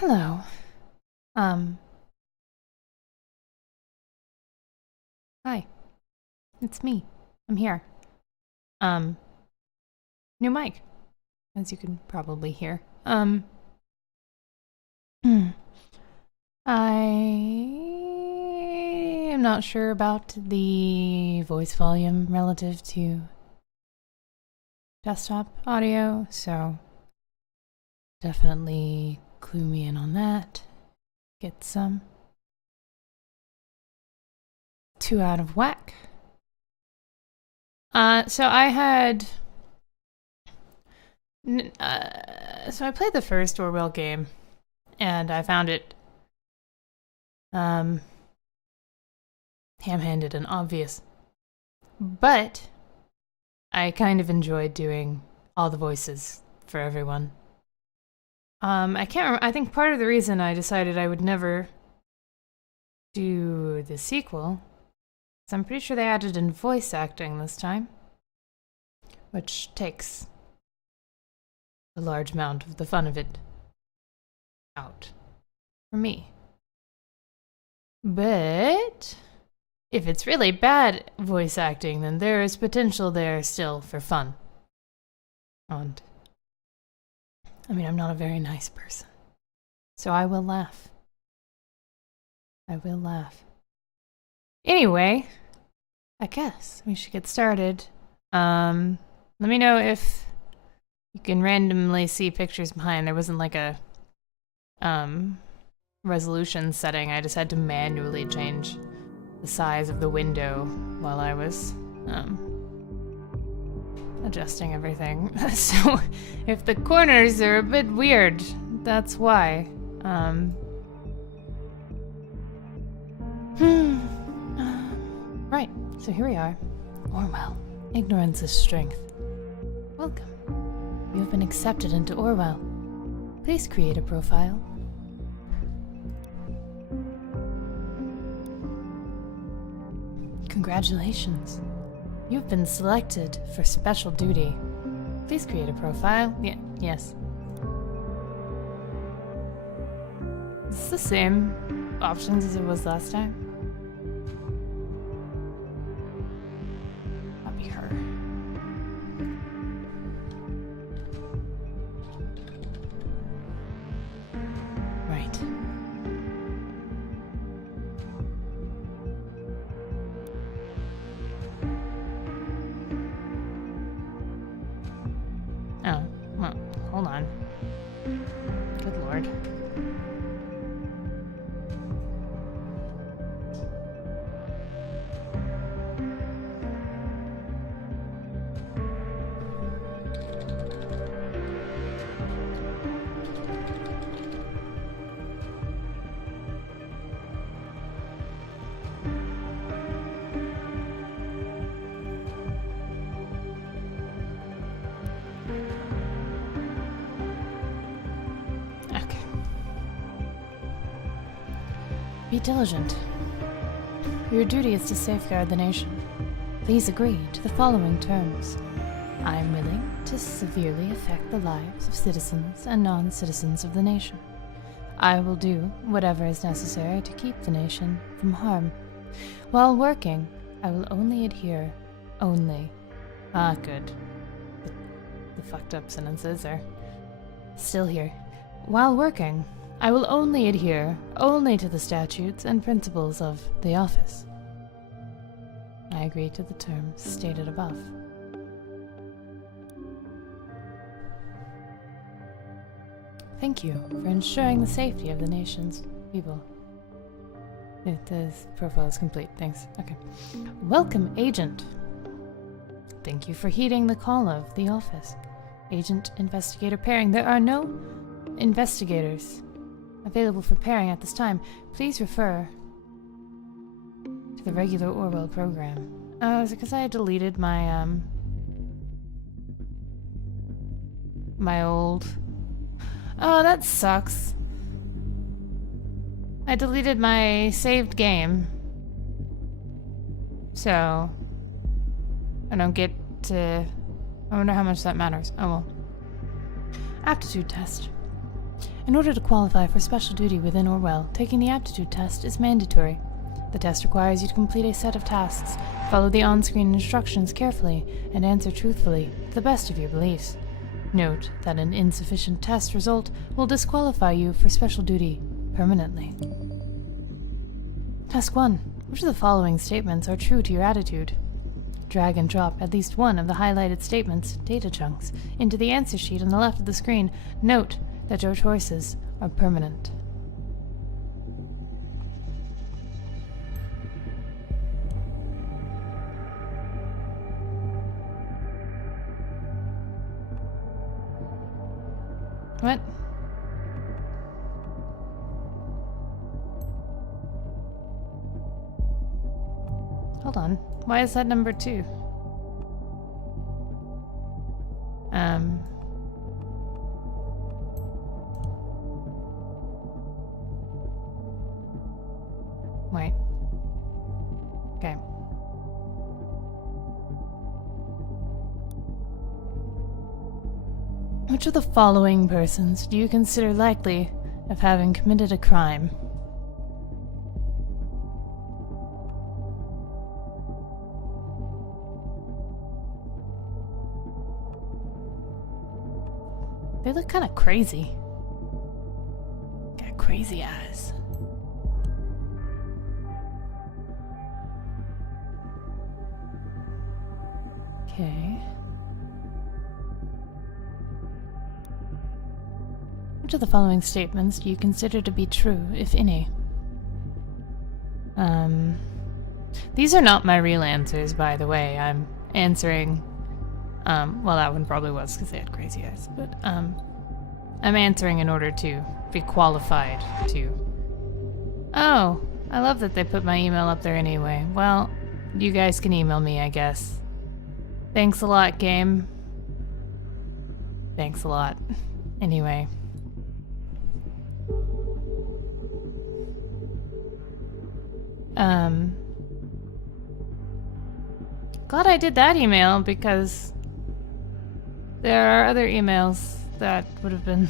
Hello. Hi. It's me. I'm here. Um, New mic, as you can probably hear. I am not sure about the voice volume relative to desktop audio, so definitely clue me in on that. Get some. Too out of whack. So I played the first Orwell game, and I found it ham-handed and obvious. But I kind of enjoyed doing all the voices for everyone. I can't remember. I think part of the reason I decided I would never do the sequel is I'm pretty sure they added in voice acting this time, which takes a large amount of the fun of it out for me. But if it's really bad voice acting, then there is potential there still for fun. And I mean, I'm not a very nice person, so I will laugh. I will laugh. Anyway, I guess we should get started. Let me know if you can randomly see pictures behind. There wasn't like a resolution setting. I just had to manually change the size of the window while I was adjusting everything. So if the corners are a bit weird, that's why. Right, so here we are. Orwell. Ignorance is strength. Welcome. You have been accepted into Orwell. Please create a profile. Congratulations. You've been selected for special duty. Please create a profile. Yes. Is this the same options as it was last time? That'd be her. Right. Oh, well, hold on. Good lord. Be diligent. Your duty is to safeguard the nation. Please agree to the following terms. I am willing to severely affect the lives of citizens and non-citizens of the nation. I will do whatever is necessary to keep the nation from harm. While working, I will only adhere only. Ah, good. The fucked up sentences are still here. While working, I will only adhere only to the statutes and principles of the office. I agree to the terms stated above. Thank you for ensuring the safety of the nation's people. This profile is complete, thanks. Okay. Welcome, Agent. Thank you for heeding the call of the office. Agent Investigator pairing. There are no investigators available for pairing at this time. Please refer to the regular Orwell program. Oh, is it because I had deleted my, my old... Oh, that sucks. I deleted my saved game. So I don't get to... I wonder how much that matters. Oh well. Aptitude test. In order to qualify for special duty within Orwell, taking the aptitude test is mandatory. The test requires you to complete a set of tasks, follow the on-screen instructions carefully, and answer truthfully to the best of your beliefs. Note that an insufficient test result will disqualify you for special duty permanently. Task 1. Which of the following statements are true to your attitude? Drag and drop at least one of the highlighted statements, data chunks, into the answer sheet on the left of the screen. Note that your choices are permanent. What? Hold on. Why is that number 2? Wait. Okay. Which of the following persons do you consider likely of having committed a crime? They look kind of crazy. Got crazy eyes. Okay. Which of the following statements do you consider to be true, if any? These are not my real answers, by the way. I'm answering, well, that one probably was because they had crazy eyes, but, I'm answering in order to be qualified to... Oh, I love that they put my email up there anyway. Well, you guys can email me, I guess. Thanks a lot, game. Thanks a lot. Anyway. Glad I did that email because there are other emails that would have been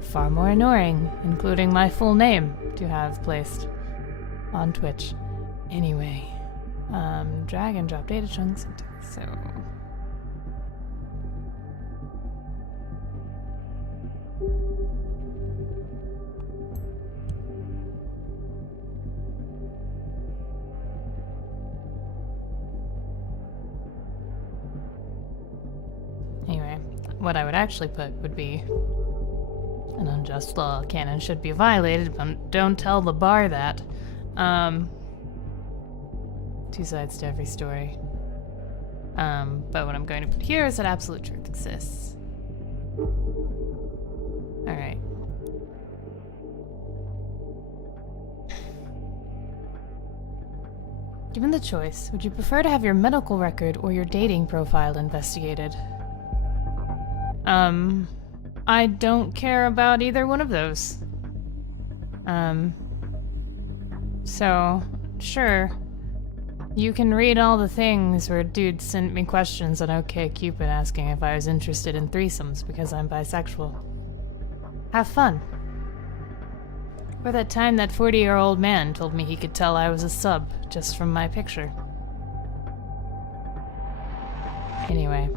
far more annoying, including my full name to have placed on Twitch. Anyway, drag and drop data chunks into so. Anyway, what I would actually put would be an unjust law canon should be violated, but don't tell the bar that. Two sides to every story. But what I'm going to put here is that absolute truth exists. Alright. Given the choice, would you prefer to have your medical record or your dating profile investigated? I don't care about either one of those. So, sure. You can read all the things where dudes sent me questions on OkCupid asking if I was interested in threesomes because I'm bisexual. Have fun. Or that time that 40-year-old man told me he could tell I was a sub just from my picture. Anyway.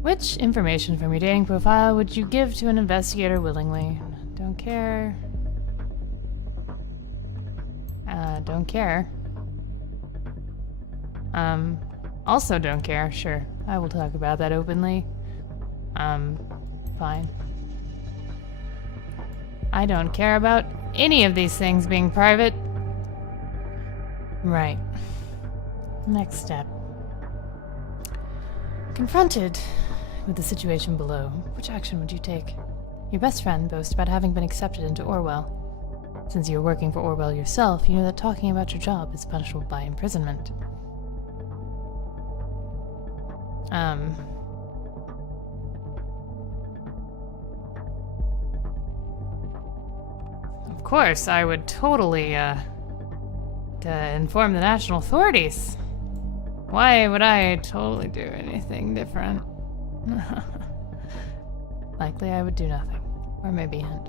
Which information from your dating profile would you give to an investigator willingly? Don't care. Don't care. Also don't care, sure. I will talk about that openly. Fine. I don't care about any of these things being private. Right. Next step. Confronted with the situation below, which action would you take? Your best friend boasts about having been accepted into Orwell. Since you are working for Orwell yourself, you know that talking about your job is punishable by imprisonment. Of course, I would totally, inform the national authorities. Why would I totally do anything different? Likely I would do nothing. Or maybe hint.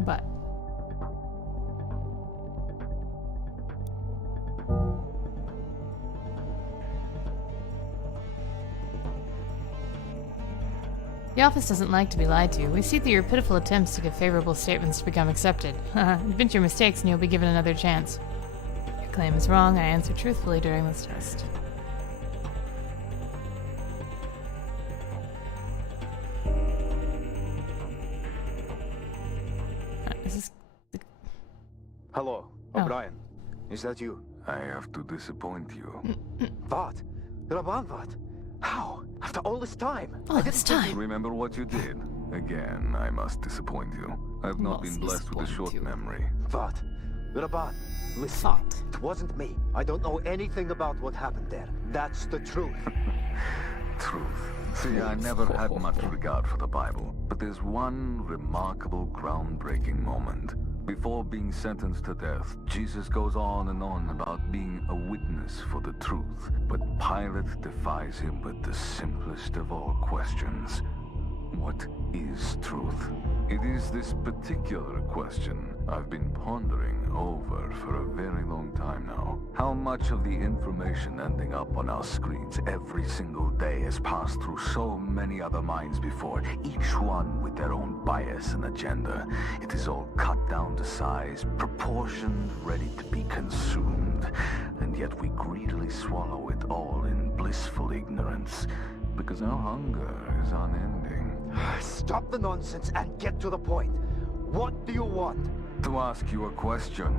But... The office doesn't like to be lied to. We see through your pitiful attempts to get favorable statements to become accepted. Admit your mistakes and you'll be given another chance. Your claim is wrong. I answer truthfully during this test. Is this... Hello, O'Brien. Is that you? I have to disappoint you. What? Raban, what? How? After all this time? All this time? Remember what you did? Again, I must disappoint you. I've not been blessed with a short memory. What? Raban, listen. What? It wasn't me. I don't know anything about what happened there. That's the truth. Truth. See, I never had much regard for the Bible, but there's one remarkable, groundbreaking moment. Before being sentenced to death, Jesus goes on and on about being a witness for the truth. But Pilate defies him with the simplest of all questions. What is truth? It is this particular question I've been pondering over for a very long time now. How much of the information ending up on our screens every single day has passed through so many other minds before, each one with their own bias and agenda. It is all cut down to size, proportioned, ready to be consumed. And yet we greedily swallow it all in blissful ignorance, because our hunger is unending. Stop the nonsense and get to the point. What do you want? To ask you a question.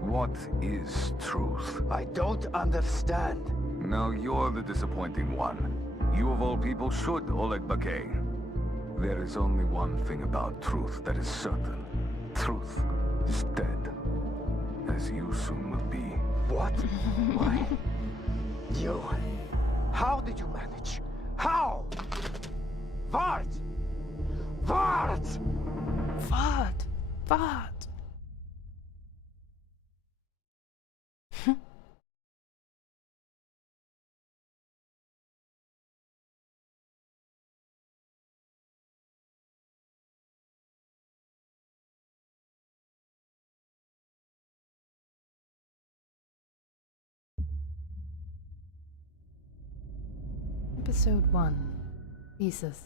What is truth? I don't understand. Now you're the disappointing one. You of all people should, Oleg Bakay. There is only one thing about truth that is certain. Truth is dead. as you soon will be. What? Why? You? How did you manage? How? Vart! Vart! Vart! Vart! Episode 1. Thesis.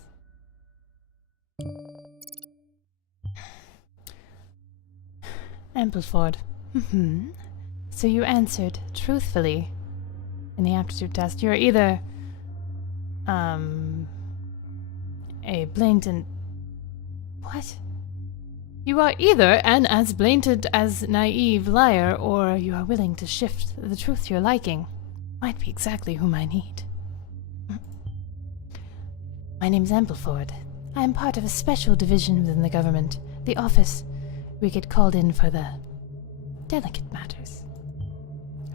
Ampliford. So you answered truthfully in the aptitude test. You're either a blatant... What? You are either an as blatant as naive liar, or you are willing to shift the truth to your liking. Might be exactly whom I need. My name's Ampliford. I am part of a special division within the government, the office. We get called in for the delicate matters.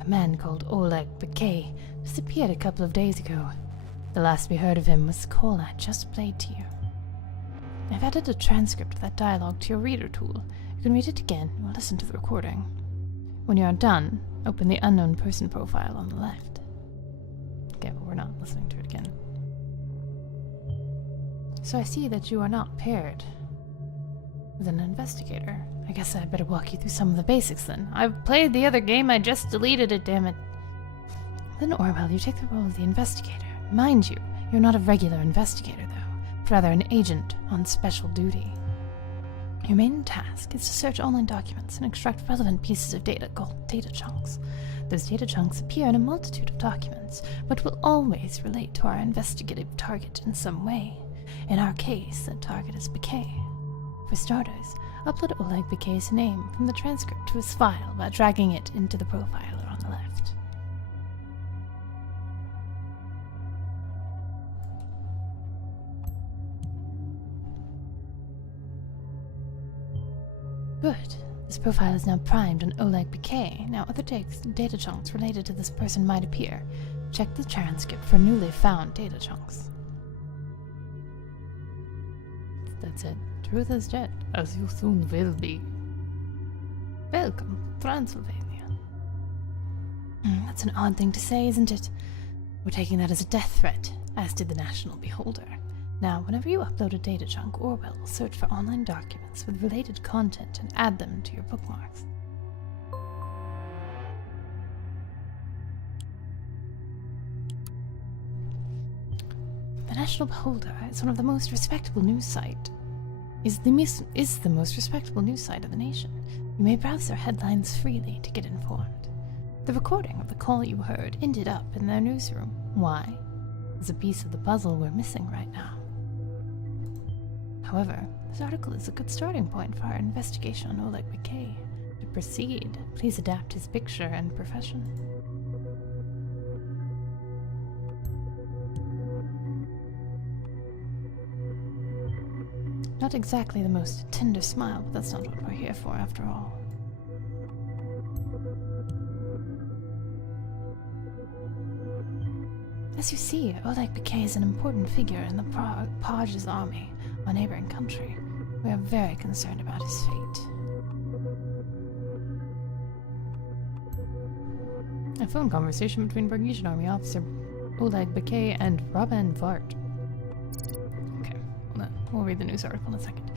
A man called Oleg Bakay disappeared a couple of days ago. The last we heard of him was the call I just played to you. I've added a transcript of that dialogue to your reader tool. You can read it again or listen to the recording. When you are done, open the unknown person profile on the left. Okay, well, we're not listening to it again. So I see that you are not paired with an investigator. I guess I'd better walk you through some of the basics then. I've played the other game, I just deleted it, damn it. Then Orwell, you take the role of the investigator. Mind you, you're not a regular investigator though, but rather an agent on special duty. Your main task is to search online documents and extract relevant pieces of data called data chunks. Those data chunks appear in a multitude of documents, but will always relate to our investigative target in some way. In our case, that target is Bakay. For starters, upload Oleg Bakay's name from the transcript to his file by dragging it into the profiler on the left. Good. This profile is now primed on Oleg Bakay. Now other data chunks related to this person might appear. Check the transcript for newly found data chunks. That's it. Truth is dead, as you soon will be. Welcome, Transylvania. That's an odd thing to say, isn't it? We're taking that as a death threat, as did the National Beholder. Now, whenever you upload a data chunk, Orwell will search for online documents with related content and add them to your bookmarks. The National Beholder is one of the most respectable news site. Is the most respectable news site of the nation. You may browse their headlines freely to get informed. The recording of the call you heard ended up in their newsroom. Why? Is a piece of the puzzle we're missing right now. However, this article is a good starting point for our investigation on Oleg Bakay. To proceed, please adapt his picture and profession. Not exactly the most tender smile, but that's not what we're here for after all. As you see, Oleg Bakay is an important figure in the Paj's army, our neighboring country. We are very concerned about his fate. A phone conversation between Burgesian Army officer Oleg Bakay and Robin Vart. We'll read the news article in a second.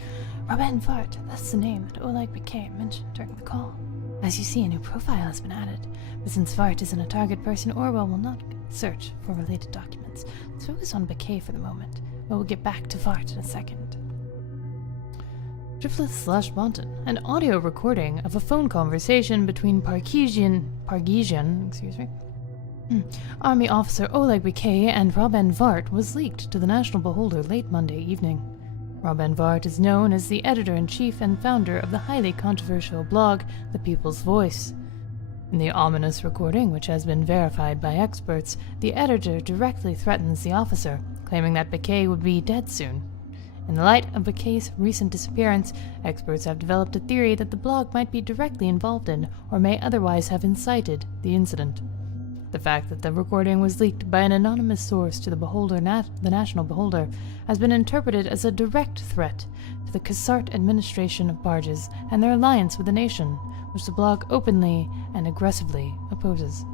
Robin Vart, that's the name that Oleg Bakay mentioned during the call. As you see, a new profile has been added, but since Vart isn't a target person, Orwell will not search for related documents. Let's focus on Bakay for the moment, but we'll get back to Vart in a second. Driftless/Bonton, an audio recording of a phone conversation between Pargesian, Army officer Oleg Bakay and Robin Vart was leaked to the National Beholder late Monday evening. Robin Vart is known as the editor-in-chief and founder of the highly controversial blog The People's Voice. In the ominous recording, which has been verified by experts, the editor directly threatens the officer, claiming that Bakay would be dead soon. In the light of Bakay's recent disappearance, experts have developed a theory that the blog might be directly involved in, or may otherwise have incited, the incident. The fact that the recording was leaked by an anonymous source to the National Beholder has been interpreted as a direct threat to the Cassart administration of barges and their alliance with the nation, which the blog openly and aggressively opposes.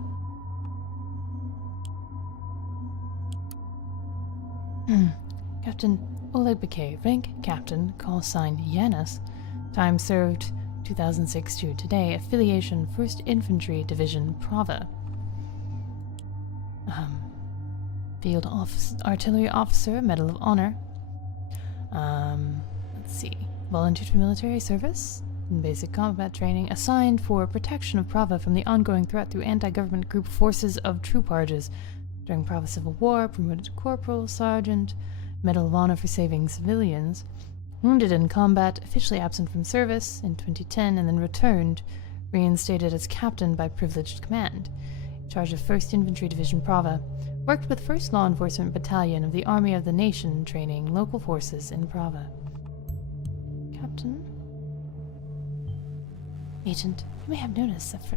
Captain Oleg Bakay, rank Captain, call sign Yanis, time served 2006 to today, affiliation 1st Infantry Division, Prava. Field Artillery Officer, Medal of Honor. Let's see. Volunteered for military service and basic combat training, assigned for protection of Prava from the ongoing threat through anti-government group forces of troop barges. During Prava Civil War, promoted to Corporal, Sergeant, Medal of Honor for saving civilians. Wounded in combat, officially absent from service in 2010 and then returned, reinstated as captain by privileged command. In charge of 1st Infantry Division Prava. Worked with 1st Law Enforcement Battalion of the Army of the Nation, training local forces in Prava. Captain? Agent, you may have noticed that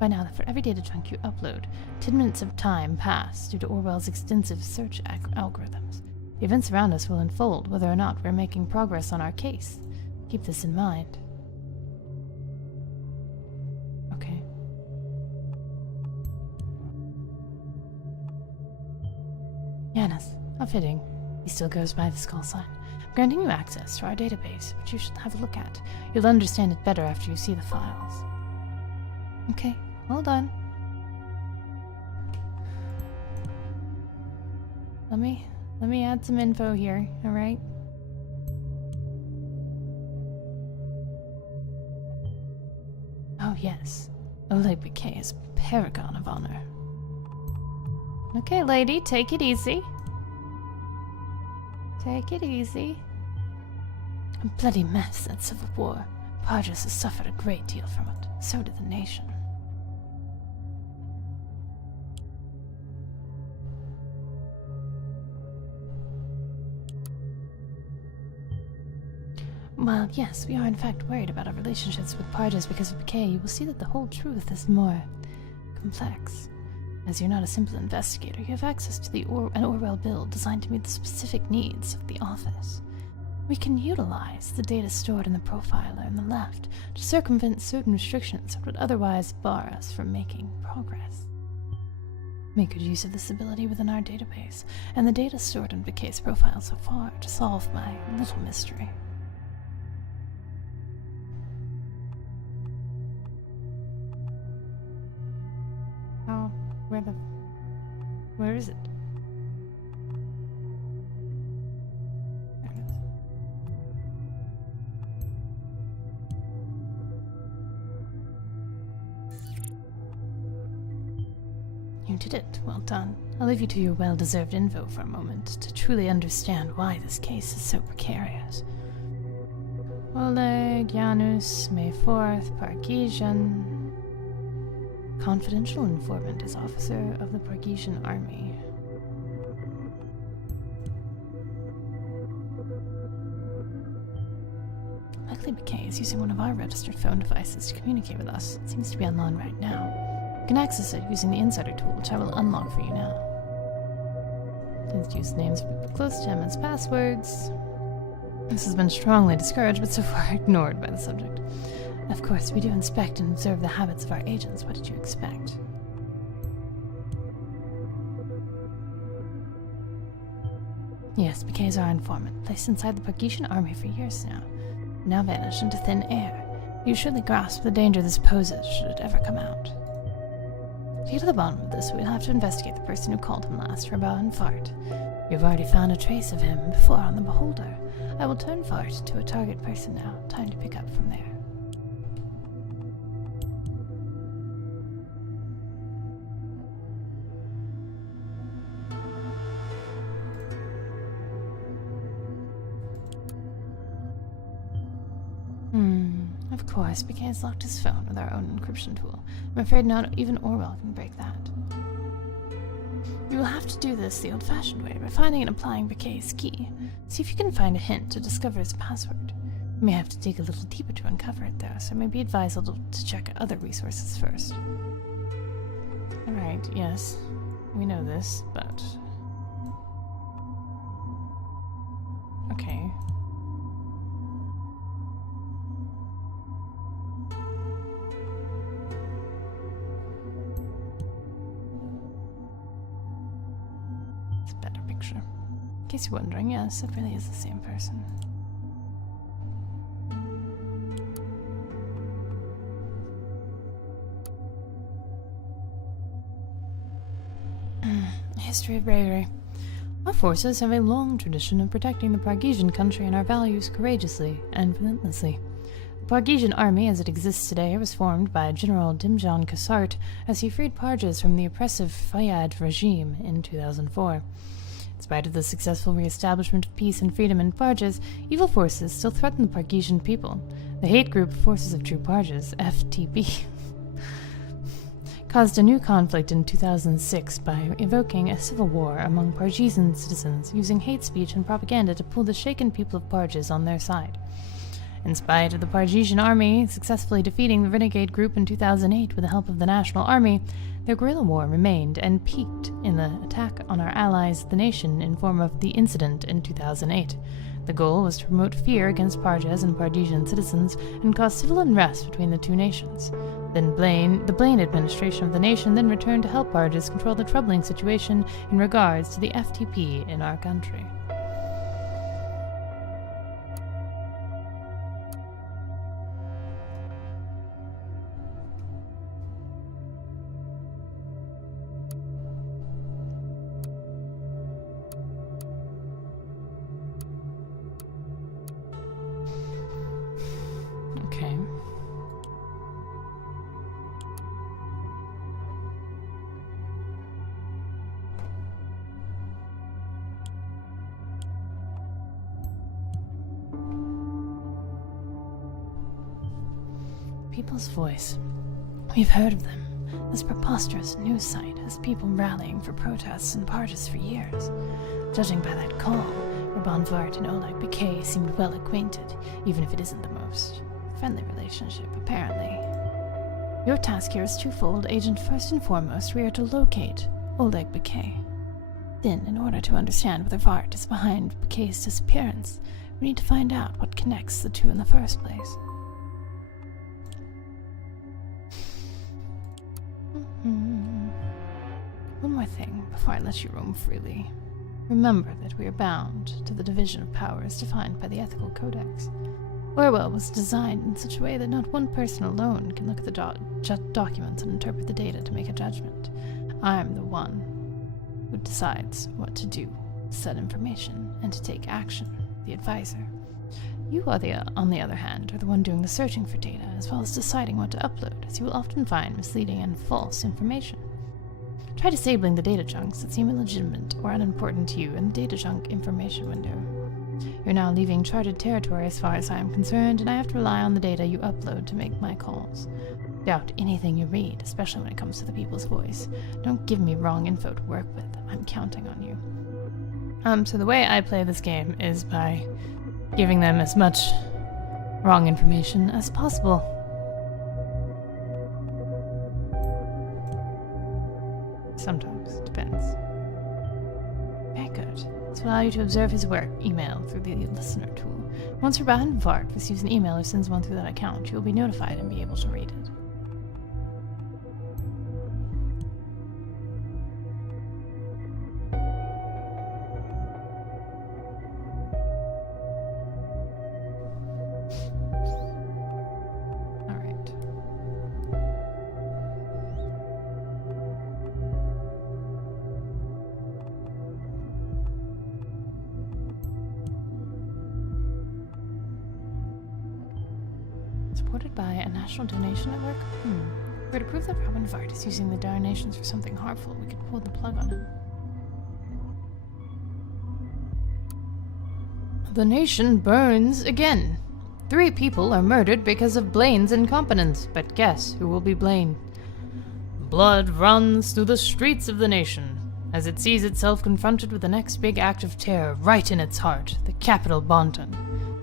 by now that for every data chunk you upload, 10 minutes of time pass due to Orwell's extensive search algorithms. The events around us will unfold whether or not we're making progress on our case. Keep this in mind. Okay. Yanis, how fitting. He still goes by this call sign. I'm granting you access to our database, which you should have a look at. You'll understand it better after you see the files. Okay, hold on. Let me add some info here, alright? Oh yes, Oleg Bakay is paragon of honor. Okay, lady, take it easy. Take it easy. A bloody mess, that civil war. Parjas has suffered a great deal from it. So did the nation. Well, yes, we are in fact worried about our relationships with Parjas because of Bakay. You will see that the whole truth is more complex. As you're not a simple investigator, you have access to an Orwell build designed to meet the specific needs of the office. We can utilize the data stored in the profiler on the left to circumvent certain restrictions that would otherwise bar us from making progress. Make good use of this ability within our database, and the data stored in Bakay's profile so far to solve my little mystery. Oh, where is it? There it is. You did it. Well done. I'll leave you to your well-deserved info for a moment to truly understand why this case is so precarious. Oleg, Janus, May 4th, Pargesian. Confidential informant is officer of the Pargesian army. Likely Bakay is using one of our registered phone devices to communicate with us. It seems to be online right now. You can access it using the insider tool, which I will unlock for you now. Please use names of people close to him as passwords. This has been strongly discouraged, but so far ignored by the subject. Of course, we do inspect and observe the habits of our agents. What did you expect? Yes, Bakay is our informant, placed inside the Pargesian army for years now vanished into thin air. You surely grasp the danger this poses should it ever come out. To get to the bottom of this, we'll have to investigate the person who called him last for about and Fart. We've already found a trace of him before on the Beholder. I will turn Fart to a target person now. Time to pick up from there. Of course, Bakay has locked his phone with our own encryption tool. I'm afraid not even Orwell can break that. You will have to do this the old-fashioned way by finding and applying Bakay's key. See if you can find a hint to discover its password. You may have to dig a little deeper to uncover it, though, so it may be advisable to check other resources first. Alright, yes. We know this, but... Okay. It's a better picture. In case you're wondering, yes, it really is the same person. History of bravery. Our forces have a long tradition of protecting the Pargesian country and our values courageously and relentlessly. The Pargesian army as it exists today was formed by General Dimjan Kassart as he freed Parges from the oppressive Fayyad regime in 2004. In spite of the successful re-establishment of peace and freedom in Parges, evil forces still threaten the Pargesian people. The hate group Forces of True Parges, FTP, caused a new conflict in 2006 by evoking a civil war among Pargesian citizens, using hate speech and propaganda to pull the shaken people of Parges on their side. In spite of the Pargesian army successfully defeating the renegade group in 2008 with the help of the National Army, their guerrilla war remained and peaked in the attack on our allies, the nation, in form of the incident in 2008. The goal was to promote fear against Parges and Pargesian citizens and cause civil unrest between the two nations. Then the Blaine administration of the nation then returned to help Parges control the troubling situation in regards to the FTP in our country. Okay. People's Voice. We've heard of them. This preposterous news site has people rallying for protests in Parges for years. Judging by that call, Rabban Vart and Oleg Bakay seemed well acquainted, even if it isn't the most friendly relationship, apparently. Your task here is twofold, Agent. First and foremost, we are to locate Oleg Bakay. Then, in order to understand whether Vart is behind Bakay's disappearance, we need to find out what connects the two in the first place. One more thing before I let you roam freely. Remember that we are bound to the division of powers defined by the Ethical Codex. Orwell was designed in such a way that not one person alone can look at the documents and interpret the data to make a judgment. I'm the one who decides what to do with said information and to take action, the advisor. You, on the other hand, are the one doing the searching for data, as well as deciding what to upload, as you will often find misleading and false information. Try disabling the data chunks that seem illegitimate or unimportant to you in the data chunk information window. You're now leaving charted territory as far as I am concerned, and I have to rely on the data you upload to make my calls. Doubt anything you read, especially when it comes to the People's Voice. Don't give me wrong info to work with. I'm counting on you. So the way I play this game is by giving them as much wrong information as possible. Sometimes. Depends. Very good. This will allow you to observe his work email through the listener tool. Once Rabban Vart receives an email or sends one through that account, you will be notified and be able to read it. Supported by a national donation network? We're to prove that Rabban Vart is using the donations for something harmful. We could pull the plug on him. The nation burns again. 3 people are murdered because of Blaine's incompetence, but guess who will be blamed? Blood runs through the streets of the nation as it sees itself confronted with the next big act of terror right in its heart, the capital Bonton.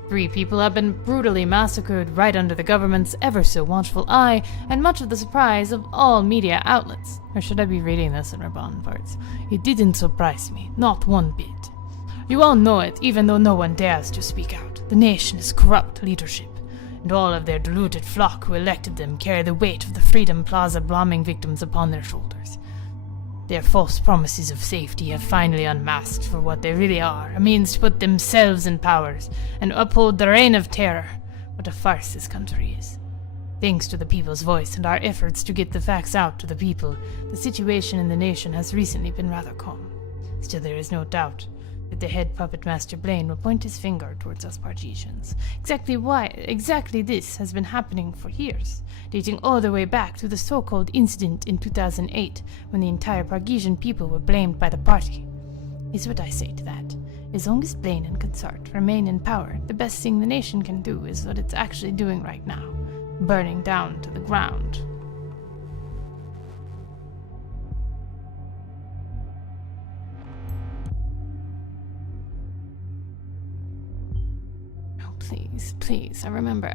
3 people have been brutally massacred right under the government's ever-so-watchful eye, and much of the surprise of all media outlets. Or should I be reading this in Raban parts? It didn't surprise me, not one bit. You all know it, even though no one dares to speak out. The nation is corrupt leadership, and all of their deluded flock who elected them carry the weight of the Freedom Plaza bombing victims upon their shoulders. Their false promises of safety have finally unmasked for what they really are, a means to put themselves in power and uphold the reign of terror. What a farce this country is. Thanks to the people's voice and our efforts to get the facts out to the people, the situation in the nation has recently been rather calm. Still, there is no doubt that the head puppet master Blaine will point his finger towards us Pargesians. Exactly this has been happening for years, dating all the way back to the so-called incident in 2008, when the entire Pargesian people were blamed by the party. Is what I say to that. As long as Blaine and consort remain in power, the best thing the nation can do is what it's actually doing right now, burning down to the ground. Please, I remember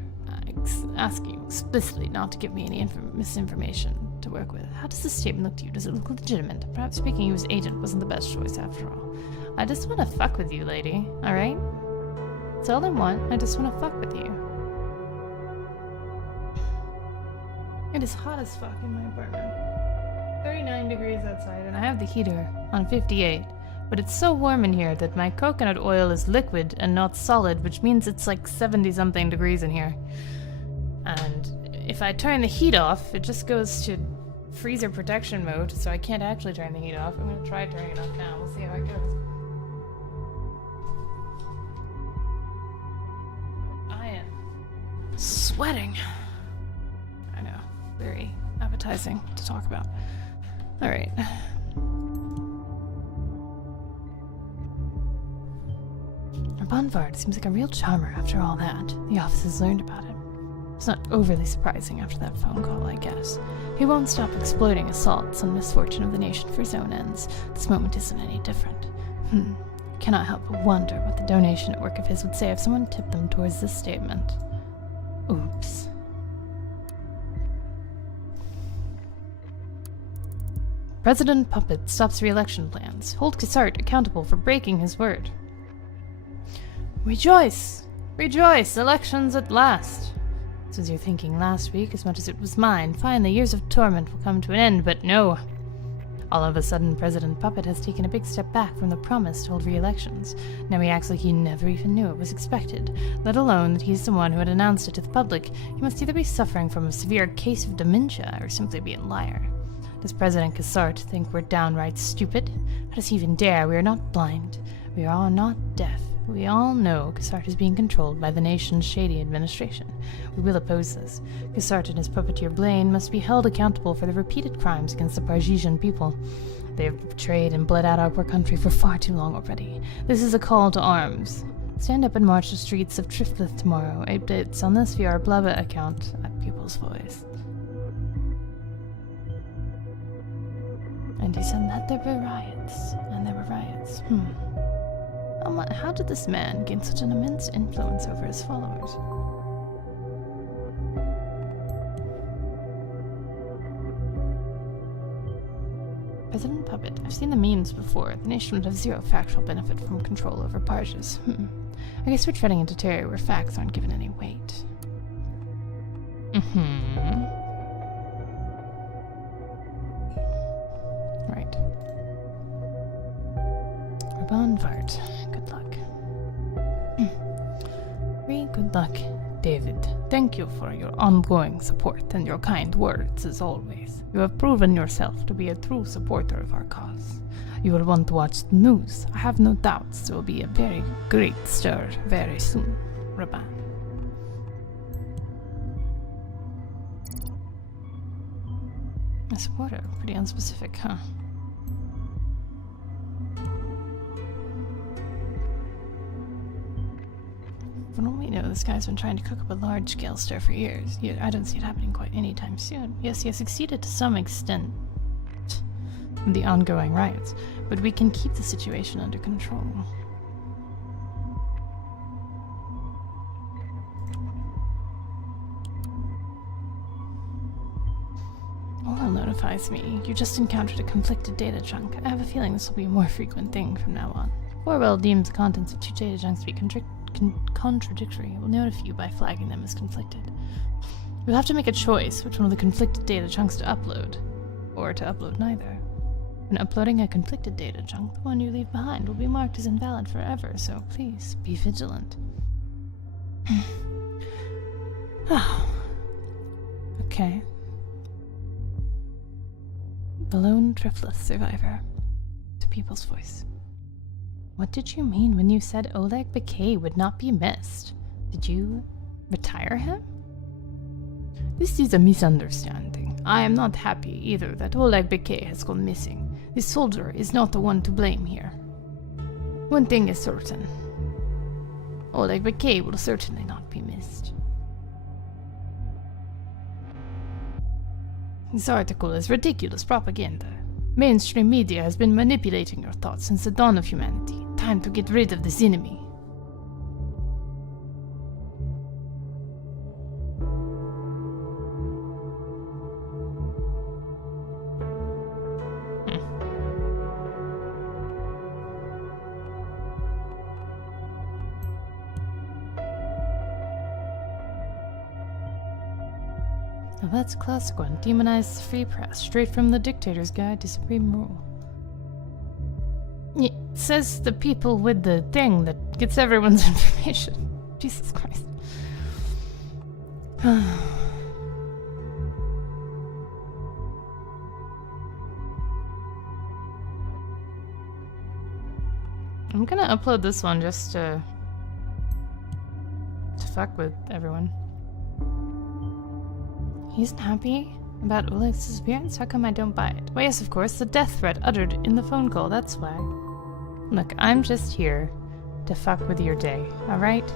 asking you explicitly not to give me any misinformation to work with. How does this statement look to you? Does it look legitimate? Perhaps picking you as agent wasn't the best choice after all. I just want to fuck with you, lady, alright? That's all I want. I just want to fuck with you. It is hot as fuck in my apartment. 39 degrees outside, and I have the heater on 58. But it's so warm in here that my coconut oil is liquid and not solid, which means it's like 70-something degrees in here. And if I turn the heat off, it just goes to freezer protection mode, so I can't actually turn the heat off. I'm gonna try turning it off now. We'll see how it goes. I am sweating. I know. Very appetizing to talk about. Alright. Bonvard seems like a real charmer after all that. The offices learned about it. It's not overly surprising after that phone call, I guess. He won't stop exploiting assaults on misfortune of the nation for his own ends. This moment isn't any different. Cannot help but wonder what the donation network of his would say if someone tipped them towards this statement. Oops. President Puppet stops re-election plans. Hold Cassart accountable for breaking his word. Rejoice! Rejoice! Elections at last! This was your thinking last week as much as it was mine. Finally, years of torment will come to an end, but no. All of a sudden, President Puppet has taken a big step back from the promise to hold re-elections. Now he acts like he never even knew it was expected, let alone that he's the one who had announced it to the public. He must either be suffering from a severe case of dementia or simply be a liar. Does President Cassart think we're downright stupid? How does he even dare? We are not blind. We are not deaf. We all know Cassart is being controlled by the nation's shady administration. We will oppose this. Cassart and his puppeteer Blaine must be held accountable for the repeated crimes against the Pargesian people. They have betrayed and bled out our poor country for far too long already. This is a call to arms. Stand up and march the streets of Triflith tomorrow. Updates on this via our Blubba account at People's Voice. And he said that there were riots. And there were riots. How did this man gain such an immense influence over his followers? President Puppet, I've seen the memes before. The nation would have zero factual benefit from control over Parges. I guess we're treading into territory where facts aren't given any weight. Right. Bonvart. Good luck. Good luck, David. Thank you for your ongoing support and your kind words as always. You have proven yourself to be a true supporter of our cause. You will want to watch the news. I have no doubts there will be a very great stir very soon. Raban. A supporter. Pretty unspecific, huh? For all we know, this guy's been trying to cook up a large-scale stir for years. I don't see it happening quite anytime soon. Yes, he has succeeded to some extent. from the ongoing riots, but we can keep the situation under control. Orwell notifies me. You just encountered a conflicted data chunk. I have a feeling this will be a more frequent thing from now on. Orwell deems the contents of two data chunks to be contradictory. We'll notify you by flagging them as conflicted. You'll have to make a choice which one of the conflicted data chunks to upload, or to upload neither. When uploading a conflicted data chunk, the one you leave behind will be marked as invalid forever, so please be vigilant. Oh. Okay. The lone triplet survivor. To People's Voice. What did you mean when you said Oleg Bakay would not be missed? Did you retire him? This is a misunderstanding. I am not happy either that Oleg Bakay has gone missing. The soldier is not the one to blame here. One thing is certain. Oleg Bakay will certainly not be missed. This article is ridiculous propaganda. Mainstream media has been manipulating your thoughts since the dawn of humanity. Time to get rid of this enemy. Now that's a classic one. Demonize the free press, straight from the Dictator's Guide to Supreme Rule. It says the people with the thing that gets everyone's information. Jesus Christ. I'm gonna upload this one just to fuck with everyone. He isn't happy about Oleg's disappearance? How come I don't buy it? Well, yes, of course, the death threat uttered in the phone call, that's why. Look, I'm just here to fuck with your day, alright?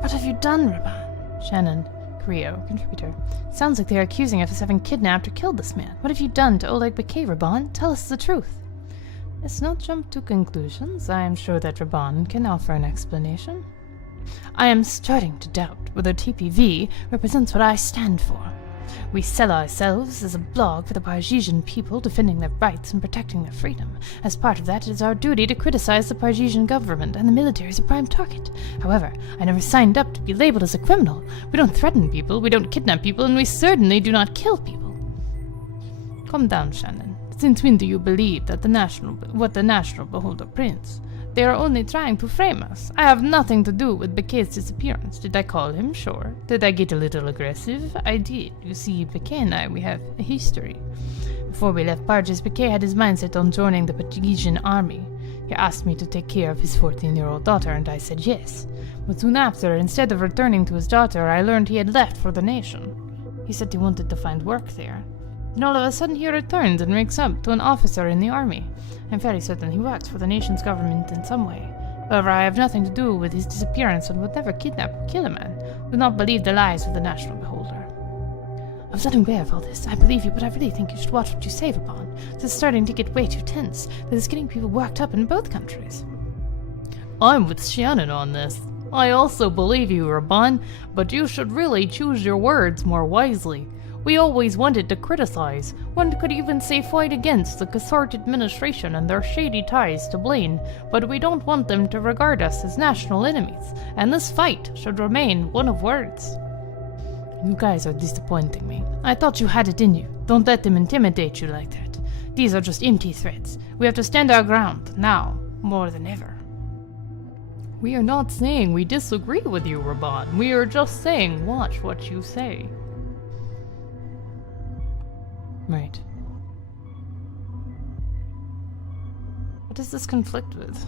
What have you done, Raban? Shannon, Creo, contributor. Sounds like they're accusing us of having kidnapped or killed this man. What have you done to Oleg Bakay, Raban? Tell us the truth. Let's not jump to conclusions. I am sure that Raban can offer an explanation. I am starting to doubt whether TPV represents what I stand for. We sell ourselves as a blog for the Parisian people, defending their rights and protecting their freedom. As part of that, it is our duty to criticize the Parisian government, and the military is a prime target. However, I never signed up to be labeled as a criminal. We don't threaten people, we don't kidnap people, and we certainly do not kill people. Calm down, Shannon. Since when do you believe that what the National Beholder prints? They are only trying to frame us. I have nothing to do with Bakay's disappearance. Did I call him? Sure. Did I get a little aggressive? I did. You see, Bakay and I, we have a history. Before we left Parges, Bakay had his mindset on joining the Parisian army. He asked me to take care of his 14-year-old daughter, and I said yes. But soon after, instead of returning to his daughter, I learned he had left for the nation. He said he wanted to find work there. Then all of a sudden he returns and wakes up to an officer in the army. I'm fairly certain he works for the nation's government in some way. However, I have nothing to do with his disappearance and would never kidnap or kill a man. Do not believe the lies of the National Beholder. I was unaware of all this. I believe you, but I really think you should watch what you say, Raban. This is starting to get way too tense. This is getting people worked up in both countries. I'm with Shannon on this. I also believe you, Raban, but you should really choose your words more wisely. We always wanted to criticize. One could even say fight against the Cassart administration and their shady ties to Blaine, but we don't want them to regard us as national enemies, and this fight should remain one of words. You guys are disappointing me. I thought you had it in you. Don't let them intimidate you like that. These are just empty threats. We have to stand our ground, now, more than ever. We are not saying we disagree with you, Raban. We are just saying watch what you say. Right. What does this conflict with?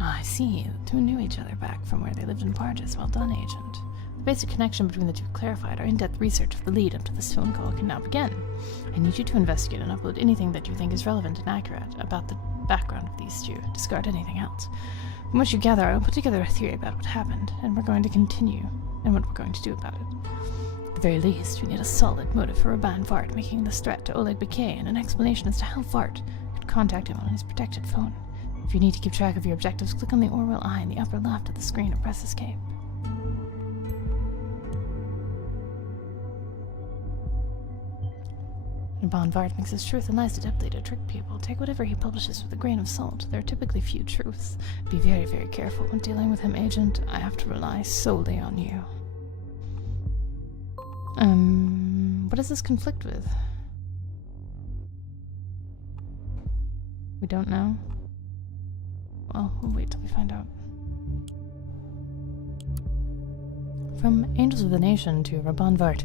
Ah, I see. The two knew each other back from where they lived in Parges. Well done, Agent. The basic connection between the two clarified. Our in-depth research of the lead up to this phone call can now begin. I need you to investigate and upload anything that you think is relevant and accurate about the background of these two. Discard anything else. From what you gather, I will put together a theory about what happened, and we're going to continue, and what we're going to do about it. At the very least, we need a solid motive for Raban Vart making this threat to Oleg Bakay, and an explanation as to how Vart could contact him on his protected phone. If you need to keep track of your objectives, click on the Orwell eye in the upper left of the screen and press escape. Raban Vart makes his truth and lies adeptly to trick people. Take whatever he publishes with a grain of salt. There are typically few truths. Be very, very careful when dealing with him, Agent. I have to rely solely on you. What does this conflict with? We don't know? Well, we'll wait till we find out. From Angels of the Nation to Raban Vart.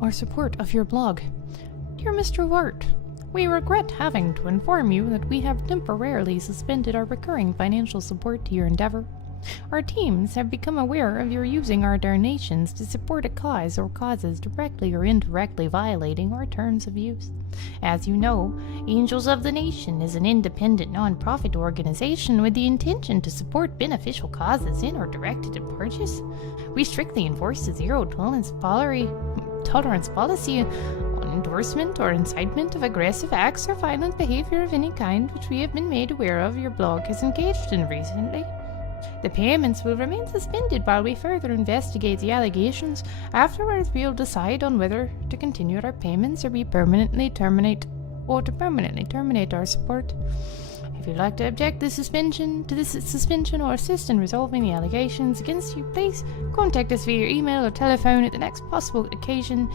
Our support of your blog. Dear Mr. Vart, we regret having to inform you that we have temporarily suspended our recurring financial support to your endeavor. Our teams have become aware of your using our donations to support a cause or causes directly or indirectly violating our terms of use. As you know, Angels of the Nation is an independent non-profit organization with the intention to support beneficial causes in or directed at purchase. We strictly enforce a zero-tolerance policy on endorsement or incitement of aggressive acts or violent behavior of any kind which we have been made aware of your blog has engaged in recently. The payments will remain suspended while we further investigate the allegations. Afterwards, we will decide on whether to continue our payments or permanently terminate our support. If you'd like to object to this suspension or assist in resolving the allegations against you, please contact us via email or telephone at the next possible occasion.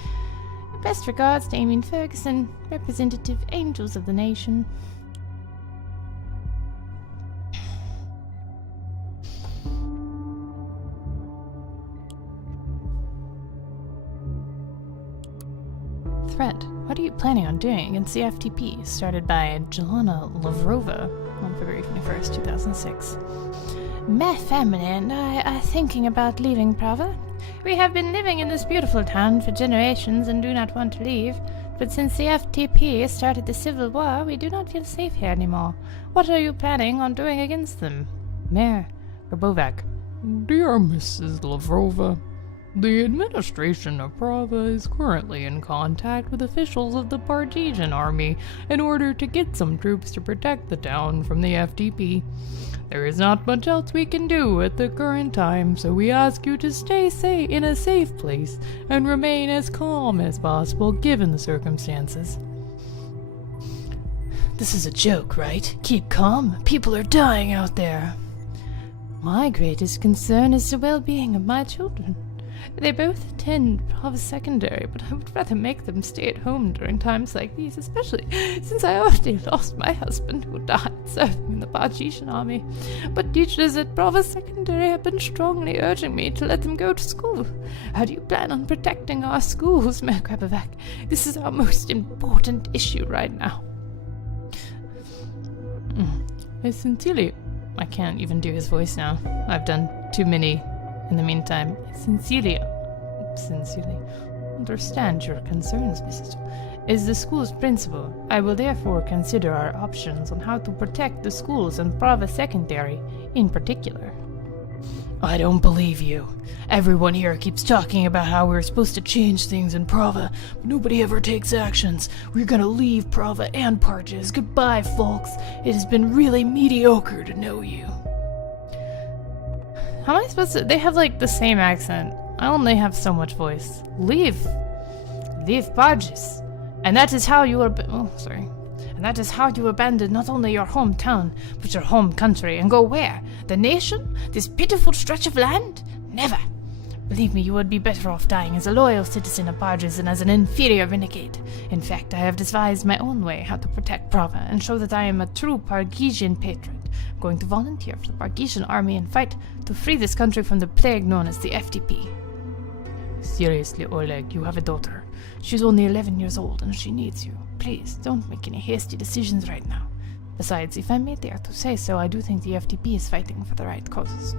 Best regards, Damien Ferguson, Representative Angels of the Nation. Threat. What are you planning on doing against the FTP? Started by Jelena Lavrova on February 21st, 2006. My family and I are thinking about leaving Prava. We have been living in this beautiful town for generations and do not want to leave. But since the FTP started the civil war, we do not feel safe here anymore. What are you planning on doing against them? Mayor Grabovak. Dear Mrs. Lavrova, the administration of Prava is currently in contact with officials of the Partesian army in order to get some troops to protect the town from the FTP. There is not much else we can do at the current time, so we ask you to stay in a safe place and remain as calm as possible given the circumstances. This is a joke, right? Keep calm. People are dying out there. My greatest concern is the well-being of my children. They both attend Prava Secondary, but I would rather make them stay at home during times like these, especially since I already lost my husband who died serving in the Partesian army. But teachers at Prava Secondary have been strongly urging me to let them go to school. How do you plan on protecting our schools, Mayor Grabovak? This is our most important issue right now. I can't even do his voice now. I've done too many in the meantime. Sincerely understand your concerns, Mrs. As the school's principal, I will therefore consider our options on how to protect the schools and Prava Secondary in particular. I don't believe you. Everyone here keeps talking about how we're supposed to change things in Prava, but nobody ever takes actions. We're gonna leave Prava and Parges. Goodbye, folks. It has been really mediocre to know you. How am I supposed to... They have, like, the same accent. I only have so much voice. Leave Parges. And that is how you And that is how you abandon not only your hometown, but your home country, and go where? The nation? This pitiful stretch of land? Never. Believe me, you would be better off dying as a loyal citizen of Parges than as an inferior renegade. In fact, I have devised my own way how to protect Prava and show that I am a true Partesian patriot. I'm going to volunteer for the Partesian army and fight to free this country from the plague known as the FTP. Seriously, Oleg, you have a daughter. She's only 11 years old and she needs you. Please, don't make any hasty decisions right now. Besides, if I may dare to say so, I do think the FTP is fighting for the right causes.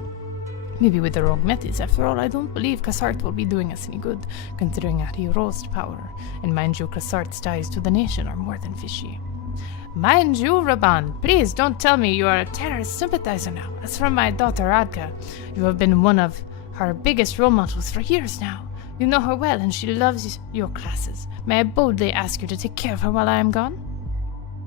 Maybe with the wrong methods. After all, I don't believe Cassart will be doing us any good, considering that he rose to power. And mind you, Cassart's ties to the nation are more than fishy. Mind you, Raban, please don't tell me you are a terrorist sympathizer now. As for my daughter Radka, you have been one of her biggest role models for years now. You know her well, and she loves your classes. May I boldly ask you to take care of her while I am gone?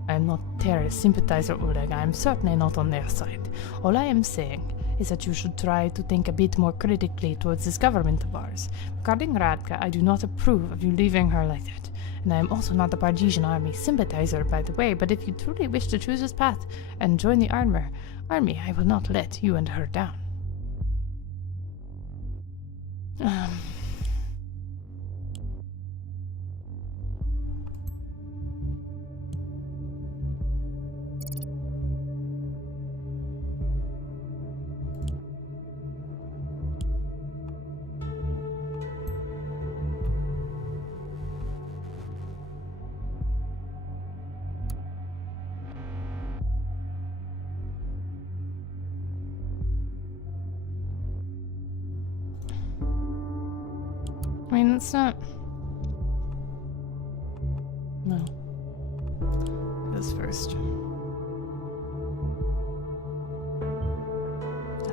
I am not a terrorist sympathizer, Oleg. I am certainly not on their side. All I am saying is that you should try to think a bit more critically towards this government of ours. Regarding Radka, I do not approve of you leaving her like that. And I am also not the Pargesian army sympathizer, by the way, but if you truly wish to choose this path and join the army, I will not let you and her down. I mean, it's not... No. This first.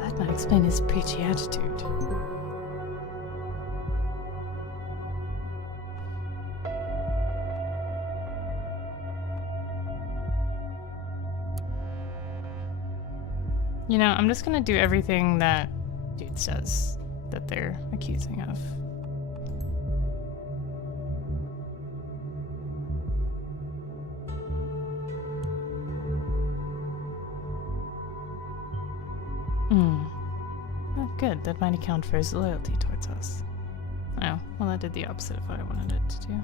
That might explain his preachy attitude. You know, I'm just gonna do everything that dude says that they're accusing of. Not good. That might account for his loyalty towards us. Oh, well, that did the opposite of what I wanted it to do.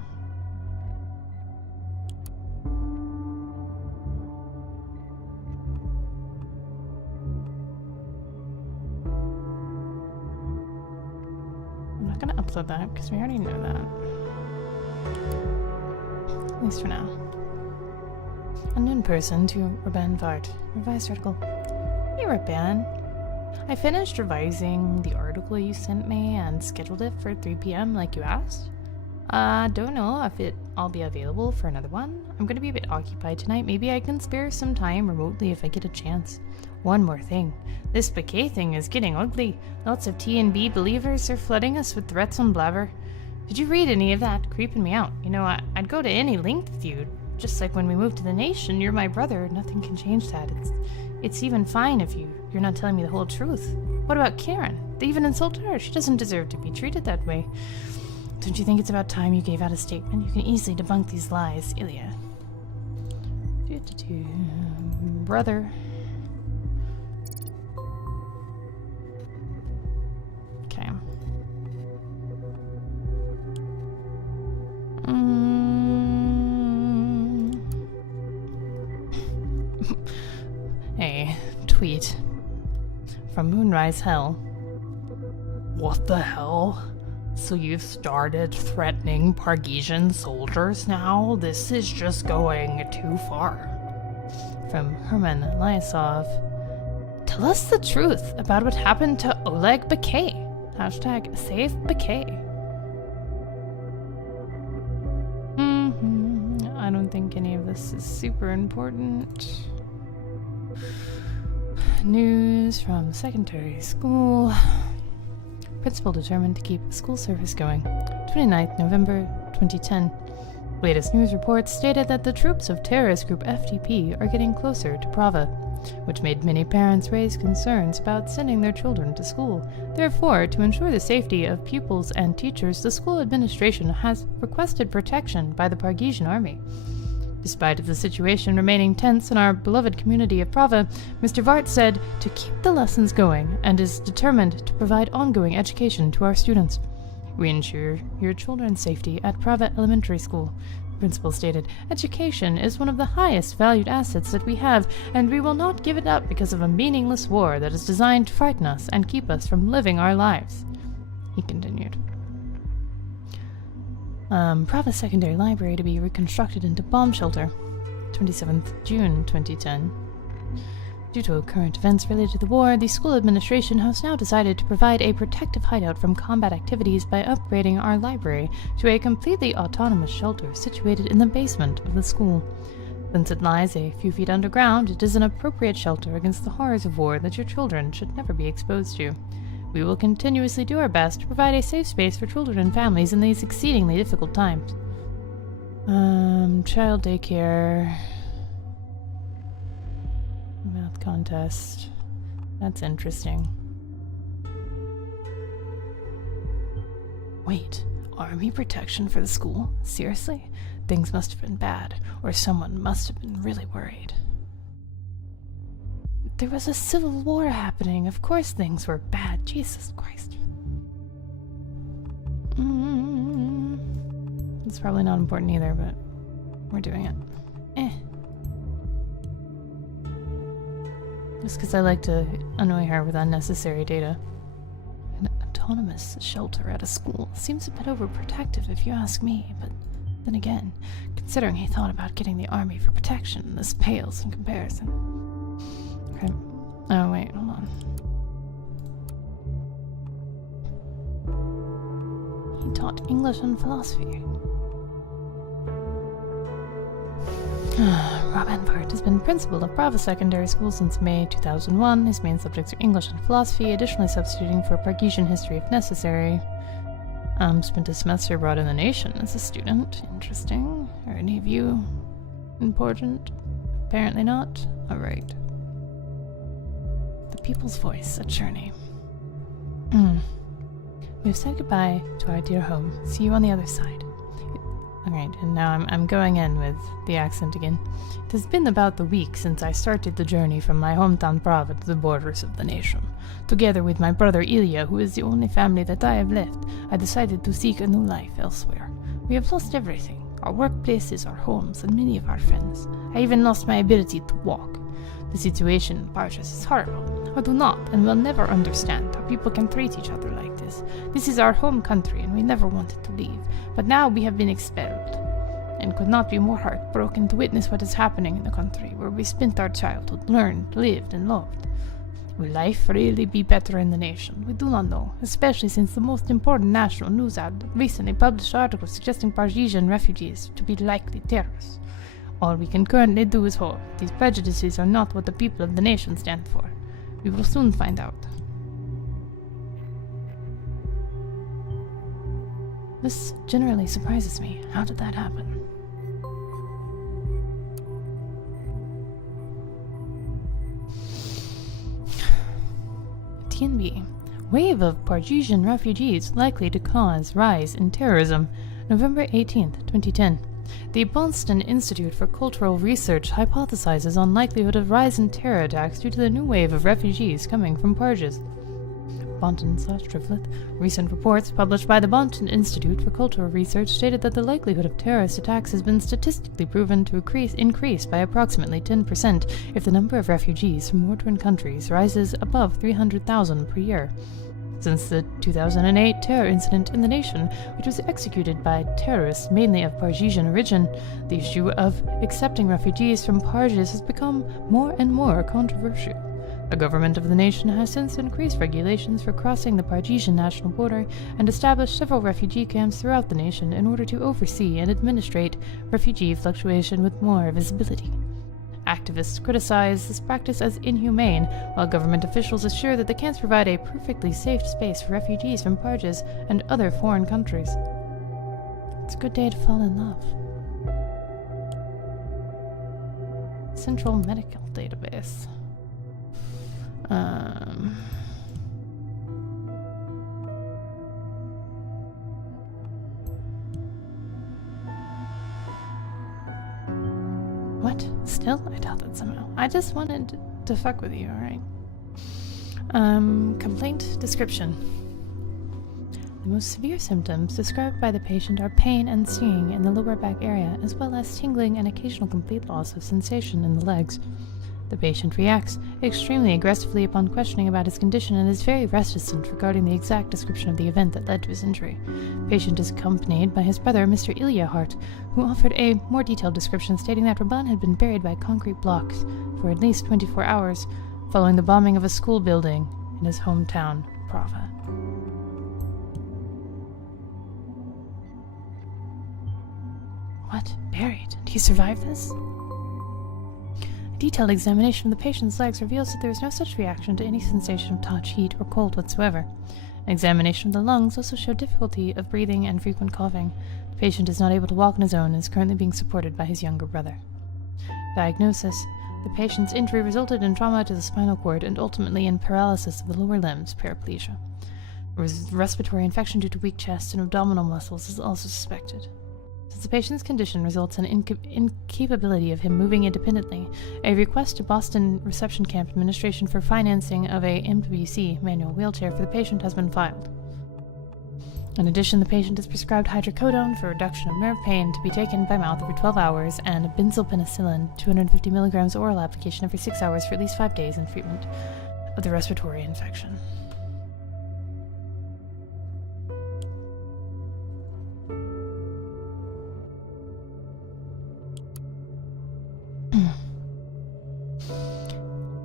I'm not gonna upload that because we already know that. At least for now. Unknown person to Urban Vart. Revised article. Hey, Urban. I finished revising the article you sent me and scheduled it for 3 p.m. like you asked. Don't know if I'll be available for another one. I'm gonna be a bit occupied tonight. Maybe I can spare some time remotely if I get a chance. One more thing. This Bouquet thing is getting ugly. Lots of T&B believers are flooding us with threats on Blabber. Did you read any of that? Creeping me out. You know, I'd go to any length with you. Just like when we moved to the nation, you're my brother. Nothing can change that. It's even fine if you're not telling me the whole truth. What about Karen? They even insulted her. She doesn't deserve to be treated that way. Don't you think it's about time you gave out a statement? You can easily debunk these lies, Ilya. Brother. Okay. A tweet from Moonrise Hell. What the hell? So you've started threatening Pargesian soldiers now? This is just going too far. From Herman Lyasov. Tell us the truth about what happened to Oleg Bouquet. Hashtag save Bouquet. I don't think any of this is super important. News from secondary school. Principal determined to keep school service going. 29th November 2010. Latest news reports stated that the troops of terrorist group FTP are getting closer to Prava, which made many parents raise concerns about sending their children to school. Therefore, to ensure the safety of pupils and teachers, the school administration has requested protection by the Pargesian army. Despite of the situation remaining tense in our beloved community of Prava, Mr. Vart said to keep the lessons going and is determined to provide ongoing education to our students. We ensure your children's safety at Prava Elementary School. The principal stated, education is one of the highest valued assets that we have, and we will not give it up because of a meaningless war that is designed to frighten us and keep us from living our lives. He continued. Prava Secondary Library to be reconstructed into bomb shelter. 27th June 2010. Due to current events related to the war, the school administration has now decided to provide a protective hideout from combat activities by upgrading our library to a completely autonomous shelter situated in the basement of the school. Since it lies a few feet underground, it is an appropriate shelter against the horrors of war that your children should never be exposed to. We will continuously do our best to provide a safe space for children and families in these exceedingly difficult times. Child daycare. Math contest. That's interesting. Wait, army protection for the school? Seriously? Things must have been bad, or someone must have been really worried. There was a civil war happening. Of course things were bad. Jesus Christ. It's probably not important either, but we're doing it. Just because I like to annoy her with unnecessary data. An autonomous shelter at a school seems a bit overprotective if you ask me, but then again, considering he thought about getting the army for protection, this pales in comparison. Okay. Oh, wait, hold on. He taught English and philosophy. Rob Envart has been principal of Brava Secondary School since May 2001. His main subjects are English and philosophy, additionally substituting for Pargesian history if necessary. Spent a semester abroad in the nation as a student. Interesting. Are any of you important? Apparently not. Alright. The People's Voice, a journey. We've said goodbye to our dear home. See you on the other side. Alright, and now I'm going in with the accent again. It has been about the week since I started the journey from my hometown Prava to the borders of the nation. Together with my brother Ilya, who is the only family that I have left, I decided to seek a new life elsewhere. We have lost everything. Our workplaces, our homes, and many of our friends. I even lost my ability to walk. The situation in Parjas is horrible. I do not and will never understand how people can treat each other like this. This is our home country and we never wanted to leave, but now we have been expelled, and could not be more heartbroken to witness what is happening in the country where we spent our childhood, learned, lived, and loved. Will life really be better in the nation? We do not know, especially since the most important national news outlet recently published articles suggesting Pargesian refugees to be likely terrorists. All we can currently do is hope. These prejudices are not what the people of the nation stand for. We will soon find out. This generally surprises me. How did that happen? TNB. Wave of Pargesian refugees likely to cause rise in terrorism. November 18th, 2010. The Boston Institute for Cultural Research hypothesizes on likelihood of rise in terror attacks due to the new wave of refugees coming from Parjas. Bonton/Triplet. Recent reports published by the Boston Institute for Cultural Research stated that the likelihood of terrorist attacks has been statistically proven to increase by approximately 10% if the number of refugees from war-torn countries rises above 300,000 per year. Since the 2008 terror incident in the nation, which was executed by terrorists mainly of Pargesian origin, the issue of accepting refugees from Parjas has become more and more controversial. The government of the nation has since increased regulations for crossing the Pargesian national border and established several refugee camps throughout the nation in order to oversee and administrate refugee fluctuation with more visibility. Activists criticize this practice as inhumane, while government officials assure that the camps provide a perfectly safe space for refugees from Parjas and other foreign countries. It's a good day to fall in love. Central Medical Database. What? Still? I doubt that somehow. I just wanted to fuck with you, alright? Complaint description. The most severe symptoms described by the patient are pain and stinging in the lower back area, as well as tingling and occasional complete loss of sensation in the legs. The patient reacts extremely aggressively upon questioning about his condition and is very reticent regarding the exact description of the event that led to his injury. The patient is accompanied by his brother, Mr. Ilya Hart, who offered a more detailed description stating that Raban had been buried by concrete blocks for at least 24 hours following the bombing of a school building in his hometown, Prava. What? Buried? Did he survive this? detailed examination of the patient's legs reveals that there is no such reaction to any sensation of touch, heat, or cold whatsoever. An examination of the lungs also showed difficulty of breathing and frequent coughing. The patient is not able to walk on his own and is currently being supported by his younger brother. Diagnosis: the patient's injury resulted in trauma to the spinal cord and ultimately in paralysis of the lower limbs, paraplegia. Respiratory infection due to weak chest and abdominal muscles is also suspected. Since the patient's condition results in incapability of him moving independently, a request to Boston Reception Camp Administration for financing of a MWC manual wheelchair for the patient has been filed. In addition, the patient is prescribed hydrocodone for reduction of nerve pain to be taken by mouth every 12 hours and benzylpenicillin 250 milligrams oral application every 6 hours for at least 5 days in treatment of the respiratory infection.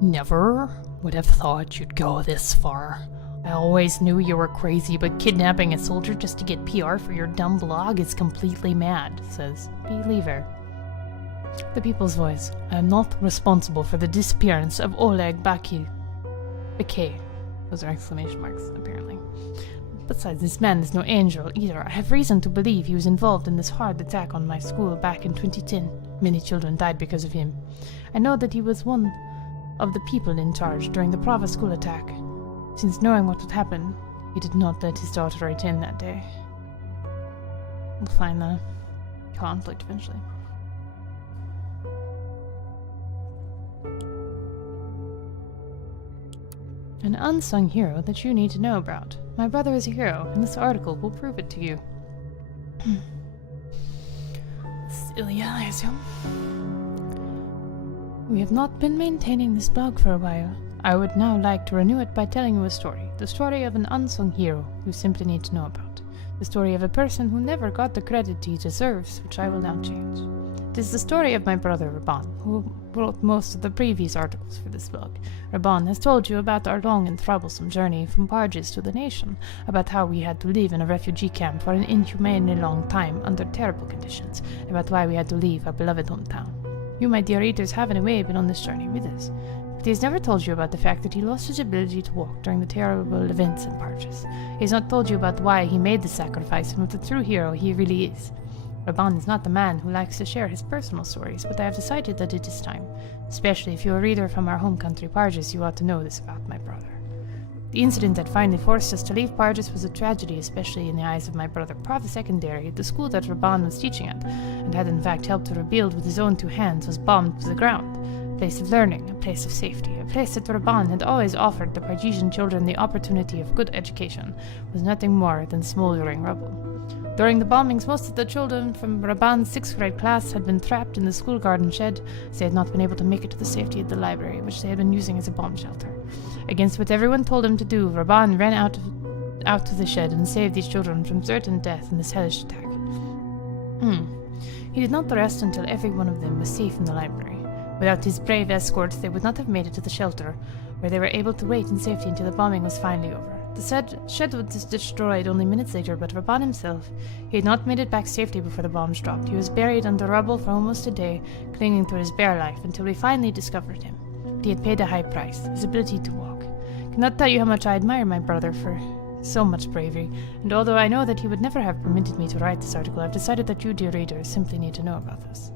Never would have thought you'd go this far. I always knew you were crazy, but kidnapping a soldier just to get PR for your dumb blog is completely mad, says Believer. The People's Voice. I am not responsible for the disappearance of Oleg Bakay. Those are exclamation marks, apparently. Besides, this man is no angel either. I have reason to believe he was involved in this hard attack on my school back in 2010. Many children died because of him. I know that he was one of the people in charge during the Prava school attack. Since knowing what would happen, he did not let his daughter attend that day. We'll find the conflict eventually. An unsung hero that you need to know about. My brother is a hero, and this article will prove it to you. Celia, I assume? We have not been maintaining this blog for a while. I would now like to renew it by telling you a story. The story of an unsung hero you simply need to know about. The story of a person who never got the credit he deserves, which I will now change. It is the story of my brother Raban, who wrote most of the previous articles for this blog. Raban has told you about our long and troublesome journey from Parges to the nation, about how we had to live in a refugee camp for an inhumanely long time under terrible conditions, about why we had to leave our beloved hometown. You, my dear readers, have in a way been on this journey with us. But he has never told you about the fact that he lost his ability to walk during the terrible events in Parges. He has not told you about why he made the sacrifice and what the true hero he really is. Raban is not the man who likes to share his personal stories, but I have decided that it is time. Especially if you're a reader from our home country, Parges, you ought to know this about my brother. The incident that finally forced us to leave Parges was a tragedy, especially in the eyes of my brother. Prava Secondary, the school that Raban was teaching at, and had in fact helped to rebuild with his own 2 hands, was bombed to the ground. A place of learning, a place of safety, a place that Raban had always offered the Pargesian children the opportunity of good education, was nothing more than smoldering rubble. During the bombings, most of the children from Raban's 6th grade class had been trapped in the school garden shed, as they had not been able to make it to the safety of the library, which they had been using as a bomb shelter. Against what everyone told him to do, Raban ran out to the shed and saved these children from certain death in this hellish attack. He did not rest until every one of them was safe in the library. Without his brave escort, they would not have made it to the shelter, where they were able to wait in safety until the bombing was finally over. The shed was destroyed only minutes later, but Raban himself, he had not made it back safely before the bombs dropped. He was buried under rubble for almost a day, clinging to his bare life, until we finally discovered him. But he had paid a high price, his ability to walk. I cannot tell you how much I admire my brother for so much bravery, and although I know that he would never have permitted me to write this article, I've decided that you, dear readers, simply need to know about this.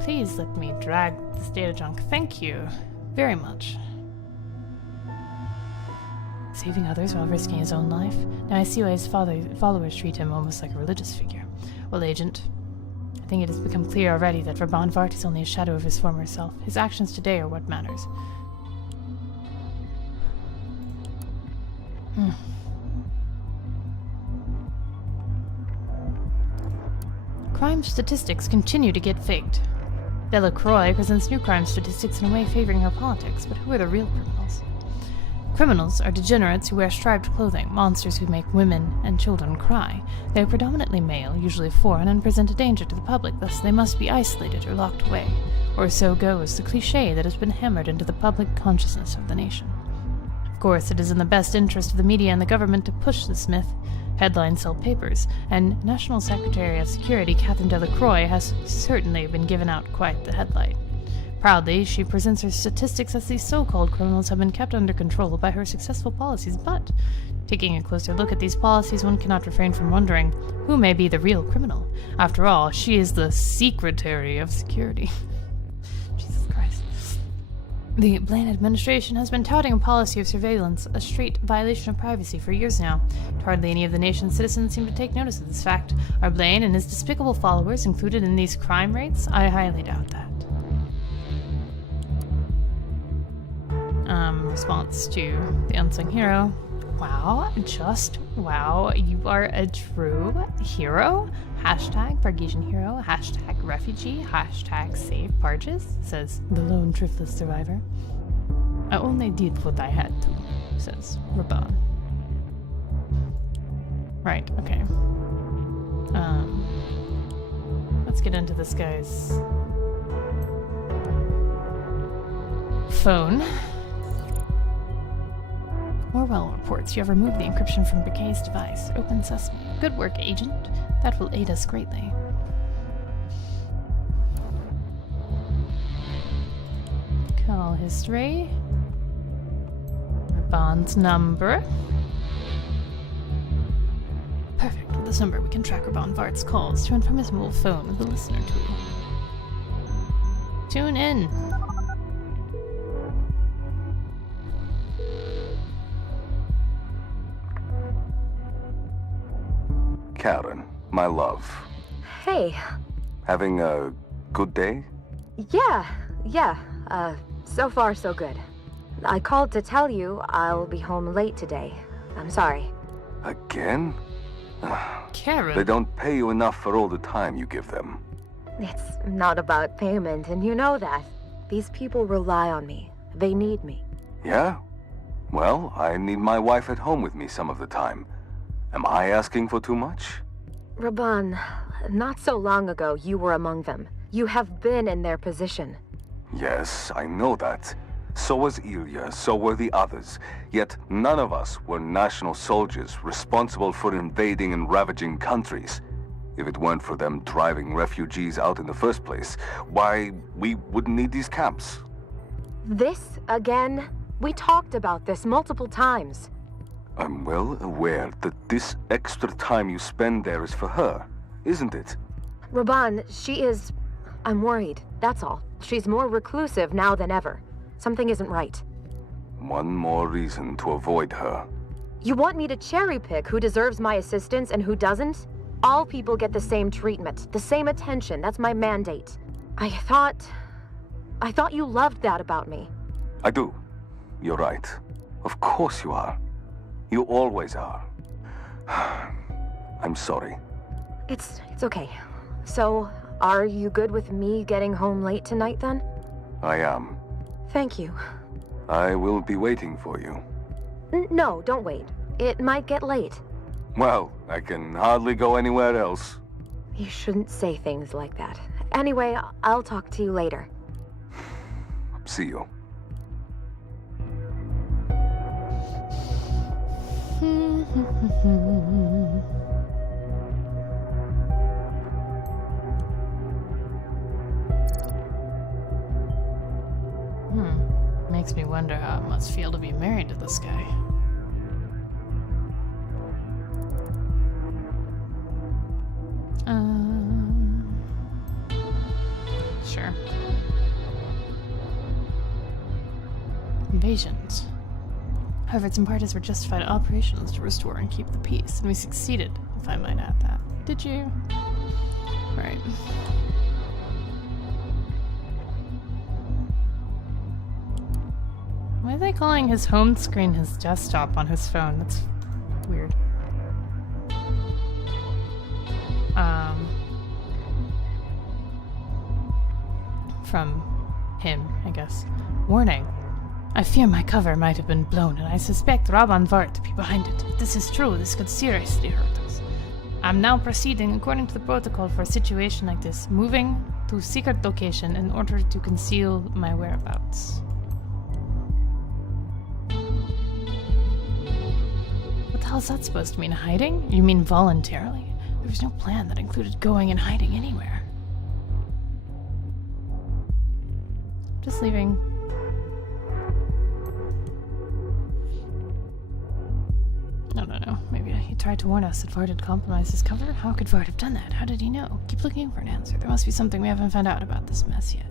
Please let me drag this data junk. Thank you very much. Saving others while risking his own life. Now I see why his followers treat him almost like a religious figure. Well, Agent, I think it has become clear already that Raban Vart is only a shadow of his former self. His actions today are what matters. Crime statistics continue to get faked. Delacroix presents new crime statistics in a way favoring her politics, but who are the real criminals? Criminals are degenerates who wear striped clothing, monsters who make women and children cry. They are predominantly male, usually foreign, and present a danger to the public, thus they must be isolated or locked away. Or so goes the cliché that has been hammered into the public consciousness of the nation. Of course, it is in the best interest of the media and the government to push this myth. Headlines sell papers, and National Secretary of Security Catherine Delacroix has certainly been given out quite the headline. Proudly, she presents her statistics as these so-called criminals have been kept under control by her successful policies, but taking a closer look at these policies, one cannot refrain from wondering who may be the real criminal. After all, she is the Secretary of Security. Jesus Christ. The Blaine administration has been touting a policy of surveillance, a straight violation of privacy, for years now. Hardly any of the nation's citizens seem to take notice of this fact. Are Blaine and his despicable followers included in these crime rates? I highly doubt that. Response to the unsung hero. Wow, just wow, you are a true hero. Hashtag Pargesian hero, hashtag refugee, hashtag save Parges, says the lone thriftless survivor. I only did what I had to, says Raban. Right, okay. Let's get into this guy's phone. Orwell reports you have removed the encryption from Bouquet's device. Open sesame. Good work, Agent. That will aid us greatly. Call history. Raban's number. Perfect. With this number, we can track Raban Vart's calls to and from his mobile phone with the listener tool. Tune in. Karen, my love. Hey. Having a good day? Yeah. So far so good. I called to tell you I'll be home late today. I'm sorry. Again? Karen. They don't pay you enough for all the time you give them. It's not about payment, and you know that. These people rely on me. They need me. Yeah? Well, I need my wife at home with me some of the time. Am I asking for too much? Raban, not so long ago you were among them. You have been in their position. Yes, I know that. So was Ilya, so were the others. Yet none of us were national soldiers responsible for invading and ravaging countries. If it weren't for them driving refugees out in the first place, why, we wouldn't need these camps. This again? We talked about this multiple times. I'm well aware that this extra time you spend there is for her, isn't it? Raban, she is... I'm worried, that's all. She's more reclusive now than ever. Something isn't right. One more reason to avoid her. You want me to cherry pick who deserves my assistance and who doesn't? All people get the same treatment, the same attention. That's my mandate. I thought you loved that about me. I do. You're right. Of course you are. You always are. I'm sorry. It's okay. So, are you good with me getting home late tonight then? I am. Thank you. I will be waiting for you. No, don't wait. It might get late. Well, I can hardly go anywhere else. You shouldn't say things like that. Anyway, I'll talk to you later. See you. Makes me wonder how it must feel to be married to this guy. Sure. Invasions. However, it's in part as were justified operations to restore and keep the peace, and we succeeded, if I might add that. Did you? Right. Why are they calling his home screen his desktop on his phone? That's weird. From him, I guess. Warning. I fear my cover might have been blown, and I suspect Raban Vart to be behind it. If this is true, this could seriously hurt us. I'm now proceeding according to the protocol for a situation like this, moving to secret location in order to conceal my whereabouts. What the hell is that supposed to mean? Hiding? You mean voluntarily? There was no plan that included going and hiding anywhere. Just leaving. No. Maybe he tried to warn us that Vard had compromised his cover? How could Vard have done that? How did he know? Keep looking for an answer. There must be something we haven't found out about this mess yet.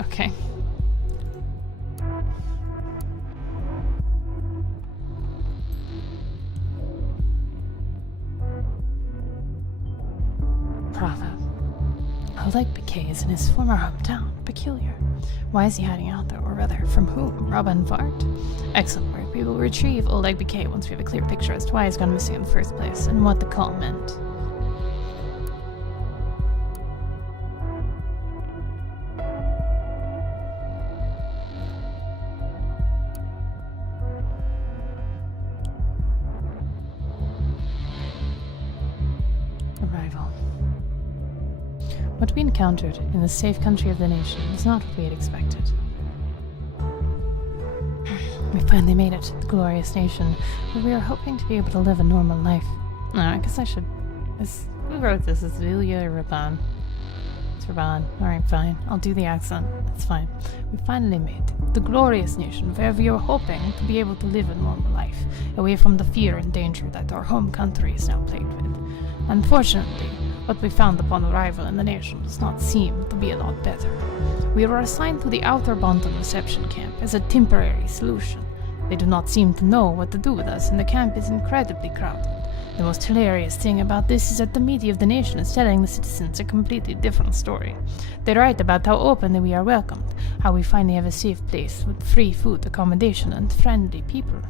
Okay. Bravo. Oleg Piquet is in his former hometown. Peculiar. Why is he hiding out there? Or rather, from whom? Robin Vart? Excellent work. We will retrieve Oleg Piquet once we have a clear picture as to why he's gone missing in the first place, and what the call meant. Arrival. What we encountered in the safe country of the nation was not what we had expected. We finally made it to the glorious nation, where we are hoping to be able to live a normal life. I guess I should... Who wrote this? Is it Ilya or Raban? It's Raban. Alright, fine. I'll do the accent. That's fine. We finally made it. The glorious nation, where we are hoping to be able to live a normal life, away from the fear and danger that our home country is now plagued with. Unfortunately, what we found upon arrival in the nation does not seem to be a lot better. We were assigned to the Outer Bonton reception camp as a temporary solution. They do not seem to know what to do with us, and the camp is incredibly crowded. The most hilarious thing about this is that the media of the nation is telling the citizens a completely different story. They write about how openly we are welcomed, how we finally have a safe place with free food, accommodation, and friendly people.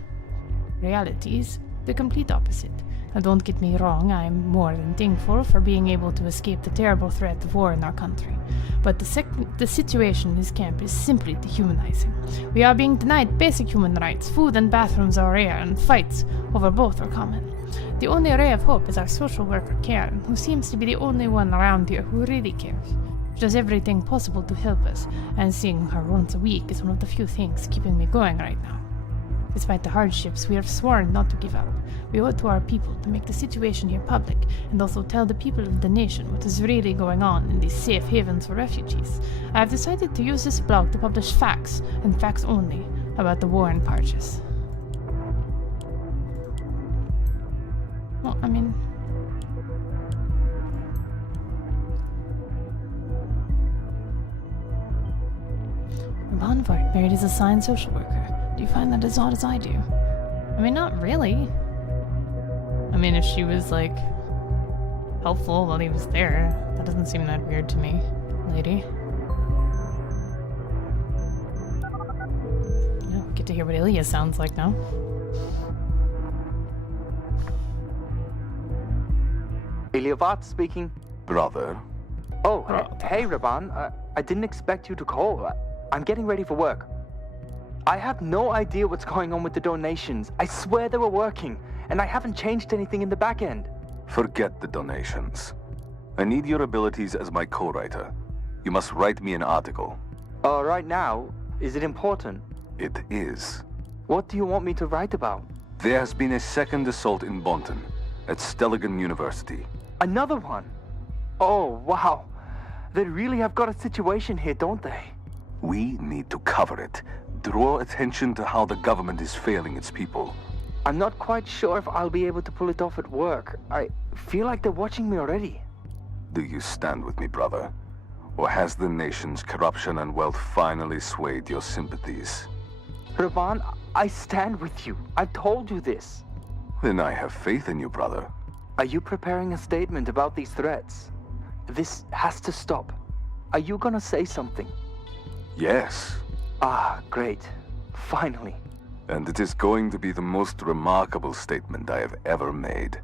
Reality is the complete opposite. Now, don't get me wrong, I am more than thankful for being able to escape the terrible threat of war in our country. But the situation in this camp is simply dehumanizing. We are being denied basic human rights, food and bathrooms are rare, and fights over both are common. The only ray of hope is our social worker, Karen, who seems to be the only one around here who really cares. She does everything possible to help us, and seeing her once a week is one of the few things keeping me going right now. Despite the hardships, we have sworn not to give up. We owe it to our people to make the situation here public, and also tell the people of the nation what is really going on in these safe havens for refugees. I have decided to use this blog to publish facts, and facts only, about the war in Parches. Well, I mean... Bonvart married his assigned social worker. Do you find that as odd as I do? I mean, not really. I mean, if she was, like, helpful while he was there, that doesn't seem that weird to me, lady. Yeah, get to hear what Ilya sounds like now. Ilya Vart speaking. Brother. Oh, hey, Raban. I didn't expect you to call. I'm getting ready for work. I have no idea what's going on with the donations. I swear they were working, and I haven't changed anything in the back end. Forget the donations. I need your abilities as my co-writer. You must write me an article. Right now, is it important? It is. What do you want me to write about? There has been a second assault in Bonton, at Stelligan University. Another one? Oh, wow. They really have got a situation here, don't they? We need to cover it. Draw attention to how the government is failing its people. I'm not quite sure if I'll be able to pull it off at work. I feel like they're watching me already. Do you stand with me, brother? Or has the nation's corruption and wealth finally swayed your sympathies? Raban, I stand with you. I've told you this. Then I have faith in you, brother. Are you preparing a statement about these threats? This has to stop. Are you gonna say something? Yes. Ah, great. Finally. And it is going to be the most remarkable statement I have ever made.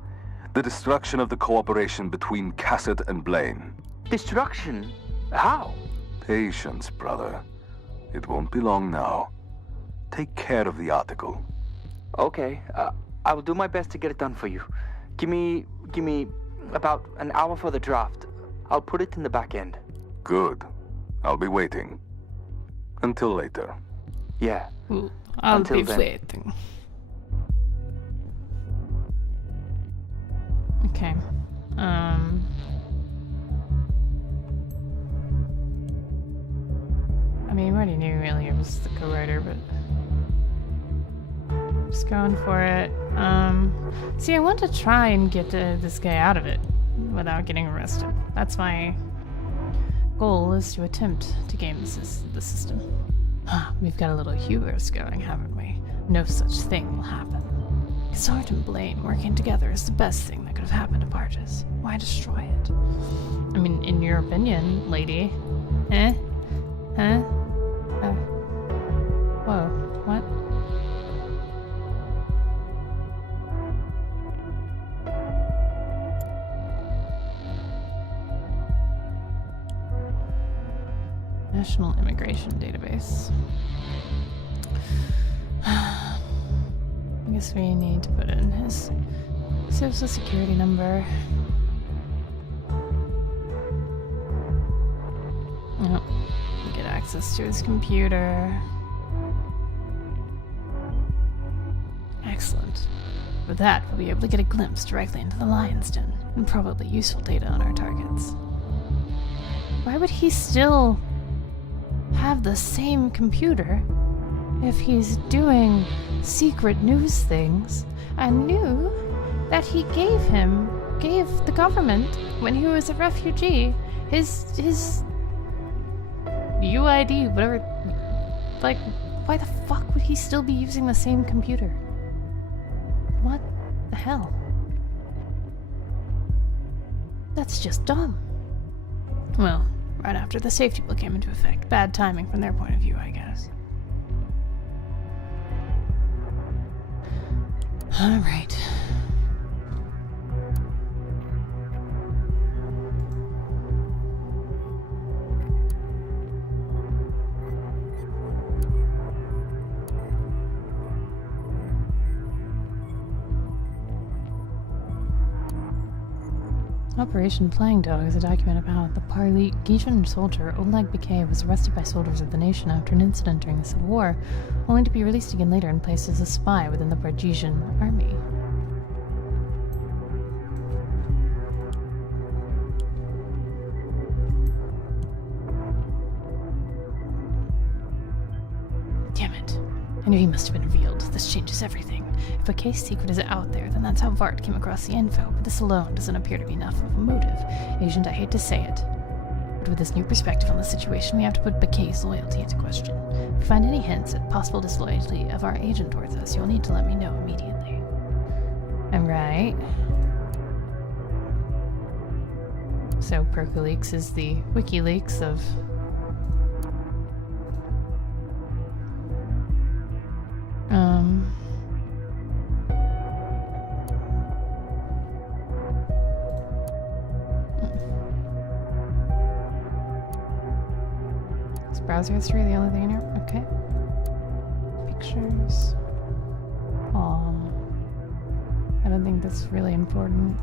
The destruction of the cooperation between Cassett and Blaine. Destruction? How? Patience, brother. It won't be long now. Take care of the article. Okay, I will do my best to get it done for you. Give me about an hour for the draft. I'll put it in the back end. Good. I'll be waiting. Until later. Yeah. Well, I'll Until be then. waiting. Okay. I mean, we already knew Ilya was the co-writer, but just going for it. See, I want to try and get this guy out of it without getting arrested. That's my goal, is to attempt to game the system. We've got a little hubris going, haven't we? No such thing will happen. Sword and Blame working together is the best thing that could have happened to Barges. Why destroy it? I mean, in your opinion, lady. Eh? Huh? Whoa. What? National Immigration Database. I guess we need to put in his social security number. Yep. Get access to his computer. Excellent. With that, we'll be able to get a glimpse directly into the lion's den, and probably useful data on our targets. Why would he still have the same computer if he's doing secret news things and knew that he gave the government, when he was a refugee, his UID, whatever. Like, why the fuck would he still be using the same computer? What the hell? That's just dumb. Well, right after the safety bill came into effect. Bad timing from their point of view, I guess. Alright. Operation Flying Dog is a document about the Parisian soldier Oleg Biquet was arrested by soldiers of the nation after an incident during the Civil War, only to be released again later and placed as a spy within the Parisian army. Damn it. I knew he must have been revealed. This changes everything. If a case secret is out there, then that's how Vart came across the info, but this alone doesn't appear to be enough of a motive. Agent, I hate to say it, but with this new perspective on the situation, we have to put Biquet's loyalty into question. If you find any hints at possible disloyalty of our agent towards us, you'll need to let me know immediately. Alright. So Percoleaks is the WikiLeaks of... Is browser history the only thing in here? Okay. Pictures. Aw. I don't think that's really important.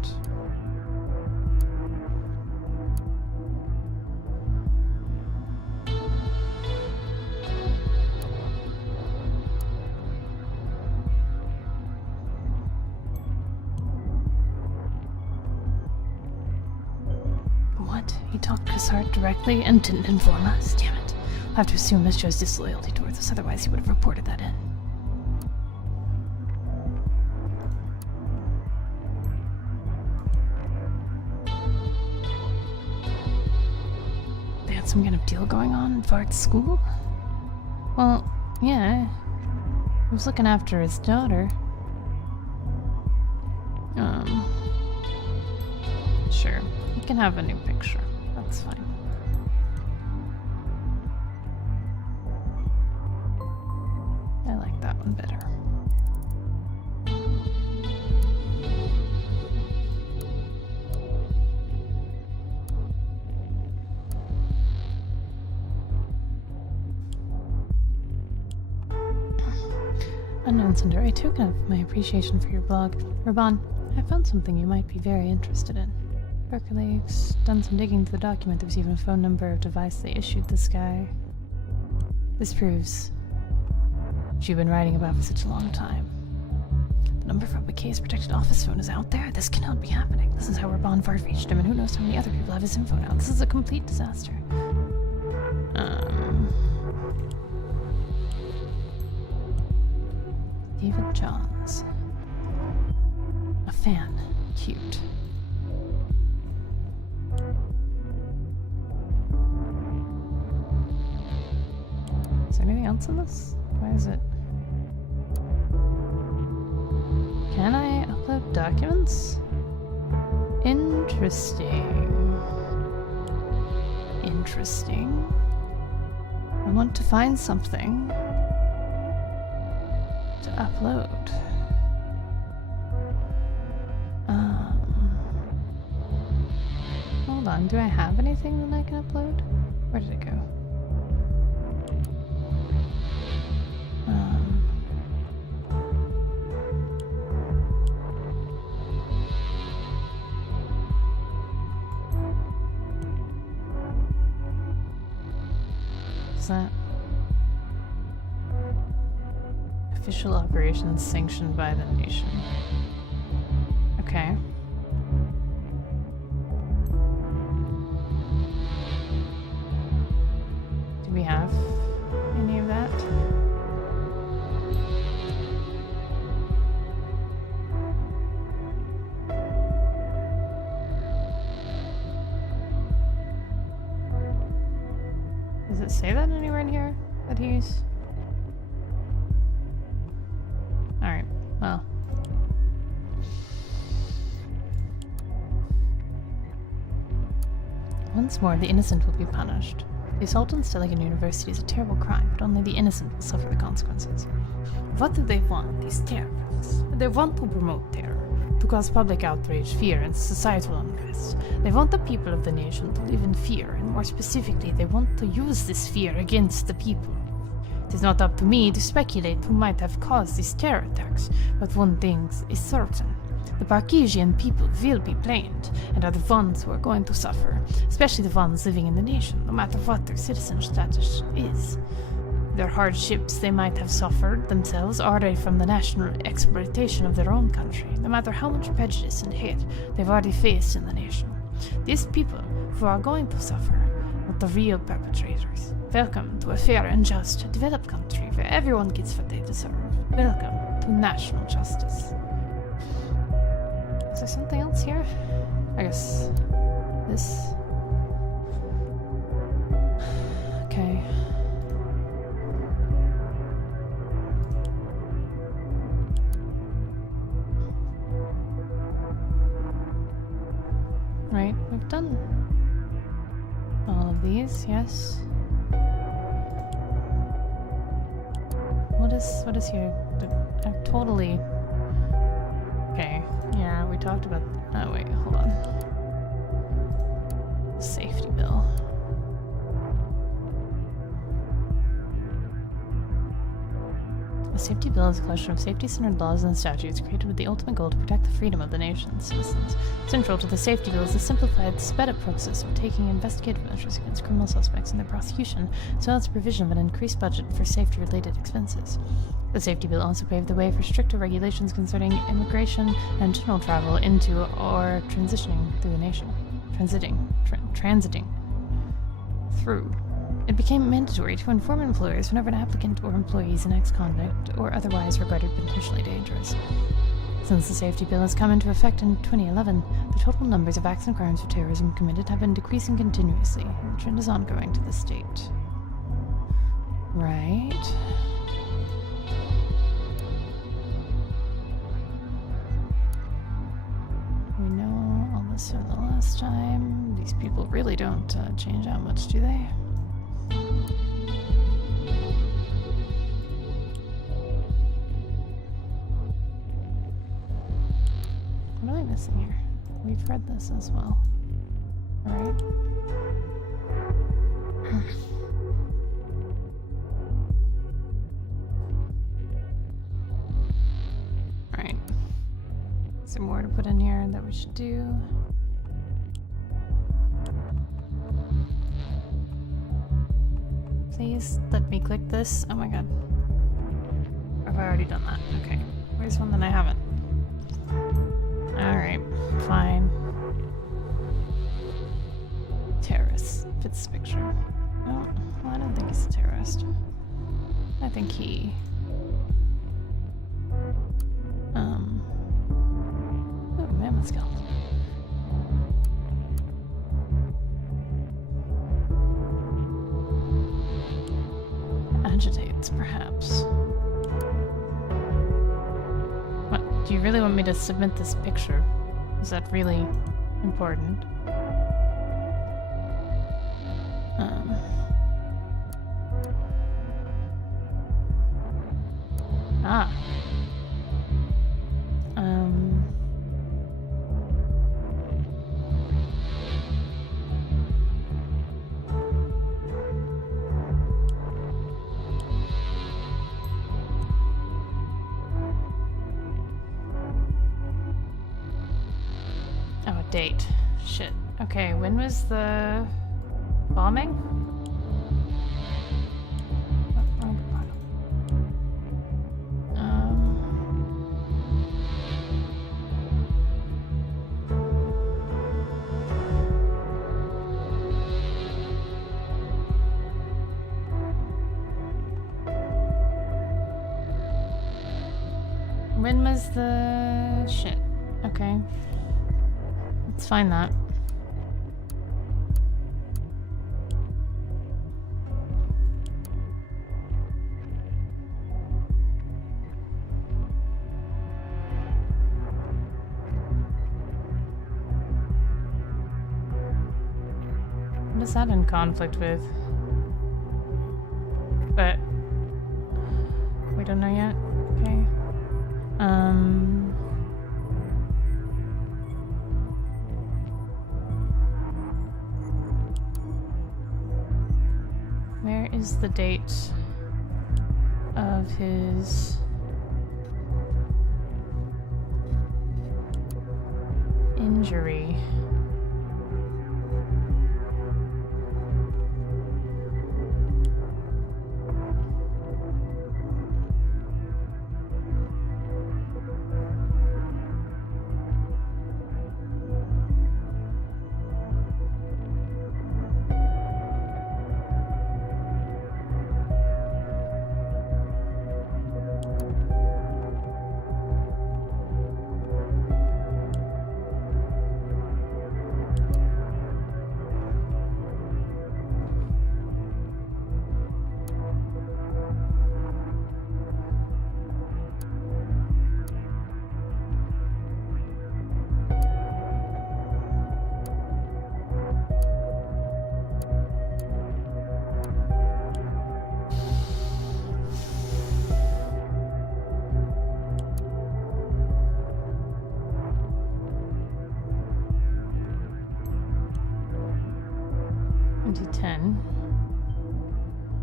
What? He talked to Sart directly and didn't inform us? Damn it. I'll have to assume this shows disloyalty towards us, otherwise he would have reported that in. They had some kind of deal going on at Vart's school? Well, yeah. He was looking after his daughter. Sure. You can have a new picture. That's fine. I like that one better. Unknown Sender, a token of my appreciation for your blog. Raban, I found something you might be very interested in. Percolates, done some digging through the document. There's even a phone number of device they issued this guy. This proves what you've been writing about for such a long time. The number for BK's protected office phone is out there. This cannot be happening. This is how Raban Fard reached him, and who knows how many other people have his info now. This is a complete disaster. David Johns. A fan. Cute. Is there anything else in this? Why is it? Can I upload documents? Interesting. Interesting. I want to find something to upload. Hold on, do I have anything that I can upload? Where did it go? Is that official operations sanctioned by the nation? Okay. Do we have any of that? Does it say that anywhere in here? That he's... Alright, well. Once more, the innocent will be punished. The assault on Stelligan University is a terrible crime, but only the innocent will suffer the consequences. What do they want, these terrorists? They want to promote terror, to cause public outrage, fear, and societal unrest. They want the people of the nation to live in fear, and more specifically, they want to use this fear against the people. It is not up to me to speculate who might have caused these terror attacks, but one thing is certain. The Barkesian people will be blamed, and are the ones who are going to suffer, especially the ones living in the nation, no matter what their citizen status is. Their hardships they might have suffered themselves are they from the national exploitation of their own country, no matter how much prejudice and hate they've already faced in the nation. These people who are going to suffer are the real perpetrators. Welcome to a fair and just, developed country where everyone gets what they deserve. Welcome to national justice. Is there something else here? I guess this. Okay. Right, we've done all of these, yes. What is here? I've totally... Okay, yeah, we talked about... Oh, wait, hold on. Safety bill. A safety bill is a collection of safety-centered laws and statutes created with the ultimate goal to protect the freedom of the nation's citizens. Central to the safety bill is the simplified, sped-up process of taking investigative measures against criminal suspects and their prosecution, as well as the provision of an increased budget for safety-related expenses. The safety bill also paved the way for stricter regulations concerning immigration and general travel into or transiting through the nation. Transiting through. It became mandatory to inform employers whenever an applicant or employee is an ex-convict or otherwise regarded potentially dangerous. Since the safety bill has come into effect in 2011, the total numbers of acts and crimes of terrorism committed have been decreasing continuously, and the trend is ongoing to this date. Right. We know all this for the last time. These people really don't change out much, do they? What am I missing here? We've read this as well. Alright. Alright. Is there more to put in here that we should do? Please let me click this. Oh my god. Or have I already done that? Okay. Where's one that I haven't? Alright, fine. Terrorist. Fits the picture. Oh, well, I don't think he's a terrorist. I think he... Oh, mammoth skeleton. Agitates, perhaps. What? Do you really want me to submit this picture? Is that really important? Ah. Oh, a date. Shit. Okay, when was the bombing? Oh, wrong button. When was the shit? Okay. Let's find that. What is that in conflict with? But we don't know yet. Okay. Where is the date of his injury?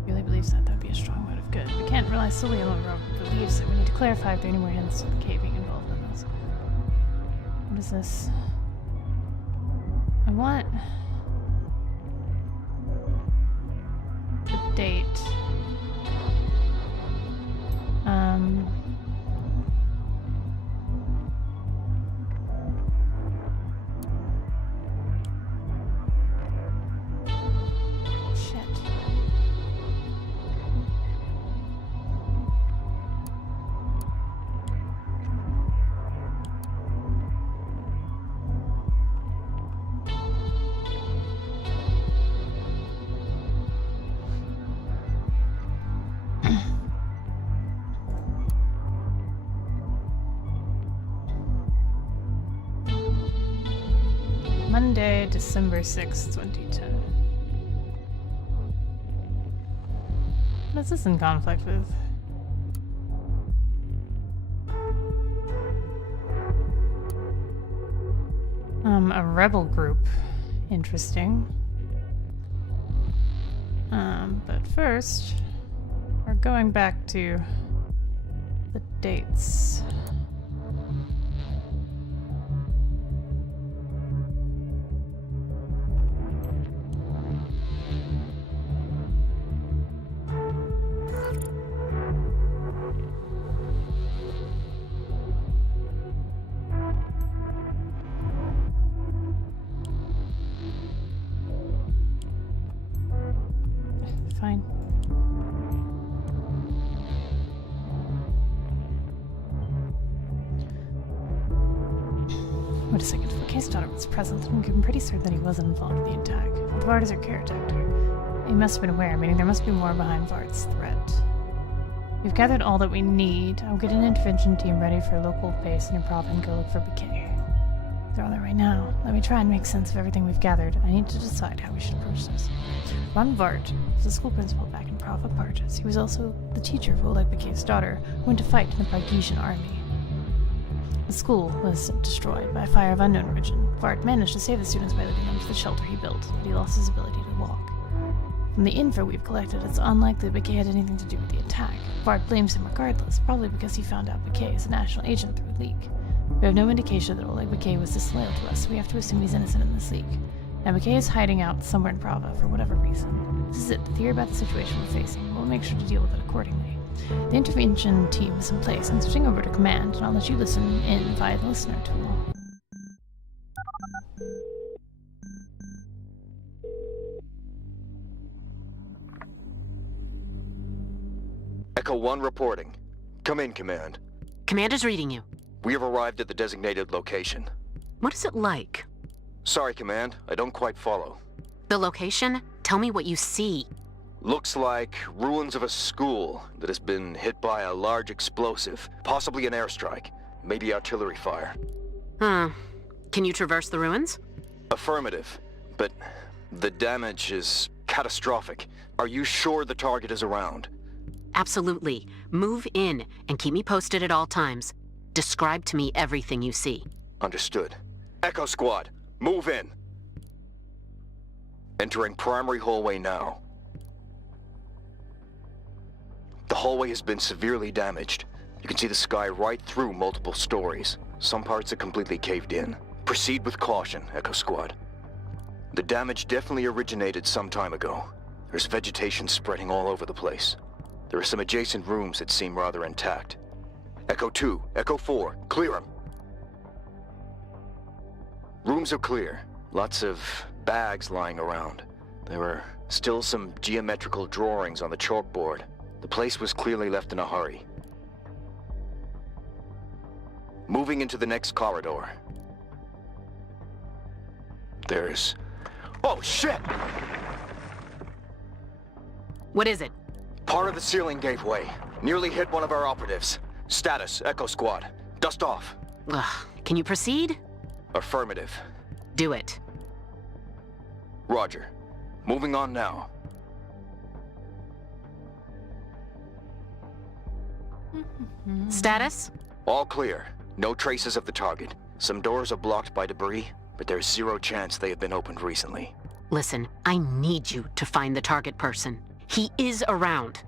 Really believes that would be a strong motive. Good. We can't rely solely on what Rob believes. We need to clarify if there are any more hints of caving involved in this. What is this? I want the date. Monday, December 6th, 2010. What is this in conflict with? A rebel group. Interesting. But first, we're going back to the dates. Wait a second. If Bakay's daughter was present, I'm pretty certain that he wasn't involved in the attack. Vard is her caretaker. He must have been aware, meaning there must be more behind Vard's threat. We've gathered all that we need. I'll get an intervention team ready for a local base in Improv and go look for Bakay. They're on there right now. Let me try and make sense of everything we've gathered. I need to decide how we should approach this. Ron Vard was the school principal back in Prava Parges. He was also the teacher of Oleg Bakay's daughter, who went to fight in the Pargesian army. The school was destroyed by a fire of unknown origin. Vard managed to save the students by living under the shelter he built, but he lost his ability to walk. From the info we've collected, it's unlikely Bakay had anything to do with the attack. Vard blames him regardless, probably because he found out Bakay is a national agent through a leak. We have no indication that Oleg Bakay was disloyal to us, so we have to assume he's innocent in this leak. Now, Bakay is hiding out somewhere in Prava for whatever reason. This is it, the theory about the situation we're facing. We'll make sure to deal with it accordingly. The intervention team is in place. I'm switching over to command, and I'll let you listen in via the listener tool. Echo 1 reporting. Come in, Command. Commander's reading you. We have arrived at the designated location. What is it like? Sorry, Command. I don't quite follow. The location? Tell me what you see. Looks like ruins of a school that has been hit by a large explosive. Possibly an airstrike. Maybe artillery fire. Can you traverse the ruins? Affirmative. But the damage is catastrophic. Are you sure the target is around? Absolutely. Move in and keep me posted at all times. Describe to me everything you see. Understood. Echo Squad, move in. Entering primary hallway now. The hallway has been severely damaged. You can see the sky right through multiple stories. Some parts are completely caved in. Proceed with caution, Echo Squad. The damage definitely originated some time ago. There's vegetation spreading all over the place. There are some adjacent rooms that seem rather intact. Echo 2, Echo 4, clear them. Rooms are clear. Lots of bags lying around. There are still some geometrical drawings on the chalkboard. The place was clearly left in a hurry. Moving into the next corridor. There's... Oh, shit! What is it? Part of the ceiling gave way. Nearly hit one of our operatives. Status, Echo Squad. Dust off. Ugh. Can you proceed? Affirmative. Do it. Roger. Moving on now. Status? All clear. No traces of the target. Some doors are blocked by debris, but there's zero chance they have been opened recently. Listen, I need you to find the target person. He is around.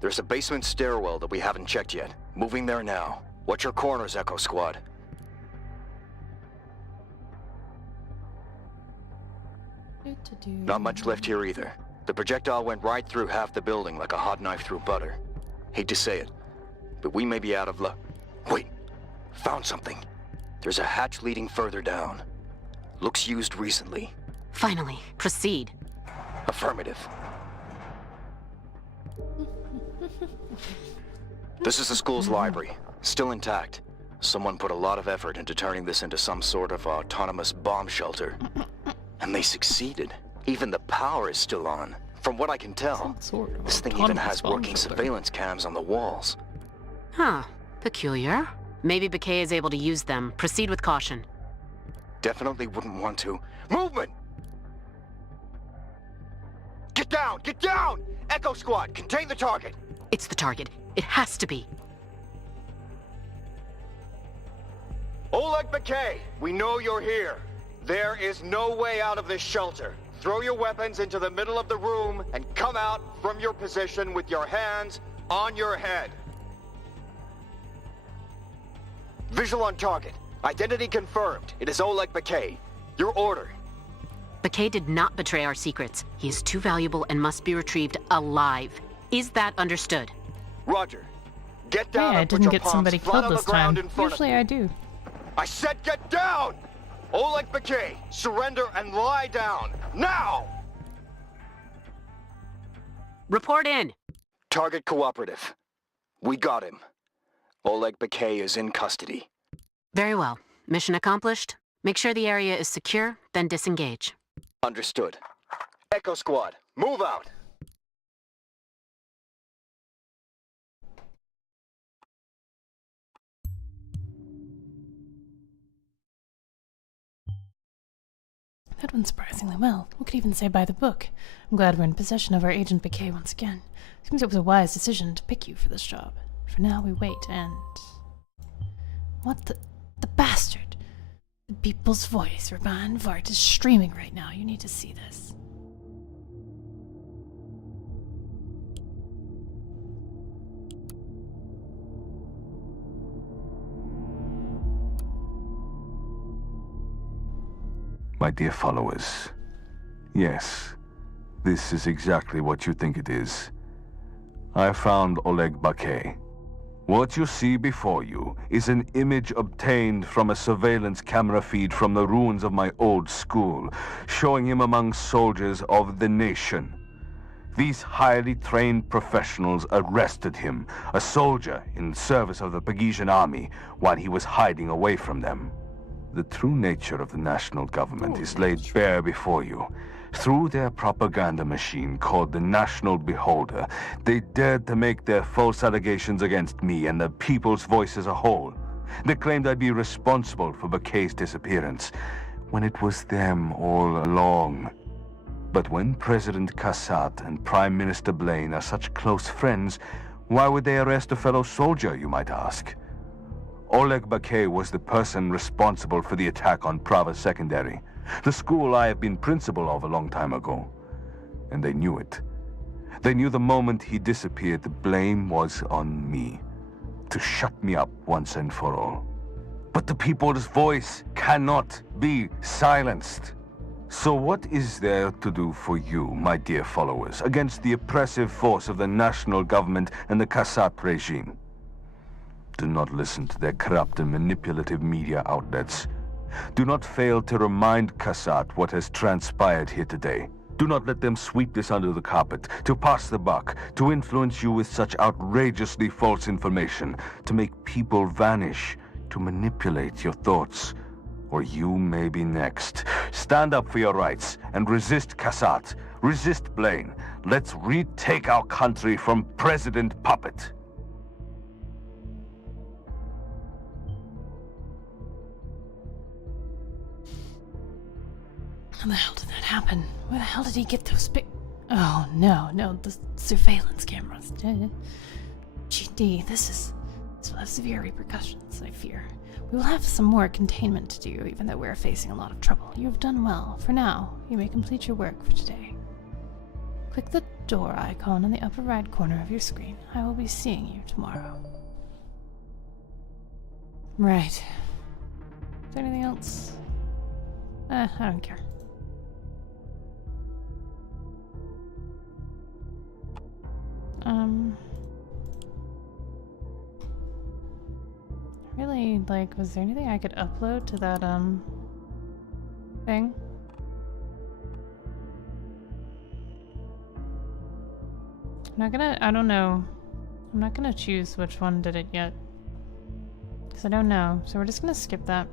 There's a basement stairwell that we haven't checked yet. Moving there now. Watch your corners, Echo Squad. Not much left here either. The projectile went right through half the building like a hot knife through butter. Hate to say it, but we may be out of luck. Wait, found something. There's a hatch leading further down. Looks used recently. Finally, proceed. Affirmative. This is the school's library, still intact. Someone put a lot of effort into turning this into some sort of autonomous bomb shelter. And they succeeded. Even the power is still on. From what I can tell, this thing even has working surveillance cams on the walls. Huh. Peculiar. Maybe Bakay is able to use them. Proceed with caution. Definitely wouldn't want to. Movement! Get down! Get down! Echo Squad, contain the target! It's the target. It has to be. Oleg Bakay, we know you're here. There is no way out of this shelter. Throw your weapons into the middle of the room and come out from your position with your hands on your head. Visual on target. Identity confirmed. It is Oleg Bakay. Your order. Bakay did not betray our secrets. He is too valuable and must be retrieved alive. Is that understood? Roger. Get down Hey, I and put didn't your get palms somebody flat killed on the this ground time. in front of Usually you. I do. I said get down! Oleg Bakay, surrender and lie down. Now! Report in. Target cooperative. We got him. Oleg Bakay is in custody. Very well. Mission accomplished. Make sure the area is secure, then disengage. Understood. Echo Squad, move out! That went surprisingly well. We could even say by the book. I'm glad we're in possession of our Agent Bouquet once again. Seems it was a wise decision to pick you for this job. For now, we wait and... What the... The bastard! The people's voice, Raban Vart, is streaming right now. You need to see this. My dear followers, yes, this is exactly what you think it is. I found Oleg Bakay. What you see before you is an image obtained from a surveillance camera feed from the ruins of my old school, showing him among soldiers of the nation. These highly trained professionals arrested him, a soldier in service of the Pagesian army, while he was hiding away from them. The true nature of the national government is laid bare before you. Through their propaganda machine called the National Beholder, they dared to make their false allegations against me and the people's voice as a whole. They claimed I'd be responsible for Bakay's disappearance, when it was them all along. But when President Kassat and Prime Minister Blaine are such close friends, why would they arrest a fellow soldier, you might ask? Oleg Bakay was the person responsible for the attack on Prava Secondary, the school I have been principal of a long time ago. And they knew it. They knew the moment he disappeared, the blame was on me, to shut me up once and for all. But the people's voice cannot be silenced. So what is there to do for you, my dear followers, against the oppressive force of the national government and the Kassat regime? Do not listen to their corrupt and manipulative media outlets. Do not fail to remind Kassat what has transpired here today. Do not let them sweep this under the carpet, to pass the buck, to influence you with such outrageously false information, to make people vanish, to manipulate your thoughts. Or you may be next. Stand up for your rights and resist Kassat. Resist Blaine. Let's retake our country from President Puppet. How the hell did that happen? Where the hell did he get those big... Oh, no, the surveillance cameras. GD, this will have severe repercussions, I fear. We will have some more containment to do, even though we are facing a lot of trouble. You have done well. For now, you may complete your work for today. Click the door icon in the upper right corner of your screen. I will be seeing you tomorrow. Right. Is there anything else? I don't care. Really, like, was there anything I could upload to that, thing? I don't know. I'm not gonna choose which one did it yet. Because I don't know. So we're just gonna skip that.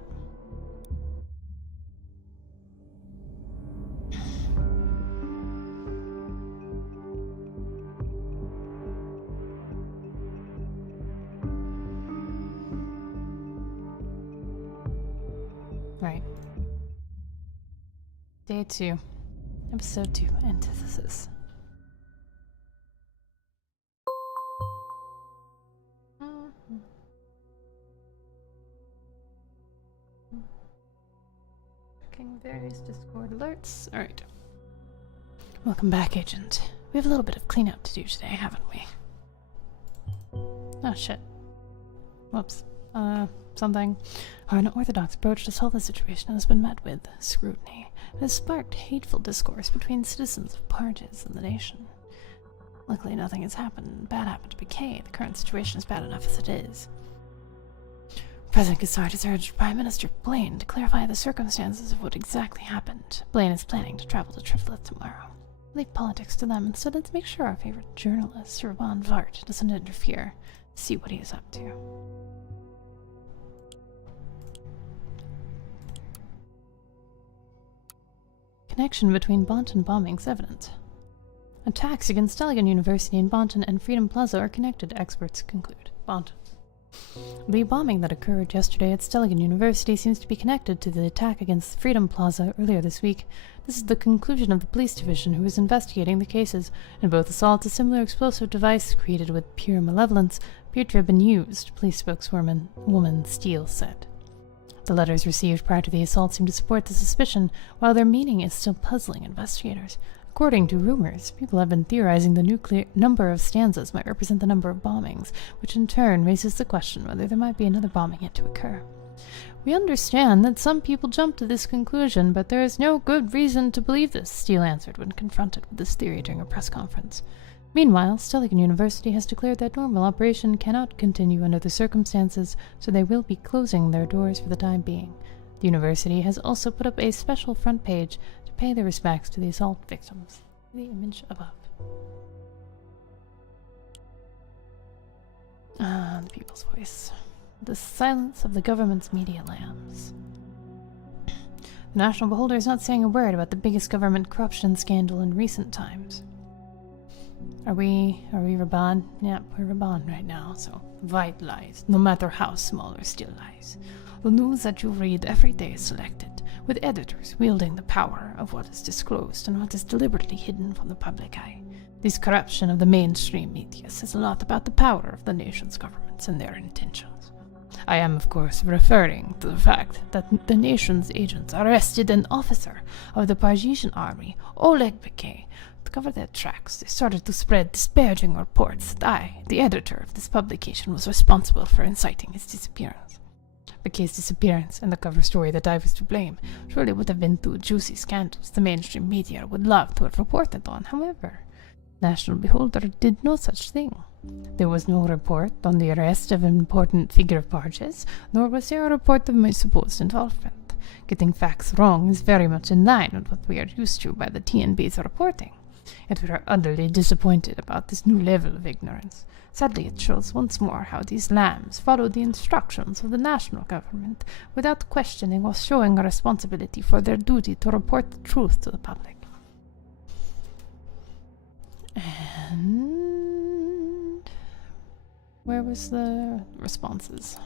Right. Day 2. Episode 2. Antithesis. Checking various Discord alerts. Alright. Welcome back, Agent. We have a little bit of cleanup to do today, haven't we? Oh, shit. Whoops. Something. Our unorthodox approach to solve the situation has been met with scrutiny. It has sparked hateful discourse between citizens of Parges and the nation. Luckily, nothing has bad happened to Bakay. The current situation is bad enough as it is. President Kassart has urged Prime Minister Blaine to clarify the circumstances of what exactly happened. Blaine is planning to travel to Triflet tomorrow. Leave politics to them. Instead, let's make sure our favorite journalist, Raban Vart, doesn't interfere. See what he is up to. connection between Bonton bombings evident. Attacks against Deligan University in Bonton and Freedom Plaza are connected, experts conclude. Bonton. The bombing that occurred yesterday at Deligan University seems to be connected to the attack against Freedom Plaza earlier this week. This is the conclusion of the police division, who is investigating the cases. In both assaults, a similar explosive device created with pure malevolence appeared to have been used, police spokeswoman Steele said. The letters received prior to the assault seem to support the suspicion, while their meaning is still puzzling investigators. According to rumors, people have been theorizing the number of stanzas might represent the number of bombings, which in turn raises the question whether there might be another bombing yet to occur. We understand that some people jump to this conclusion, but there is no good reason to believe this, Steele answered when confronted with this theory during a press conference. Meanwhile, Deligan University has declared that normal operation cannot continue under the circumstances, so they will be closing their doors for the time being. The university has also put up a special front page to pay their respects to the assault victims. The image above. The people's voice. The silence of the government's media lambs. The National Beholder is not saying a word about the biggest government corruption scandal in recent times. Are we Raban? Yep, we're Raban right now, so white lies, no matter how small, are still lies. The news that you read every day is selected, with editors wielding the power of what is disclosed and what is deliberately hidden from the public eye. This corruption of the mainstream media says a lot about the power of the nation's governments and their intentions. I am, of course, referring to the fact that the nation's agents arrested an officer of the Parisian army, Oleg Piquet. To cover their tracks, they started to spread disparaging reports that I, the editor of this publication, was responsible for inciting his disappearance. Piquet's disappearance and the cover story that I was to blame surely would have been two juicy scandals the mainstream media would love to have reported on. However, National Beholder did no such thing. There was no report on the arrest of an important figure of Barges, nor was there a report of my supposed involvement. Getting facts wrong is very much in line with what we are used to by the TNB's reporting. Yet we are utterly disappointed about this new level of ignorance. Sadly, it shows once more how these lambs follow the instructions of the national government without questioning or showing a responsibility for their duty to report the truth to the public. And where was the responses?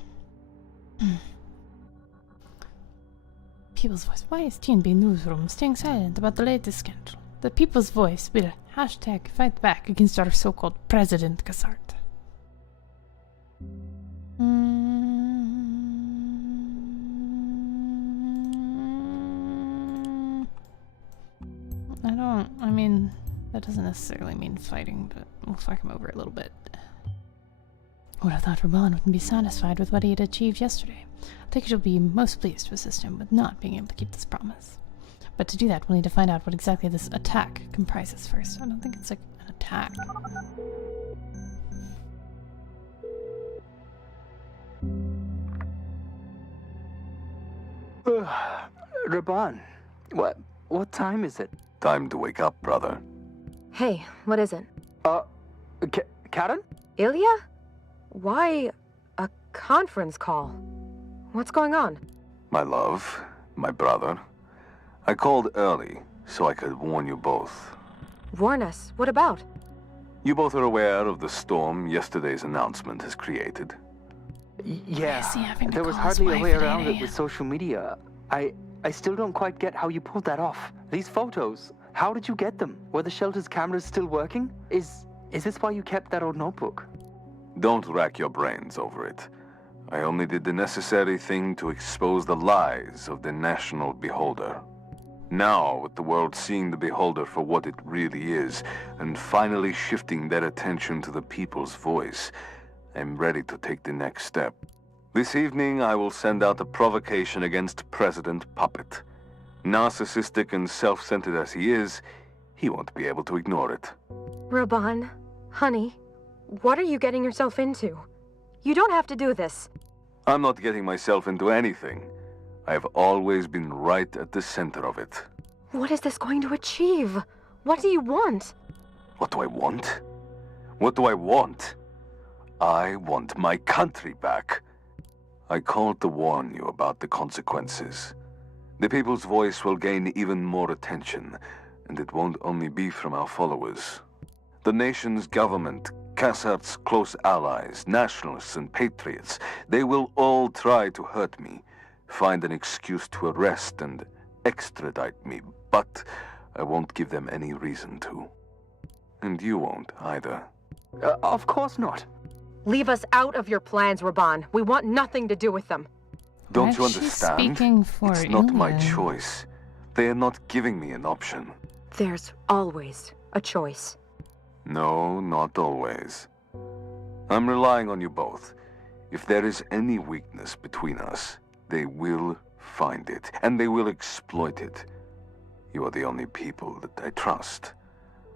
People's Voice. Why is TNB Newsroom staying silent about the latest scandal? The People's Voice will #fight back against our so-called President Cassart. That doesn't necessarily mean fighting, but we'll fuck him over a little bit. I would have thought Raban wouldn't be satisfied with what he had achieved yesterday. I think he'll be most pleased to assist him with not being able to keep this promise. But to do that, we'll need to find out what exactly this attack comprises first. I don't think it's like an attack. Raban, what time is it? Time to wake up, brother. Hey, what is it? Karen? Ilya? Why a conference call? What's going on? My love, my brother. I called early so I could warn you both. Warn us. What about? You both are aware of the storm yesterday's announcement has created. Yeah, Is he having to there was call his hardly a wife way at around 8 it with social media. I still don't quite get how you pulled that off. These photos, how did you get them? Were the shelter's cameras still working? Is this why you kept that old notebook? Don't rack your brains over it. I only did the necessary thing to expose the lies of the National Beholder. Now, with the world seeing the Beholder for what it really is, and finally shifting their attention to the people's voice, I'm ready to take the next step. This evening, I will send out a provocation against President Puppet. Narcissistic and self-centered as he is, he won't be able to ignore it. Raban, honey, what are you getting yourself into? You don't have to do this. I'm not getting myself into anything. I have always been right at the center of it. What is this going to achieve? What do you want? What do I want? What do I want? I want my country back. I called to warn you about the consequences. The people's voice will gain even more attention, and it won't only be from our followers. The nation's government, Cassard's close allies, nationalists and patriots, they will all try to hurt me, find an excuse to arrest and extradite me, but I won't give them any reason to. And you won't either. Of course not. Leave us out of your plans, Raban. We want nothing to do with them. Don't you Why is she understand? speaking for It's not my Ilya? choice. They are not giving me an option. There's always a choice. No, not always. I'm relying on you both. If there is any weakness between us, they will find it, and they will exploit it. You are the only people that I trust.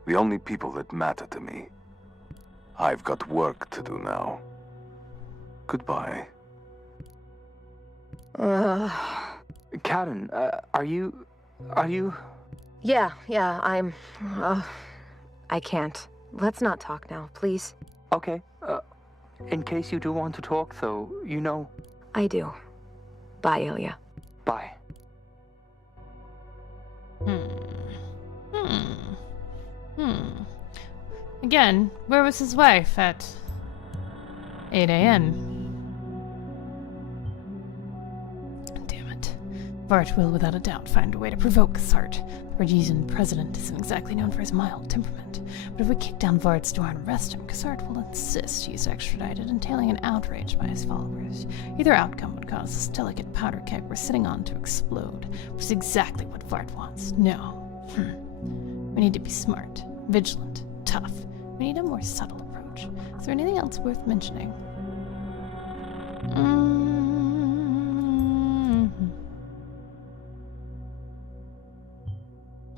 The only people that matter to me. I've got work to do now. Goodbye. Karen, are you... Yeah, I can't. Let's not talk now, please. Okay, in case you do want to talk, though, you know... I do. Bye, Ilya. Bye. Again, where was his wife at 8 a.m.? Damn it. Vart will without a doubt find a way to provoke Sart. The Rhodesian president isn't exactly known for his mild temperament, but if we kick down Vart's door and arrest him, Cassard will insist he's extradited, entailing an outrage by his followers. Either outcome would cause this delicate powder keg we're sitting on to explode, which is exactly what Vart wants. No. We need to be smart, vigilant, tough. We need a more subtle approach. Is there anything else worth mentioning?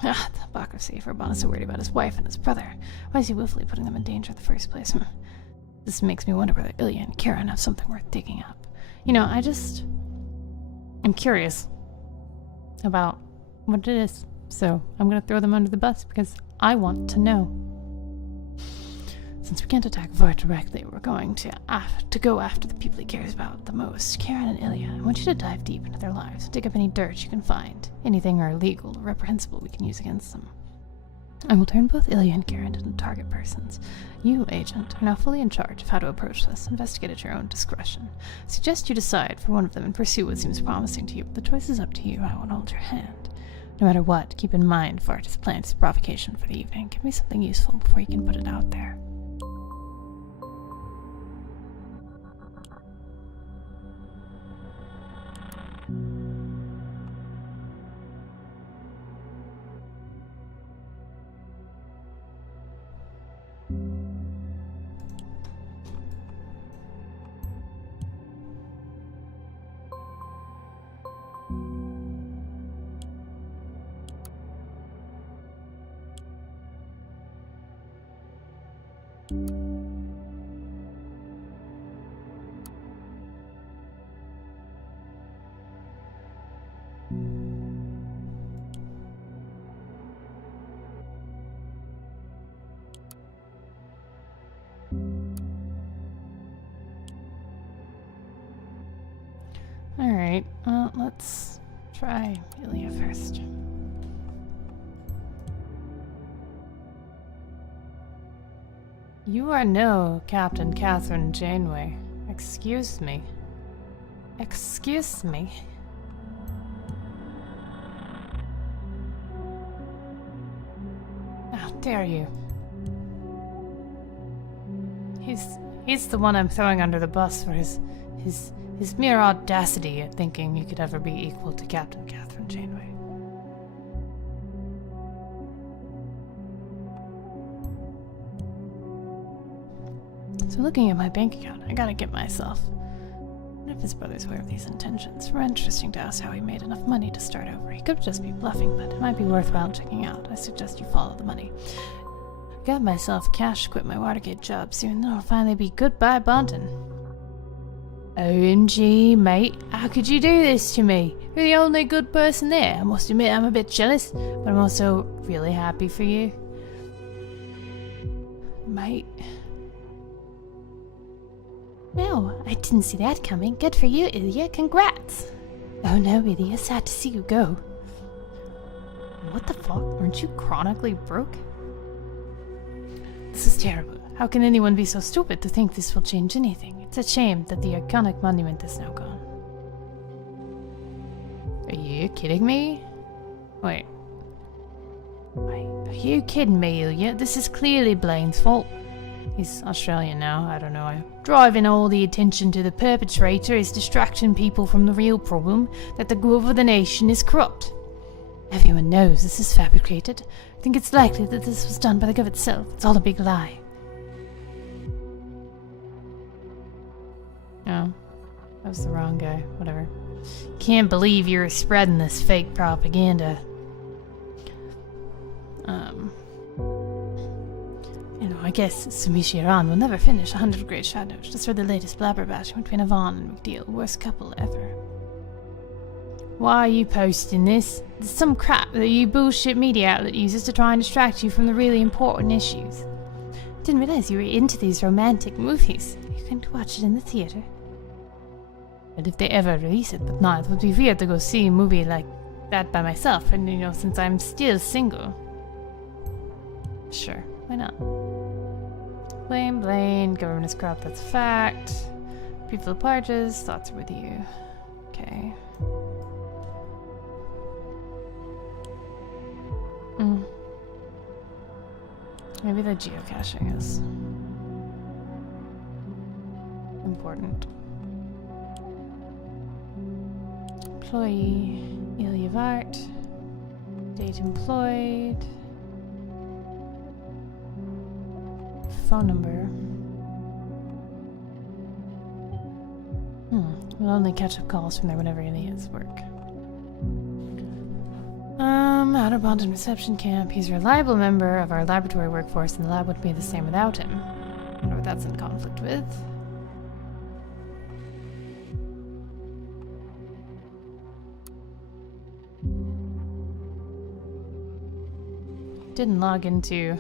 Ah, the hypocrisy. If Raban is so worried about his wife and his brother, why is he willfully putting them in danger in the first place? This makes me wonder whether Ilya and Karen have something worth digging up. You know, I'm curious about what it is. So I'm going to throw them under the bus because I want to know. Since we can't attack Vart directly, we're going to go after the people he cares about the most. Karen and Ilya, I want you to dive deep into their lives, dig up any dirt you can find, anything illegal or reprehensible we can use against them. I will turn both Ilya and Karen into target persons. You, agent, are now fully in charge of how to approach this. Investigate at your own discretion. I suggest you decide for one of them and pursue what seems promising to you, but the choice is up to you. I won't hold your hand. No matter what, keep in mind Vart has planned his provocation for the evening. Give me something useful before you can put it out there. Alright, well, let's try Ilya first. You are no Captain Catherine Janeway. Excuse me. Excuse me. How dare you? He's the one I'm throwing under the bus for his mere audacity at thinking you could ever be equal to Captain Catherine Janeway. So looking at my bank account, I gotta get myself. What if his brother's aware of these intentions? More interesting to ask how he made enough money to start over. He could just be bluffing, but it might be worthwhile checking out. I suggest you follow the money. I got myself cash to quit my Watergate job soon, then it'll finally be goodbye Bonton. OMG, mate, how could you do this to me? You're the only good person there. I must admit I'm a bit jealous, but I'm also really happy for you. Mate. No, I didn't see that coming. Good for you, Ilya. Congrats. Oh no, Ilya, sad to see you go. What the fuck? Aren't you chronically broke? This is terrible. How can anyone be so stupid to think this will change anything? It's a shame that the iconic monument is now gone. Are you kidding me? Wait. Are you kidding me, Ilya? This is clearly Blaine's fault. He's Australian now, I don't know. Driving all the attention to the perpetrator is distracting people from the real problem, that the growth of the nation is corrupt. Everyone knows this is fabricated. I think it's likely that this was done by the gov itself. It's all a big lie. Oh, that was the wrong guy. Whatever. Can't believe you're spreading this fake propaganda. You know, I guess Sumishi Iran will never finish 100 Great Shadows just for the latest blabberbashing between Yvonne and McDeal. Worst couple ever. Why are you posting this? It's some crap that you bullshit media outlet uses to try and distract you from the really important issues. Didn't realize you were into these romantic movies. You can watch it in the theater. But if they ever release it, but not, it would be weird to go see a movie like that by myself, and you know, since I'm still single. Sure, why not? Blaine, government is corrupt, that's a fact. People of Parges, thoughts are with you. Okay. Maybe the geocaching is important. Employee, Ilya Vart. Date employed. Phone number. We'll only catch up calls from there whenever any is work. Outer Bond and Reception Camp. He's a reliable member of our laboratory workforce, and the lab wouldn't be the same without him. I wonder what that's in conflict with. Didn't log into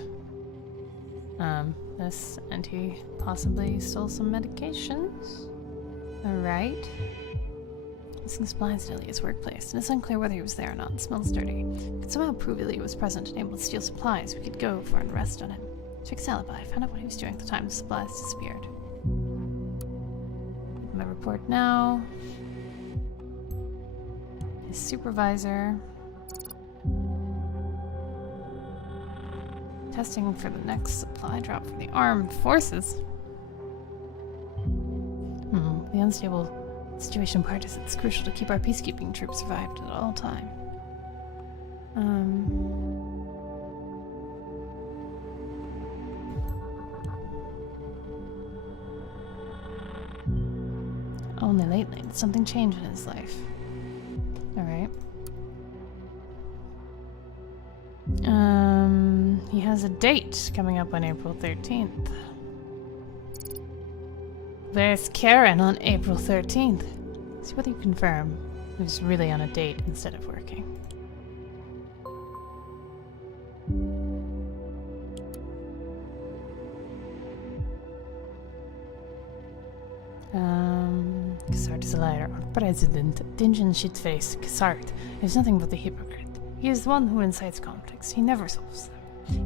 this, and he possibly stole some medications. Alright. Missing supplies in Ilya's workplace, and it's unclear whether he was there or not. It smells dirty. We could somehow prove Ilya was present and able to steal supplies. We could go for an arrest on him. Check his alibi. Find out what he was doing at the time the supplies disappeared. My report now. His supervisor. Testing for the next supply drop for the armed forces. The unstable situation part is it's crucial to keep our peacekeeping troops survived at all time. Only lately did something change in his life. Alright. He has a date coming up on April 13th. There's Karen on April 13th. See whether you confirm he was really on a date instead of working. Kassart is a liar. Our president, Dinjan Shitface, Kassart, is nothing but a hypocrite. He is the one who incites conflicts. He never solves them.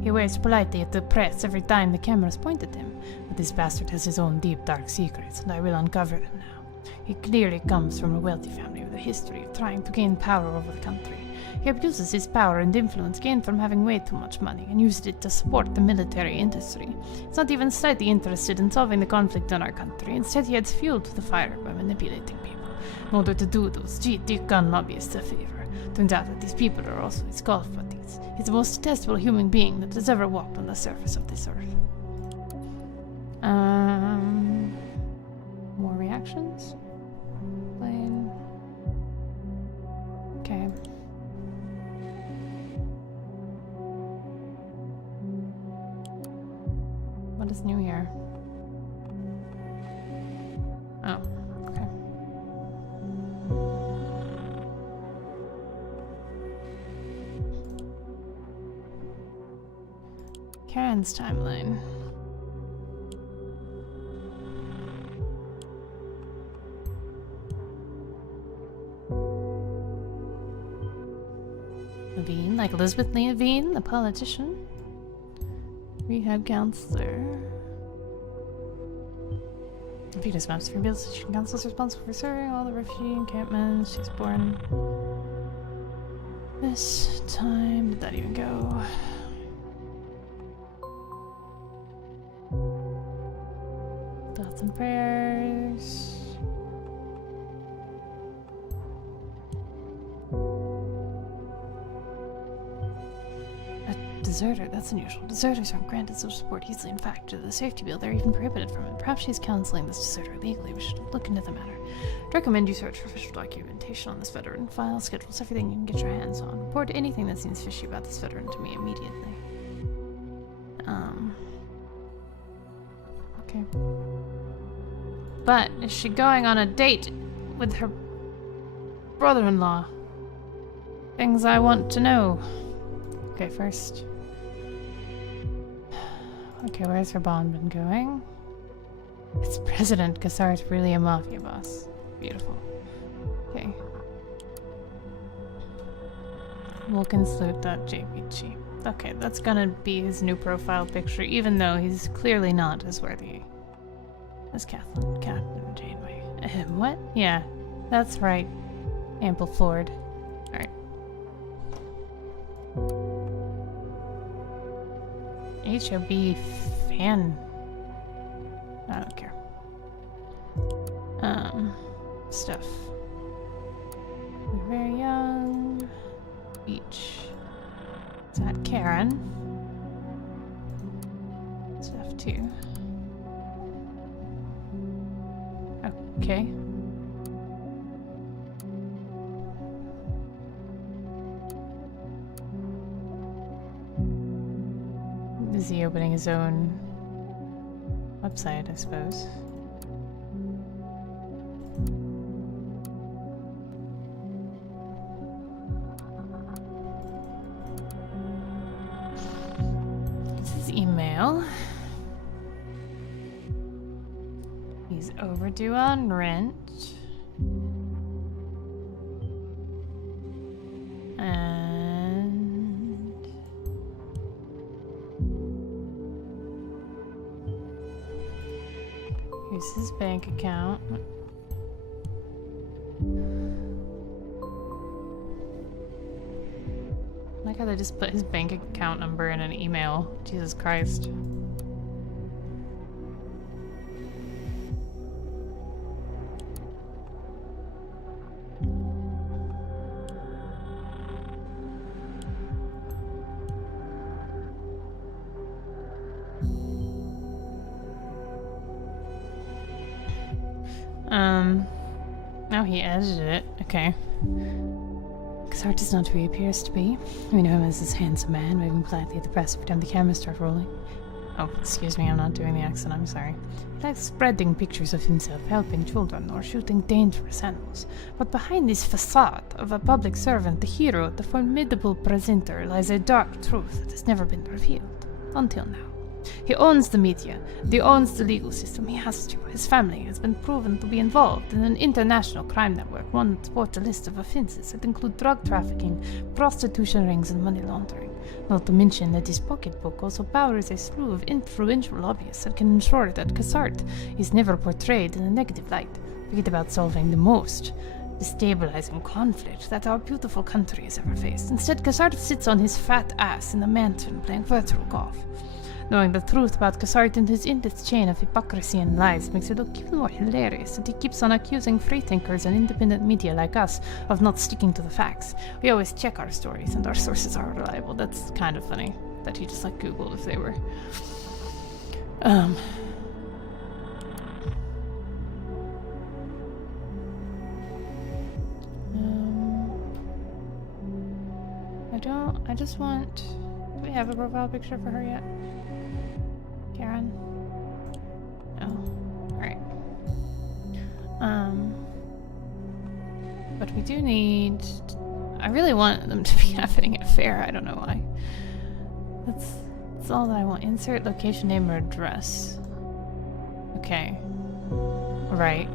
He waves politely at the press every time the cameras point at him, but this bastard has his own deep, dark secrets, and I will uncover them now. He clearly comes from a wealthy family with a history of trying to gain power over the country. He abuses his power and influence gained from having way too much money and used it to support the military industry. He's not even slightly interested in solving the conflict in our country. Instead, he adds fuel to the fire by manipulating people in order to do those gun lobbyists a favor. Turns out that these people are also his golf buddies. He's the most detestable human being that has ever walked on the surface of this earth. More reactions? Plain. Okay. What is new here? Oh, okay. Karen's timeline. Levine, like Elizabeth Levine, the politician. Rehab counselor. Venus maps reveals that she council is responsible for serving all the refugee encampments. She's born this time. Did that even go? Thoughts and prayers. Deserter, that's unusual. Deserters aren't granted social support easily. In fact, due to the safety bill, they're even prohibited from it. Perhaps she's counseling this deserter legally. We should look into the matter. I'd recommend you search for official documentation on this veteran. File schedules, everything you can get your hands on. Report anything that seems fishy about this veteran to me immediately. Okay. But is she going on a date with her brother-in-law? Things I want to know. Okay, first. Okay, where's her bond been going? It's President Kassar's really a mafia boss. Beautiful. Okay. Vulcan Sleuth.jpg. Okay, that's gonna be his new profile picture, even though he's clearly not as worthy as Captain Janeway. What? Yeah, that's right. Ample Ford. Alright. HOB fan. I don't care. Stuff. We're very young. Beach. Is that Karen? Stuff too. Okay. Is he opening his own website, I suppose? This is email. He's overdue on rent. Here's his bank account. I like how they just put his bank account number in an email. Jesus Christ. Now he edited it. Okay. Art is not who he appears to be. We know him as this handsome man, moving politely at the press every time the cameras start rolling. Oh, excuse me, I'm not doing the accent, I'm sorry. He likes spreading pictures of himself helping children or shooting dangerous animals. But behind this facade of a public servant, the hero, the formidable presenter, lies a dark truth that has never been revealed. Until now. He owns the media. He owns the legal system. He has to. His family has been proven to be involved in an international crime network, one that sports a list of offenses that include drug trafficking, prostitution rings, and money laundering. Not to mention that his pocketbook also powers a slew of influential lobbyists that can ensure that Cassart is never portrayed in a negative light. Forget about solving the most destabilizing conflict that our beautiful country has ever faced. Instead, Cassart sits on his fat ass in the mansion playing virtual golf. Knowing the truth about Cassart and his endless chain of hypocrisy and lies makes it look even more hilarious that he keeps on accusing freethinkers and independent media like us of not sticking to the facts. We always check our stories and our sources are reliable. That's kind of funny that he just like Googled if they were. I just want... Do we have a profile picture for her yet? Karen? Oh, alright. But we do need... I really want them to be happening at a fair, I don't know why. That's all that I want. Insert location name or address. Okay. Right.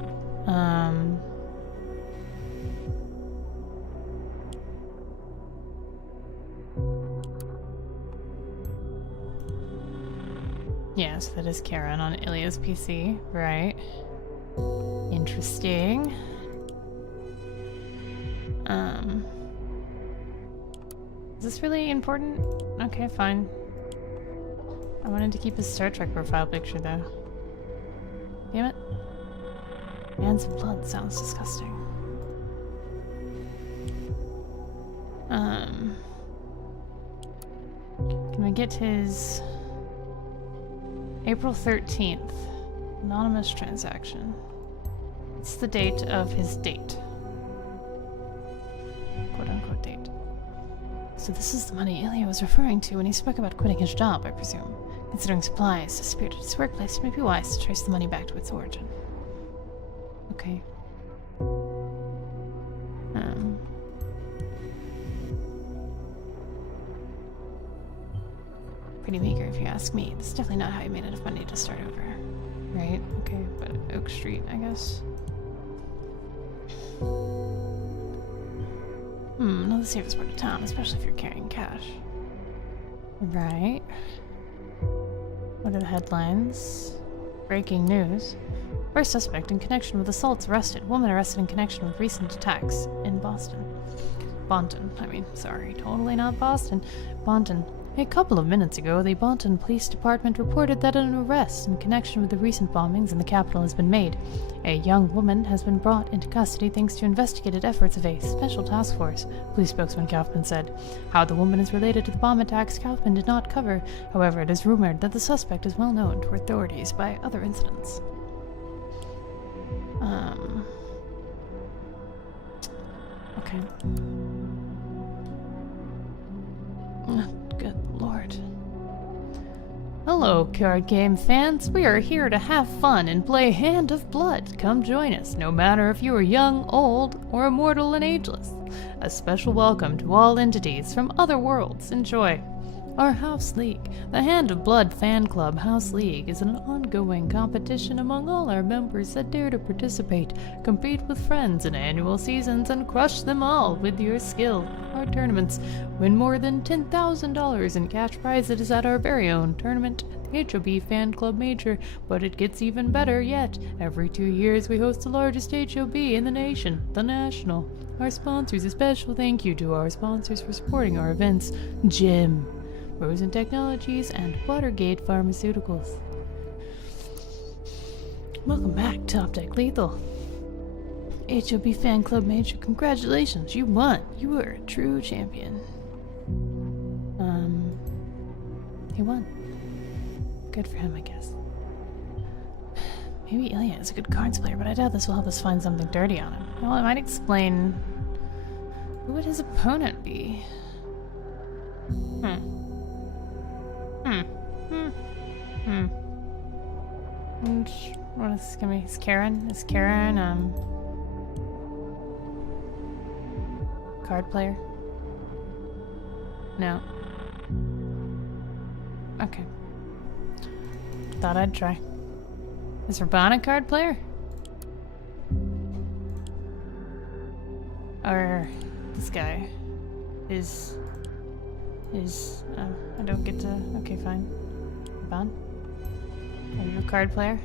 Yes, that is Karen on Ilya's PC, right? Interesting. Is this really important? Okay, fine. I wanted to keep his Star Trek profile picture though. Damn it. Hands of blood sounds disgusting. Can we get his April 13th anonymous transaction? It's the date of his date. Quote unquote date. So this is the money Ilya was referring to when he spoke about quitting his job, I presume. Considering supplies disappeared at his workplace, it may be wise to trace the money back to its origin. Okay. Pretty meager if you ask me. This is definitely not how you made enough money to start over. Right? Okay, but Oak Street, I guess. Not the safest part of town, especially if you're carrying cash. Right. What are the headlines? Breaking news. First suspect in connection with assaults arrested. Woman arrested in connection with recent attacks in Boston. Bonton. Sorry, totally not Boston. Bonton. A couple of minutes ago, the Bonton Police Department reported that an arrest in connection with the recent bombings in the capital has been made. A young woman has been brought into custody thanks to investigated efforts of a special task force, police spokesman Kaufman said. How the woman is related to the bomb attacks, Kaufman did not cover. However, it is rumored that the suspect is well known to authorities by other incidents. Okay. Good lord. Hello, card game fans. We are here to have fun and play Hand of Blood. Come join us, no matter if you are young, old, or immortal and ageless. A special welcome to all entities from other worlds. Enjoy. Our House League. The Hand of Blood Fan Club House League is an ongoing competition among all our members that dare to participate, compete with friends in annual seasons, and crush them all with your skill. Our tournaments win more than $10,000 in cash prizes at our very own tournament, the HOB Fan Club Major, but it gets even better yet. Every 2 years we host the largest HOB in the nation, the National. Our sponsors, a special thank you to our sponsors for supporting our events, Jim, Rosen Technologies, and Watergate Pharmaceuticals. Welcome back, Top Deck Lethal. HOB Fan Club Major, congratulations, you won. You were a true champion. He won. Good for him, I guess. Maybe Ilya is a good cards player, but I doubt this will help us find something dirty on him. Well, it might explain... Who would his opponent be? What is this gonna be? Is Karen? Card player? No. Okay. Thought I'd try. Is Rabban a card player? Or this guy is I don't get to. Okay, fine. Rabban? Are you a card player?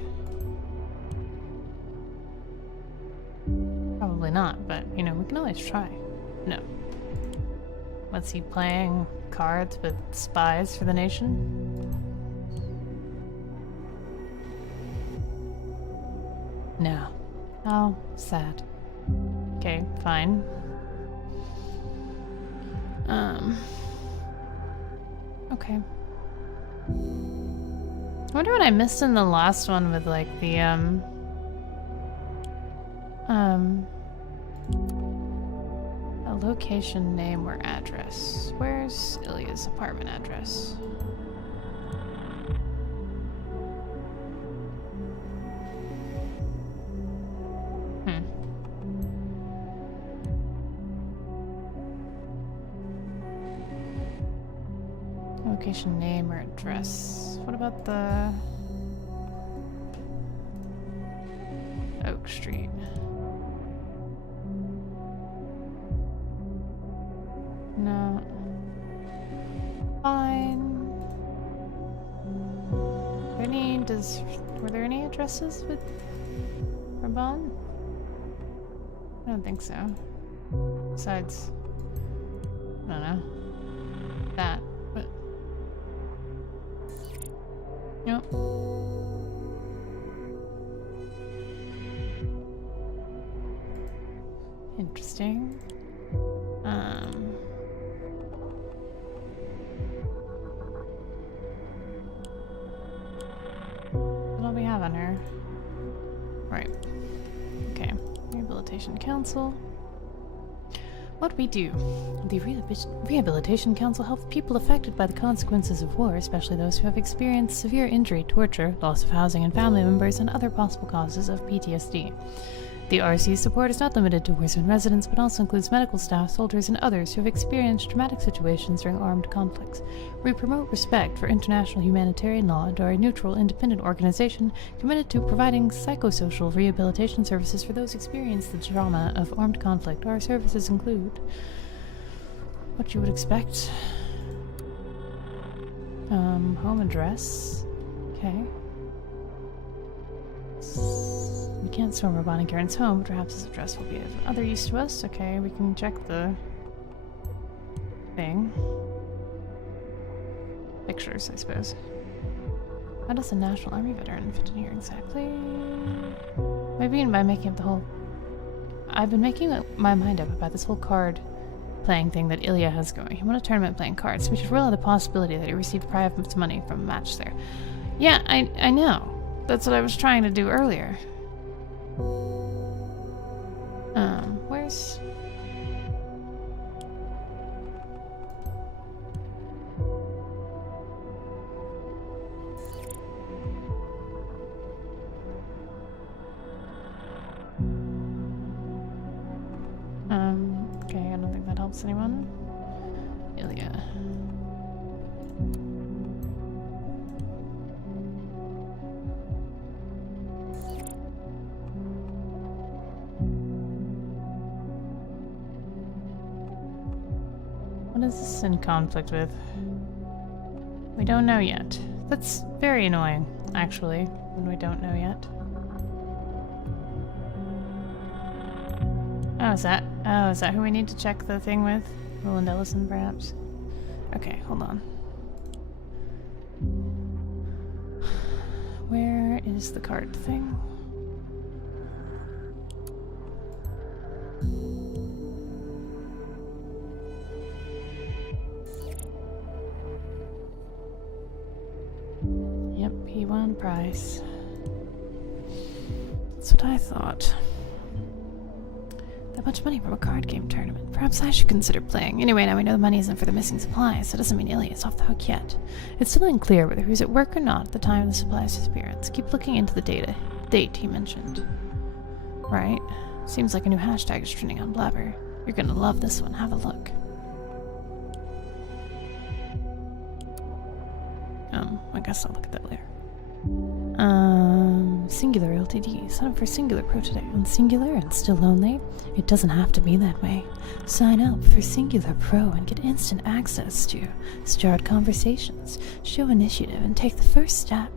Probably not, but we can always try. No. What's he playing? Cards with spies for the nation? No. Oh, sad. Okay, fine. Okay. I wonder what I missed in the last one with like the a location, name, or address. Where's Ilya's apartment address? Location, name, or address. What about the Oak Street? No. Fine. addresses? Were there any addresses with Raban? I don't think so. Besides, I don't know. That, but nope. Interesting. What do we have on her? Right. Okay. Rehabilitation Council. What we do. The Rehabilitation Council helps people affected by the consequences of war, especially those who have experienced severe injury, torture, loss of housing and family members, and other possible causes of PTSD. The RC's support is not limited to war zone residents, but also includes medical staff, soldiers, and others who have experienced traumatic situations during armed conflicts. We promote respect for international humanitarian law and are a neutral, independent organization committed to providing psychosocial rehabilitation services for those experiencing the trauma of armed conflict. Our services include what you would expect. Home address. Okay. We can't storm Raban and Karen's home, but perhaps this address will be of other use to us. Okay, we can check the thing. Pictures, I suppose. How does a National Army veteran fit in here exactly? Maybe by making up the whole... I've been making my mind up about this whole card playing thing that Ilya has going. He won a tournament playing cards. We should rule out the possibility that he received private money from a match there. Yeah, I know. That's what I was trying to do earlier. Where's... okay, I don't think that helps anyone. Ilya. What is this in conflict with? We don't know yet. That's very annoying, actually, when we don't know yet. Oh, is that who we need to check the thing with? Roland Ellison, perhaps? Okay, hold on. Where is the card thing? Yep, he won prize. That's what I thought. That much money from a card game tournament. Perhaps I should consider playing. Anyway, now we know the money isn't for the missing supplies, so it doesn't mean Ilya is off the hook yet. It's still unclear whether he was at work or not at the time of the supplies disappearance. Keep looking into the date he mentioned. Right? Seems like a new hashtag is trending on Blabber. You're gonna love this one. Have a look. I guess I'll look at that later. Singular Ltd. Sign up for Singular Pro today. On Singular and still lonely? It doesn't have to be that way. Sign up for Singular Pro and get instant access to start conversations, show initiative, and take the first step.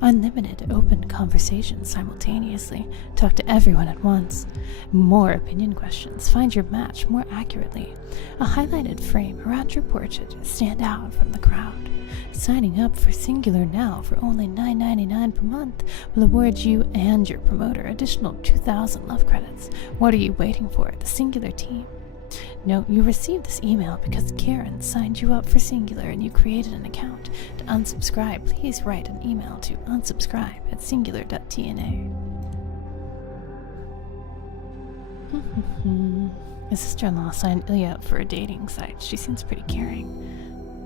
Unlimited open conversations simultaneously. Talk to everyone at once. More opinion questions. Find your match more accurately. A highlighted frame around your portrait to stand out from the crowd. Signing up for Singular now for only $9.99 per month will award you and your promoter additional 2,000 love credits. What are you waiting for? The Singular team. Note, you received this email because Karen signed you up for Singular and you created an account. To unsubscribe, please write an email to unsubscribe@singular.tna. His sister-in-law signed Ilya up for a dating site. She seems pretty caring.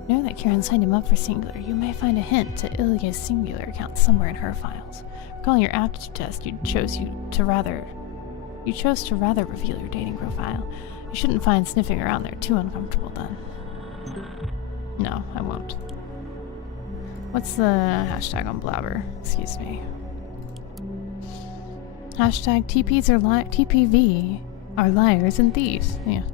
Knowing that Karen signed him up for Singular, you may find a hint to Ilya's Singular account somewhere in her files. Recalling your aptitude test, you chose to rather reveal your dating profile. You shouldn't find sniffing around there too uncomfortable then. No, I won't. What's the hashtag on Blabber? Excuse me. Hashtag TPV are liars and thieves. Yeah.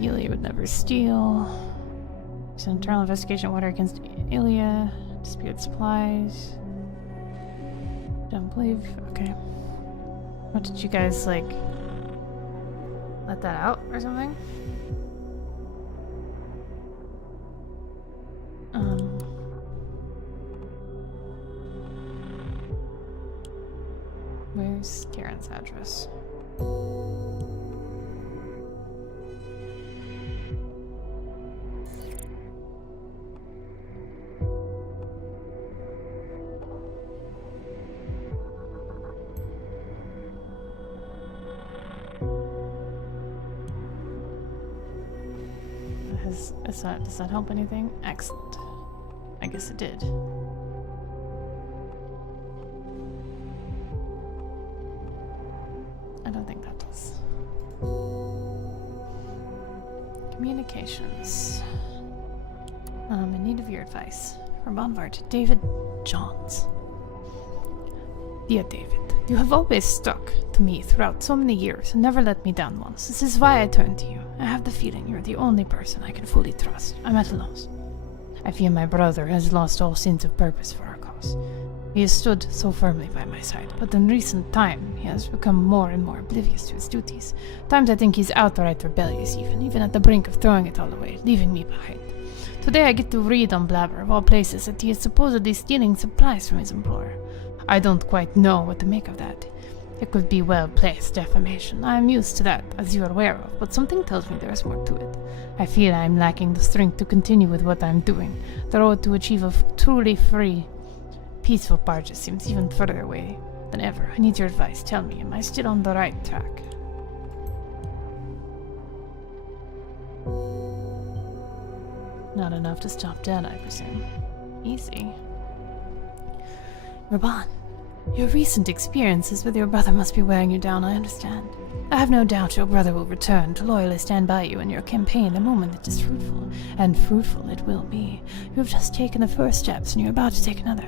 Ilya would never steal. There's an internal investigation order against Ilya. Disputed supplies. Don't believe. Okay. What did you guys, like, let that out or something? Where's Karen's address? Does that help anything? Excellent. I guess it did. I don't think that does. Communications. I'm in need of your advice. From Bonvart, David Johns. Dear David, you have always stuck to me throughout so many years and never let me down once. This is why I turn to you. I have the feeling you're the only person I can fully trust. I'm at a loss. I fear my brother has lost all sense of purpose for our cause. He has stood so firmly by my side, but in recent time he has become more and more oblivious to his duties. At times I think he's outright rebellious even at the brink of throwing it all away, leaving me behind. Today I get to read on Blabber, of all places, that he is supposedly stealing supplies from his employer. I don't quite know what to make of that. It could be well-placed defamation. I am used to that, as you are aware of, but something tells me there is more to it. I feel I am lacking the strength to continue with what I am doing. The road to achieve a truly free, peaceful Barja seems even further away than ever. I need your advice. Tell me, am I still on the right track? Not enough to stop dead, I presume. Easy. Raban, your recent experiences with your brother must be wearing you down, I understand. I have no doubt your brother will return to loyally stand by you in your campaign the moment it is fruitful, and fruitful it will be. You have just taken the first steps, and you're about to take another.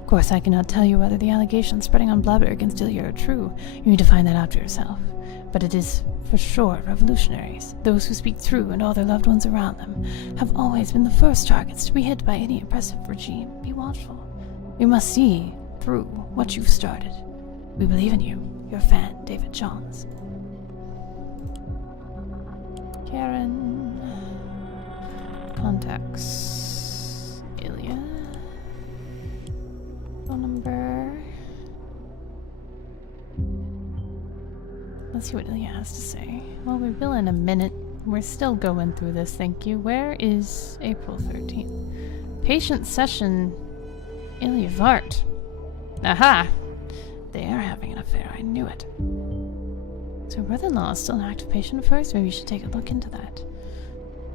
Of course, I cannot tell you whether the allegations spreading on Blabber against Ilya are true. You need to find that out for yourself. But it is for sure revolutionaries, those who speak true and all their loved ones around them, have always been the first targets to be hit by any oppressive regime. Be watchful. You must see through what you've started. We believe in you. Your fan, David Johns. Karen. Contacts. Ilya. Phone number. Let's see what Ilya has to say. Well, we will in a minute. We're still going through this, thank you. Where is April 13th? Patient session. Ilya Vart. Aha! They are having an affair, I knew it. So brother-in-law is still an active patient first? Maybe you should take a look into that.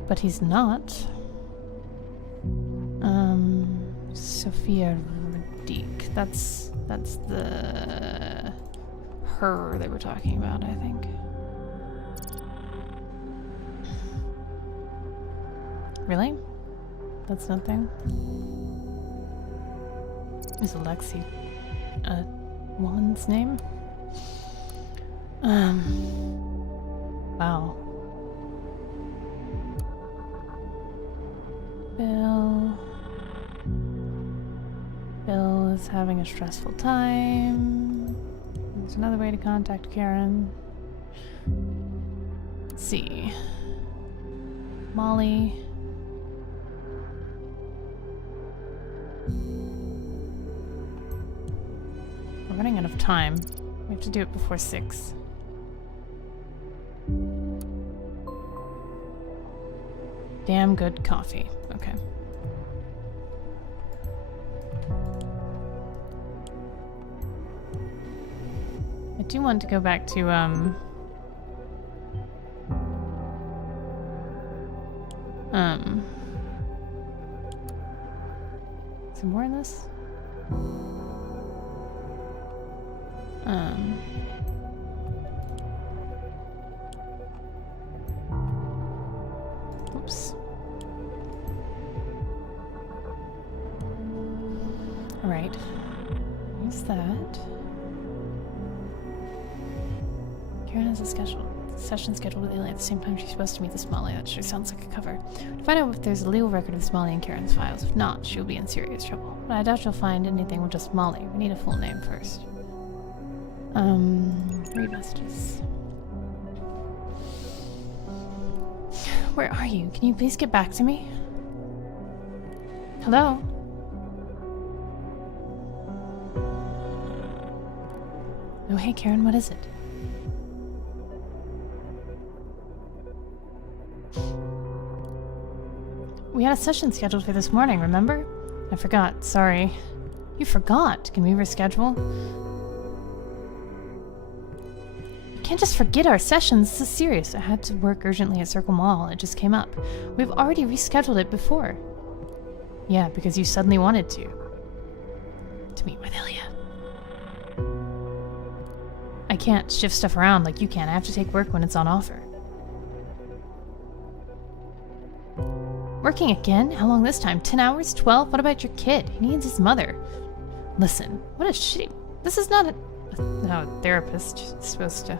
But he's not. Sophia Radik. That's the... her they were talking about, I think. Really? That's nothing? Is Alexi a woman's name? Wow. Bill is having a stressful time. There's another way to contact Karen. Let's see. Molly. We're running out of time. We have to do it before 6. Damn good coffee. Okay. I do want to go back to, some more in this? Oops. Alright. Use that. Karen has a schedule. session scheduled with Ilya at the same time she's supposed to meet the Somali. That sure sounds like a cover. To find out if there's a legal record of Somali in Karen's files. If not, she'll be in serious trouble. But I doubt she'll find anything with just Molly. We need a full name first. Read messages. Where are you? Can you please get back to me? Hello? Oh, hey, Karen, what is it? We had a session scheduled for this morning, remember? I forgot, sorry. You forgot? Can we reschedule? You can't just forget our sessions, this is serious. I had to work urgently at Circle Mall, it just came up. We've already rescheduled it before. Yeah, because you suddenly wanted to. To meet with Ilya. I can't shift stuff around like you can. I have to take work when it's on offer. Working again? How long this time? 10 hours? 12? What about your kid? He needs his mother. Listen, what a shitty... This is not a therapist. She's supposed to...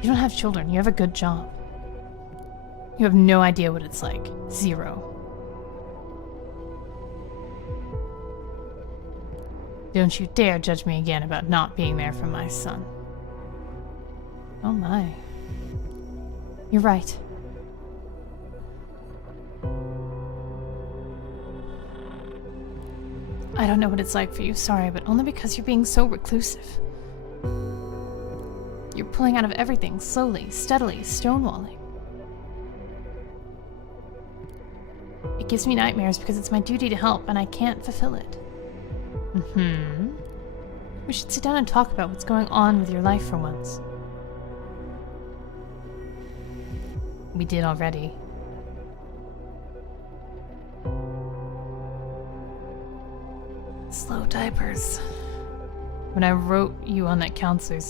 You don't have children. You have a good job. You have no idea what it's like. Zero. Don't you dare judge me again about not being there for my son. Oh my. You're right. I don't know what it's like for you, sorry, but only because you're being so reclusive. You're pulling out of everything, slowly, steadily, stonewalling. It gives me nightmares because it's my duty to help, and I can't fulfill it. We should sit down and talk about what's going on with your life for once. We did already. Slow diapers. When I wrote you on that counseling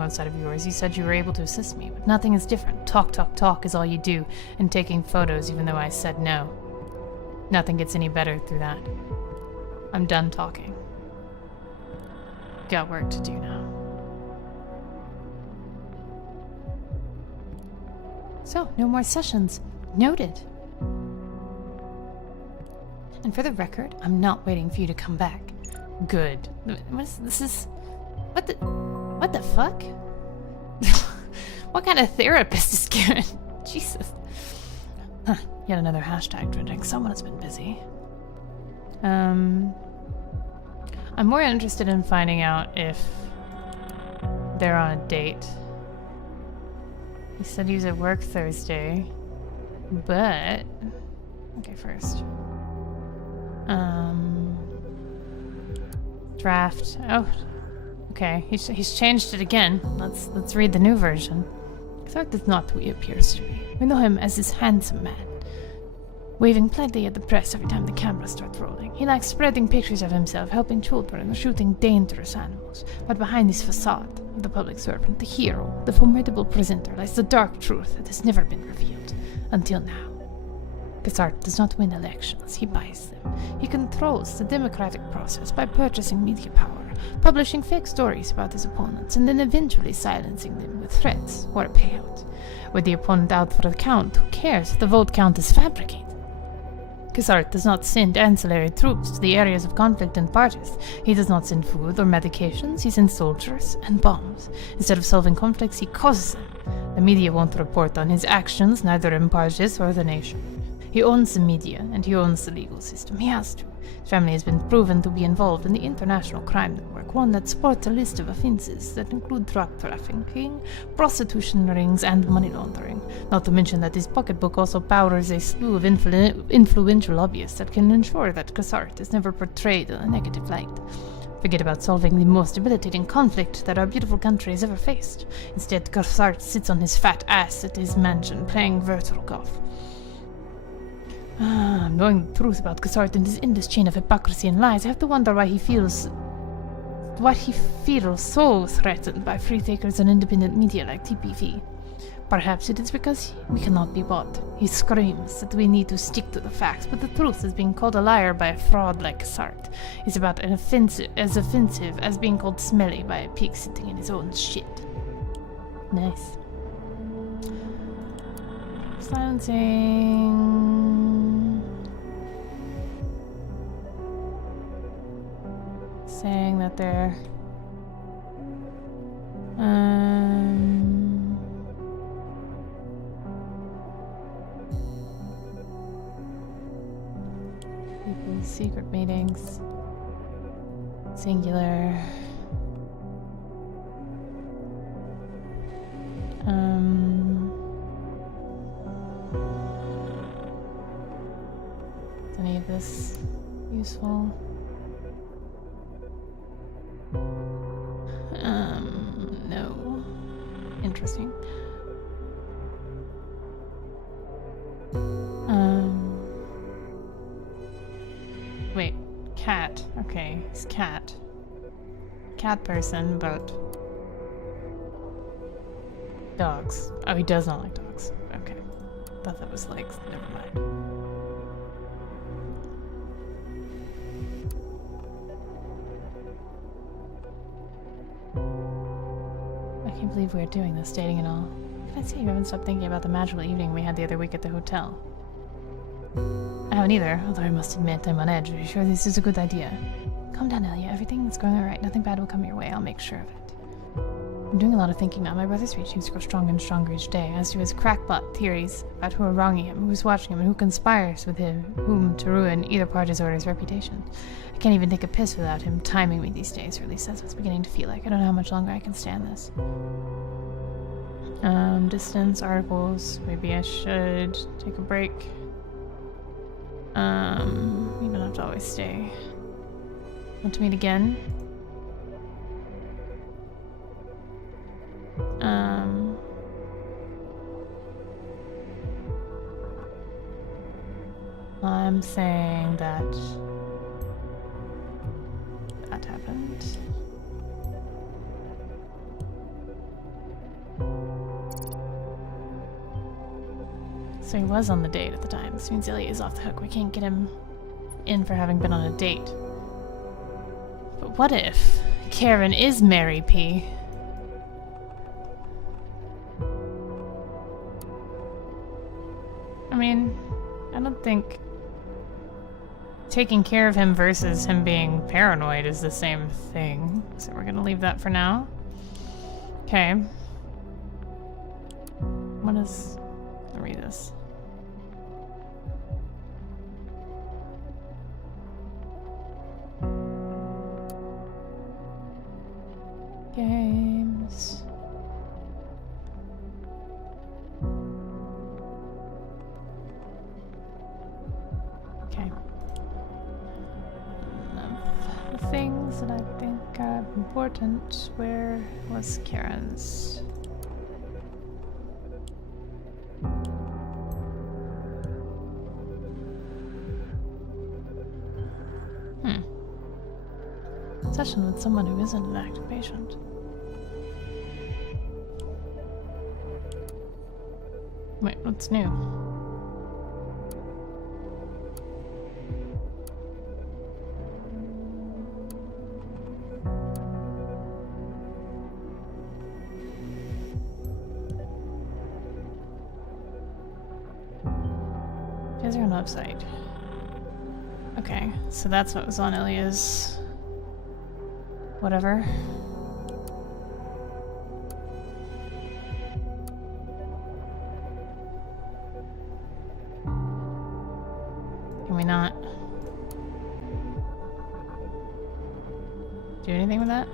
website of yours, you said you were able to assist me, but nothing is different. Talk, talk, talk is all you do, and taking photos even though I said no. Nothing gets any better through that. I'm done talking. Got work to do now. So, no more sessions. Noted. And for the record, I'm not waiting for you to come back. Good. What the fuck? What kind of therapist is Karen? Jesus. Huh, yet another hashtag trending. Someone has been busy. I'm more interested in finding out if they're on a date. He said he was at work Thursday, but... Okay, first. Draft. Oh, okay. He's changed it again. Let's read the new version. Clark is not who he appears to be. We know him as this handsome man, waving plenty at the press every time the cameras start rolling. He likes spreading pictures of himself, helping children, or shooting dangerous animals. But behind this facade of the public servant, the hero, the formidable presenter, lies the dark truth that has never been revealed until now. Cassart does not win elections, he buys them. He controls the democratic process by purchasing media power, publishing fake stories about his opponents, and then eventually silencing them with threats or a payout. With the opponent out for the count, who cares if the vote count is fabricated? Cassart does not send ancillary troops to the areas of conflict and parties. He does not send food or medications, he sends soldiers and bombs. Instead of solving conflicts, he causes them. The media won't report on his actions, neither in parties or the nation. He owns the media, and he owns the legal system. He has to. His family has been proven to be involved in the international crime network, one that sports a list of offenses that include drug trafficking, prostitution rings, and money laundering. Not to mention that his pocketbook also powers a slew of influential lobbyists that can ensure that Cassart is never portrayed in a negative light. Forget about solving the most debilitating conflict that our beautiful country has ever faced. Instead, Cassart sits on his fat ass at his mansion playing virtual golf. Knowing the truth about Cassart and his endless chain of hypocrisy and lies, I have to wonder why he feels so threatened by free thinkers and independent media like TPV. Perhaps it is because we cannot be bought. He screams that we need to stick to the facts, but the truth is being called a liar by a fraud like Sartre is about as offensive as being called smelly by a pig sitting in his own shit. Nice. Silencing. Saying that they're people's secret meetings. Singular. Is any of this useful? No. Interesting. Wait, cat. Okay, he's cat. Cat person, but dogs. Oh, he does not like dogs. Okay. Thought that was like, never mind. I can't believe we're doing this, dating and all. Can I see you haven't stopped thinking about the magical evening we had the other week at the hotel? I haven't either, although I must admit I'm on edge. Are you sure this is a good idea? Calm down, Elia. Everything's going alright. Nothing bad will come your way. I'll make sure of it. I'm doing a lot of thinking now. My brother's reach seems to grow stronger and stronger each day. As to his crackpot theories about who are wronging him, who's watching him, and who conspires with him, whom to ruin either party's or his reputation. I can't even take a piss without him timing me these days, or at least that's what's beginning to feel like. I don't know how much longer I can stand this. Distance, articles. Maybe I should take a break. You don't have to always stay. Want to meet again? I'm saying that that happened. So he was on the date at the time. This means Ilya is off the hook. We can't get him in for having been on a date. But what if Karen is Mary P? I mean, I don't think taking care of him versus him being paranoid is the same thing. So we're gonna leave that for now. Okay. What is... I'll read this. Games. Okay. The things that I think are important. Where was Karen's? Session with someone who isn't an active patient. Wait, what's new? Is there an website? Okay, so that's what was on Ilya's whatever. Can we not do anything with that?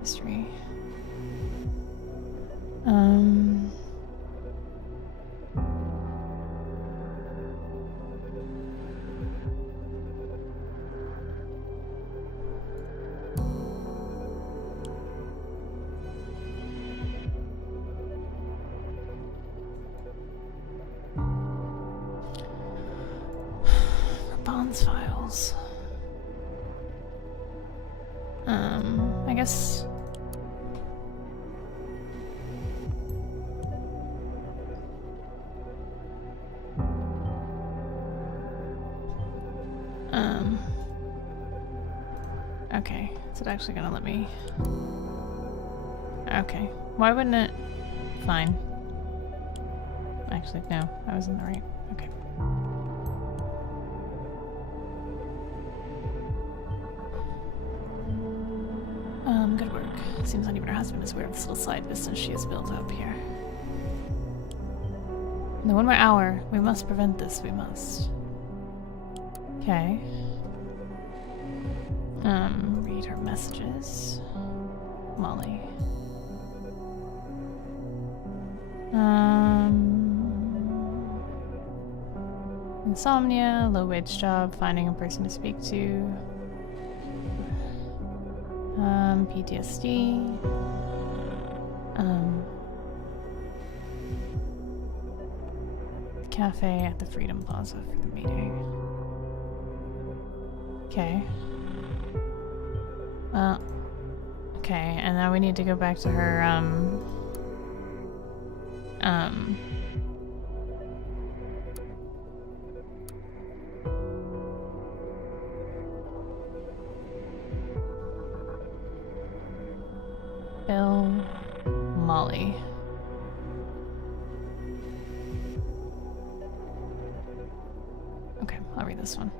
History. Bonds files. I guess Okay, is it actually gonna let me? Okay, why wouldn't it? Fine. Actually, no, I was in the right. Okay. Good work. Seems not even her husband is aware of this little side business she has built up here. No, 1 more hour. We must prevent this. We must. Okay. Read her messages. Molly. Insomnia, low wage job, finding a person to speak to. PTSD. Cafe at the Freedom Plaza for the meeting. Okay. Well, okay, and now we need to go back to her, Bill, Molly. Okay, I'll read this one.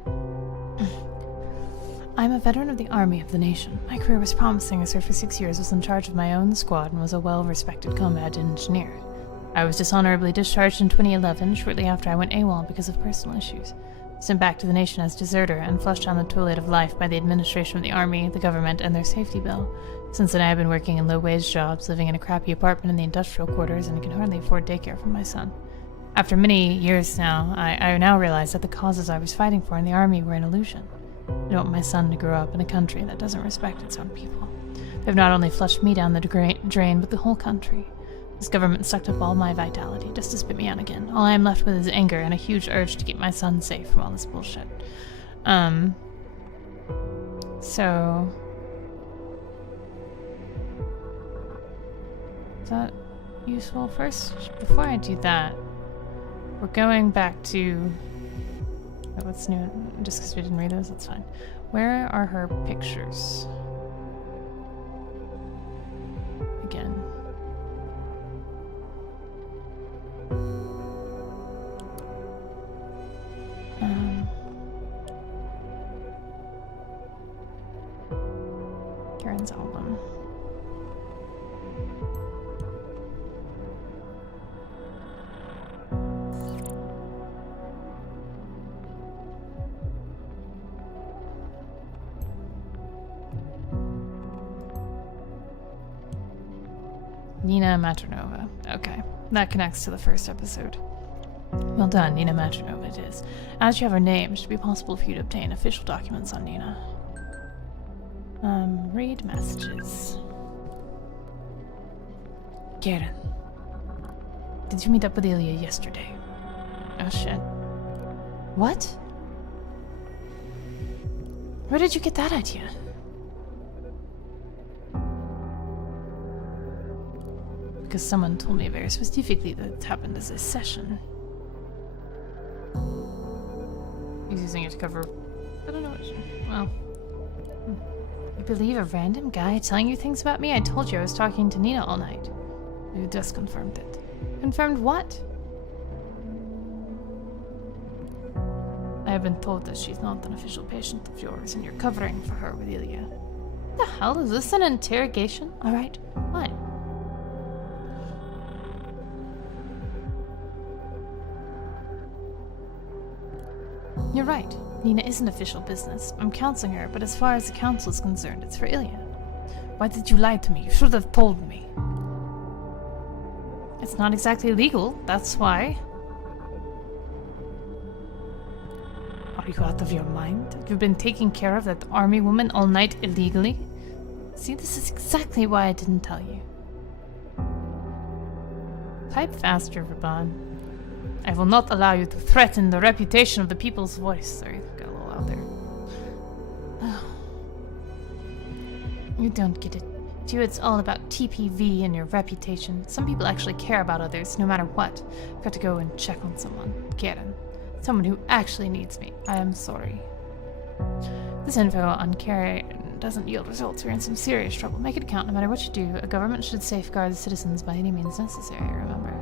I'm a veteran of the Army of the Nation. My career was promising. I served for 6 years, was in charge of my own squad, and was a well-respected combat engineer. I was dishonorably discharged in 2011, shortly after I went AWOL because of personal issues. Sent back to the nation as deserter and flushed down the toilet of life by the administration of the Army, the government, and their safety bill. Since then I have been working in low-wage jobs, living in a crappy apartment in the industrial quarters, and can hardly afford daycare for my son. After many years now, I now realize that the causes I was fighting for in the Army were an illusion. I don't want my son to grow up in a country that doesn't respect its own people. They've not only flushed me down the drain, but the whole country. This government sucked up all my vitality just to spit me out again. All I am left with is anger and a huge urge to keep my son safe from all this bullshit. So... is that useful? First, before I do that, we're going back to... what's new? Just because we didn't read those, that's fine. Where are her pictures? Again. Karen's album. Nina Maternova. Okay, that connects to the first episode. Well done, Nina Maternova it is. As you have her name, it should be possible for you to obtain official documents on Nina. Read messages. Karen. Did you meet up with Ilya yesterday? Oh shit. What? Where did you get that idea? Because someone told me very specifically that it happened as a session. He's using it to cover... I don't know what she... Well... You believe a random guy telling you things about me? I told you I was talking to Nina all night. You just confirmed it. Confirmed what? I have been told that she's not an official patient of yours and you're covering for her with Ilya. What the hell? Is this an interrogation? Alright, fine. You're right. Nina isn't official business. I'm counseling her, but as far as the council is concerned, it's for Ilya. Why did you lie to me? You should have told me. It's not exactly legal, that's why. Are you out of your mind? You've been taking care of that army woman all night illegally? See, this is exactly why I didn't tell you. Type faster, Raban. I will not allow you to threaten the reputation of the people's voice. Sorry, got a little out there. Oh. You don't get it. To you, it's all about TPV and your reputation. Some people actually care about others, no matter what. I've got to go and check on someone. Karen. Someone who actually needs me. I am sorry. This info on Karen and doesn't yield results, we're in some serious trouble. Make it count no matter what you do. A government should safeguard the citizens by any means necessary, remember.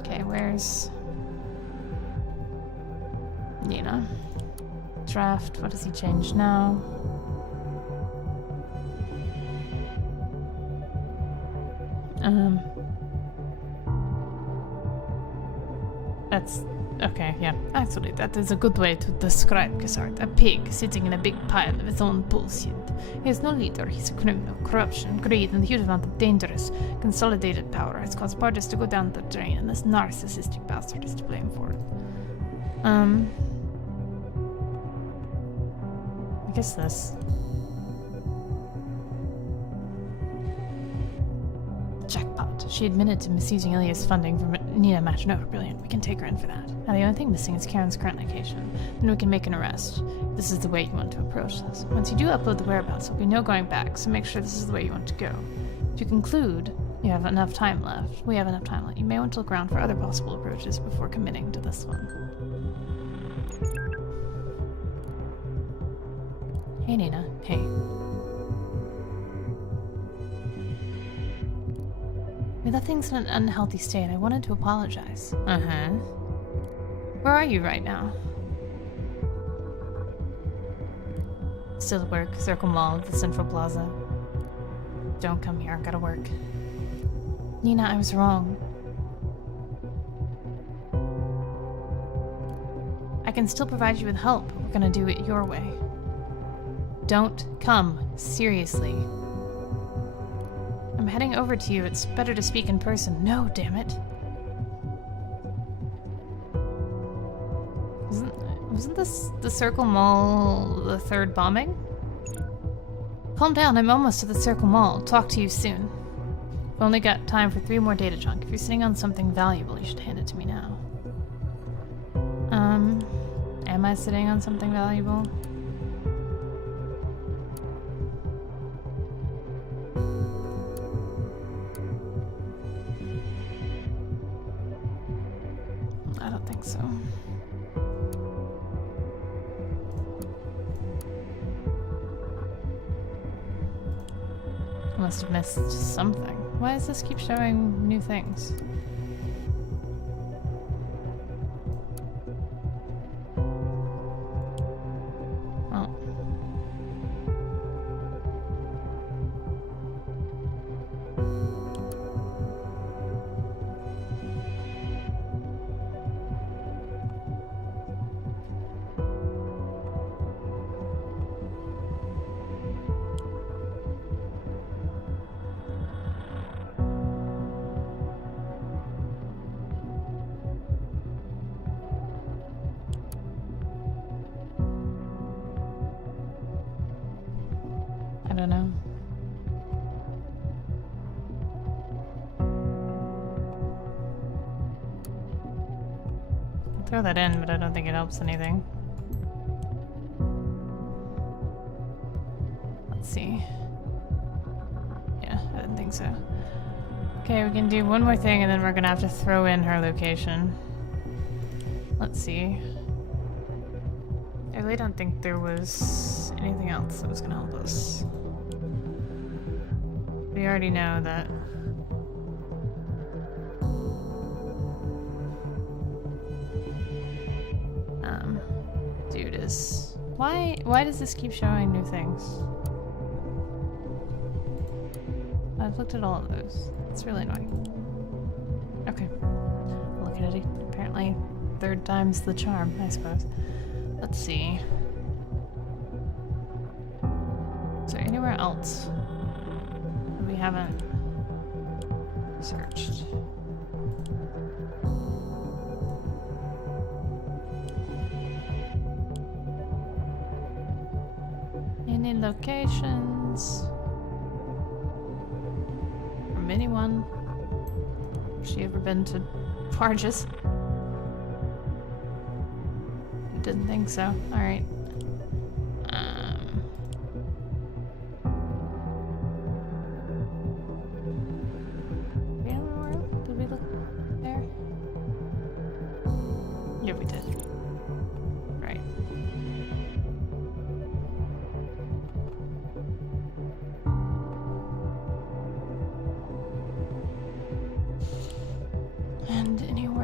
Okay, where's Nina? Draft, what does he change now? That's okay, yeah. Actually, that is a good way to describe Cassard. A pig sitting in a big pile of his own bullshit. He is no leader, he's a criminal. Corruption, greed, and the huge amount of dangerous, consolidated power has caused parties to go down the drain, and this narcissistic bastard is to blame for it. I guess this. Jackpot. She admitted to misusing Ilya's funding for Nina Machinova. Brilliant. We can take her in for that. Now the only thing missing is Karen's current location. Then we can make an arrest. This is the way you want to approach this. Once you do upload the whereabouts, there'll be no going back, so make sure this is the way you want to go. If you conclude you have enough time left, we have enough time left, you may want to look around for other possible approaches before committing to this one. Hey Nina. Hey. I mean, that thing's in an unhealthy state. I wanted to apologize. Where are you right now? Still at work. Circle Mall at the Central Plaza. Don't come here. I've gotta work. Nina, I was wrong. I can still provide you with help. We're gonna do it your way. Don't come. Seriously. I'm heading over to you. It's better to speak in person. No, damn it. Wasn't this the Circle Mall the third bombing? Calm down. I'm almost at the Circle Mall. Talk to you soon. I've only got time for 3 more data chunk. If you're sitting on something valuable, you should hand it to me now. Am I sitting on something valuable? I don't think so. I must have missed something. Why does this keep showing new things? Oh. I don't know. I'll throw that in, but I don't think it helps anything. Let's see. Yeah, I didn't think so. Okay, we can do one more thing and then we're gonna have to throw in her location. Let's see. I really don't think there was anything else that was gonna help us. We already know that dude is why does this keep showing new things? I've looked at all of those. It's really annoying. Okay. Look at it. Apparently 3rd time's the charm, I suppose. Let's see. Is there anywhere else that we haven't searched? Any locations? From anyone? Has she ever been to Farges? Didn't think so. Alright. Did we look there? Yeah, we did. Right.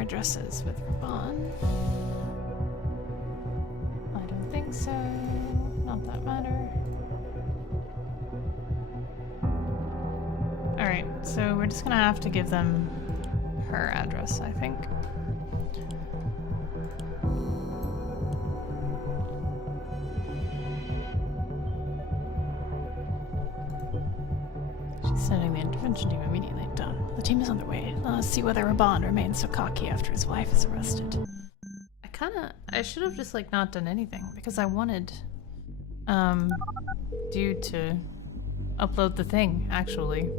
addresses with Ron. I don't think so. Not that matter. Alright, so we're just gonna have to give them her address, I think. She's sending the intervention team immediately. Done. The team is on their way. Let's see whether Raban remains so cocky after his wife is arrested. I should have just, like, not done anything, because I wanted, dude to upload the thing, actually.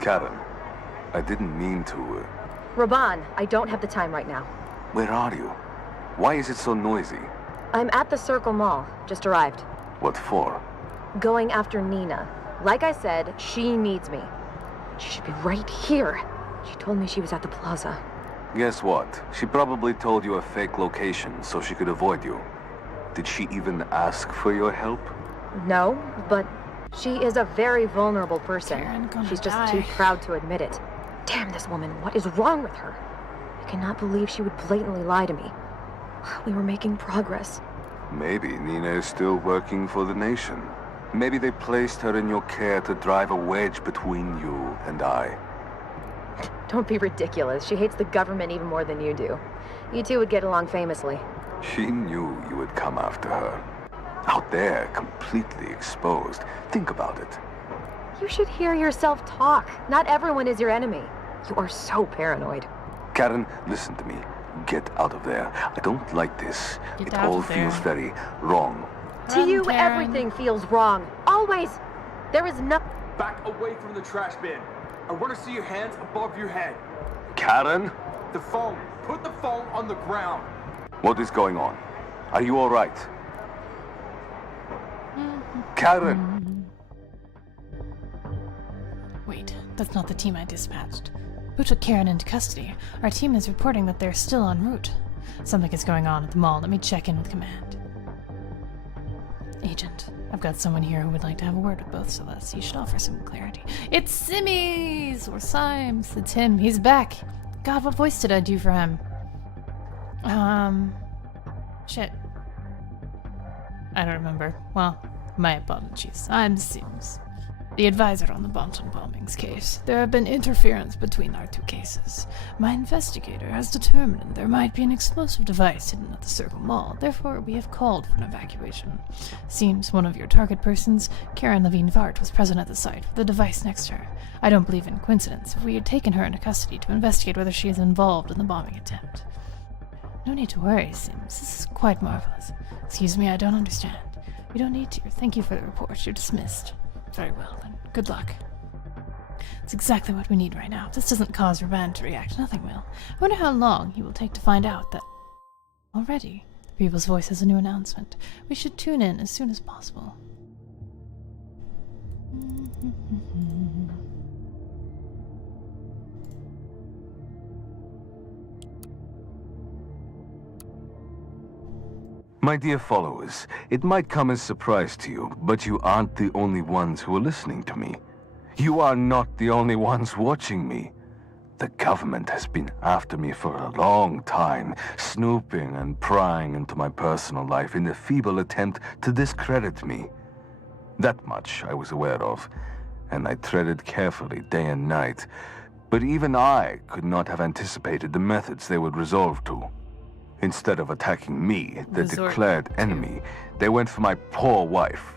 Karen, I didn't mean to... Raban, I don't have the time right now. Where are you? Why is it so noisy? I'm at the Circle Mall. Just arrived. What for? Going after Nina. Like I said, she needs me. She should be right here. She told me she was at the plaza. Guess what? She probably told you a fake location so she could avoid you. Did she even ask for your help? No, but she is a very vulnerable person. Karen, gonna She's just die. too proud to admit it. Damn this woman, what is wrong with her? I cannot believe she would blatantly lie to me. We were making progress. Maybe Nina is still working for the nation. Maybe they placed her in your care to drive a wedge between you and I. Don't be ridiculous. She hates the government even more than you do. You two would get along famously. She knew you would come after her. Out there, completely exposed. Think about it. You should hear yourself talk. Not everyone is your enemy. You are so paranoid. Karen, listen to me. Get out of there. I don't like this. Get It out all of there. feels very wrong. To Run, you, Karen. everything feels wrong. Always. There is no... Back away from the trash bin. I want to see your hands above your head. Karen? The phone. Put the phone on the ground. What is going on? Are you all right? Karen! Wait, that's not the team I dispatched. Who took Karen into custody? Our team is reporting that they're still en route. Something is going on at the mall. Let me check in with command. Agent, I've got someone here who would like to have a word with both of us. You should offer some clarity. It's Simmies! Or Symes. It's him. He's back. God, what voice did I do for him? Shit. I don't remember. Well, my apologies. I'm Sims, the advisor on the Bonton bombings case. There have been interference between our two cases. My investigator has determined there might be an explosive device hidden at the Circle Mall. Therefore, we have called for an evacuation. Seems one of your target persons, Karen Levine Vart, was present at the site with the device next to her. I don't believe in coincidence. We had taken her into custody to investigate whether she is involved in the bombing attempt. No need to worry, Sims. This is quite marvelous. Excuse me, I don't understand. You don't need to. Thank you for the report. You're dismissed. Very well, then. Good luck. It's exactly what we need right now. If this doesn't cause Raban to react, nothing will. I wonder how long he will take to find out that... Already, the people's voice has a new announcement. We should tune in as soon as possible. My dear followers, it might come as a surprise to you, but you aren't the only ones who are listening to me. You are not the only ones watching me. The government has been after me for a long time, snooping and prying into my personal life in a feeble attempt to discredit me. That much I was aware of, and I treaded carefully day and night. But even I could not have anticipated the methods they would resolve to. Instead of attacking me, the Resort declared to. enemy, they went for my poor wife.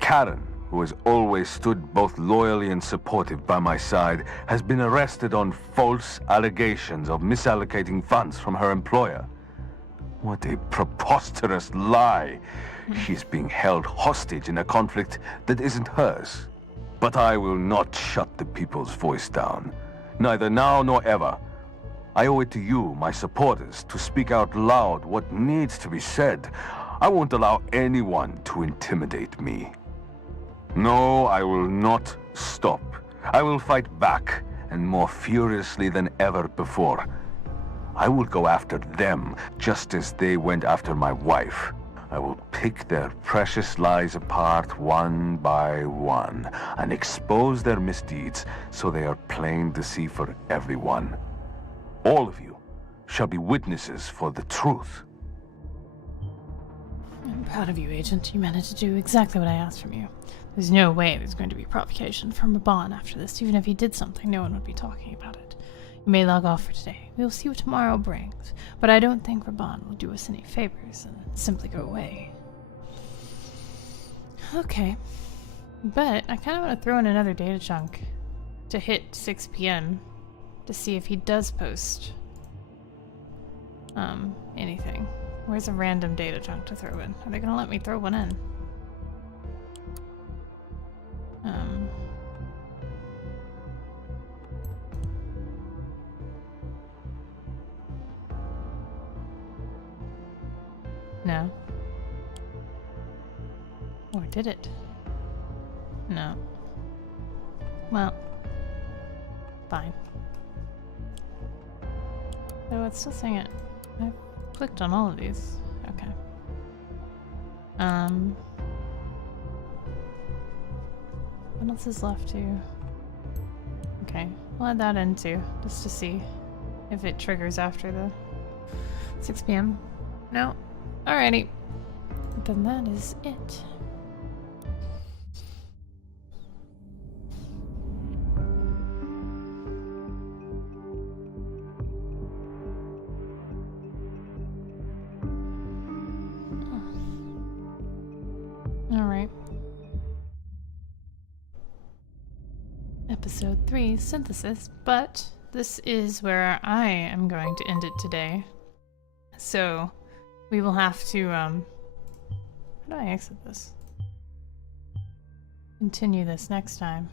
Karen, who has always stood both loyally and supportive by my side, has been arrested on false allegations of misallocating funds from her employer. What a preposterous lie! She's being held hostage in a conflict that isn't hers. But I will not shut the people's voice down, neither now nor ever. I owe it to you, my supporters, to speak out loud what needs to be said. I won't allow anyone to intimidate me. No, I will not stop. I will fight back, and more furiously than ever before. I will go after them, just as they went after my wife. I will pick their precious lies apart one by one and expose their misdeeds so they are plain to see for everyone. All of you shall be witnesses for the truth. I'm proud of you, Agent. You managed to do exactly what I asked from you. There's no way there's going to be provocation from Raban after this. Even if he did something, no one would be talking about it. You may log off for today. We'll see what tomorrow brings. But I don't think Raban will do us any favors and simply go away. Okay. But I kind of want to throw in another data chunk to hit 6 p.m. to see if he does post anything. Where's a random data chunk to throw in? Are they gonna let me throw one in? No. Or did it? No. Well, fine. Oh, it's still saying it. I've clicked on all of these. Okay. What else is left to... Okay, we'll add that in too, just to see if it triggers after the 6 p.m. No? Alrighty. Then that is it. Alright. Episode 3, Synthesis, but this is where I am going to end it today. So, we will have to, how do I exit this? Continue this next time.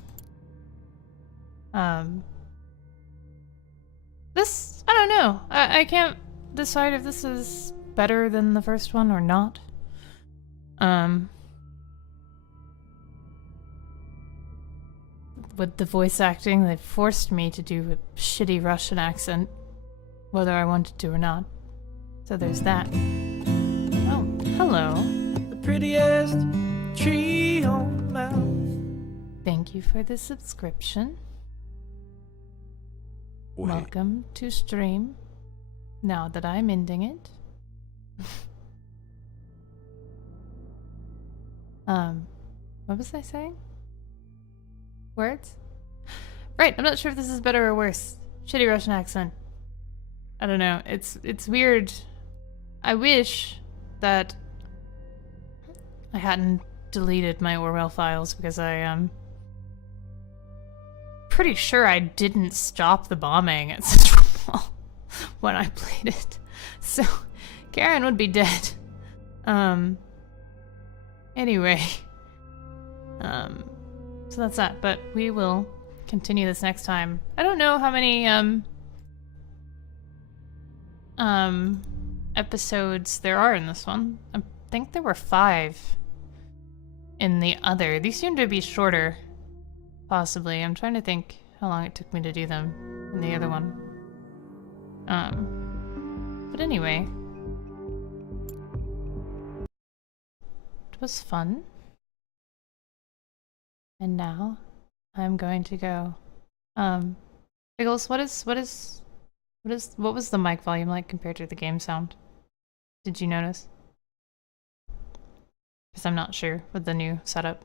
This, I don't know. I can't decide if this is better than the first one or not. With the voice acting, they forced me to do a shitty Russian accent, whether I wanted to or not. So there's that. Oh, hello. The prettiest tree on Mount. Thank you for the subscription. Welcome to stream. Now that I'm ending it. What was I saying? Words? Right, I'm not sure if this is better or worse. Shitty Russian accent. I don't know. It's weird. I wish that I hadn't deleted my Orwell files because I am pretty sure I didn't stop the bombing at Central Mall when I played it. So Karen would be dead. Anyway. So that's that, but we will continue this next time. I don't know how many episodes there are in this one. I think there were 5 in the other. These seem to be shorter, possibly. I'm trying to think how long it took me to do them in the other one. But anyway, it was fun. And now I'm going to go. Biggles, what was the mic volume like compared to the game sound? Did you notice? Because I'm not sure with the new setup.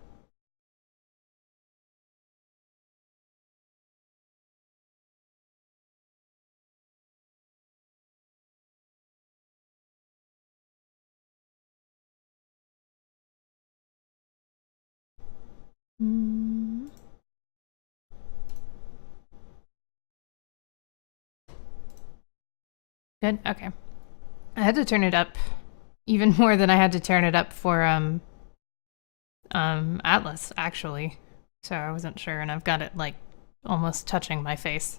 Good? Okay. I had to turn it up even more than I had to turn it up for Atlas, actually. So I wasn't sure, and I've got it like almost touching my face.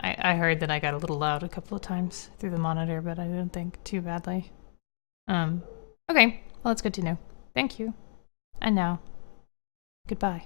I heard that I got a little loud a couple of times through the monitor, but I didn't think too badly. Okay, well, that's good to know. Thank you. And now, goodbye.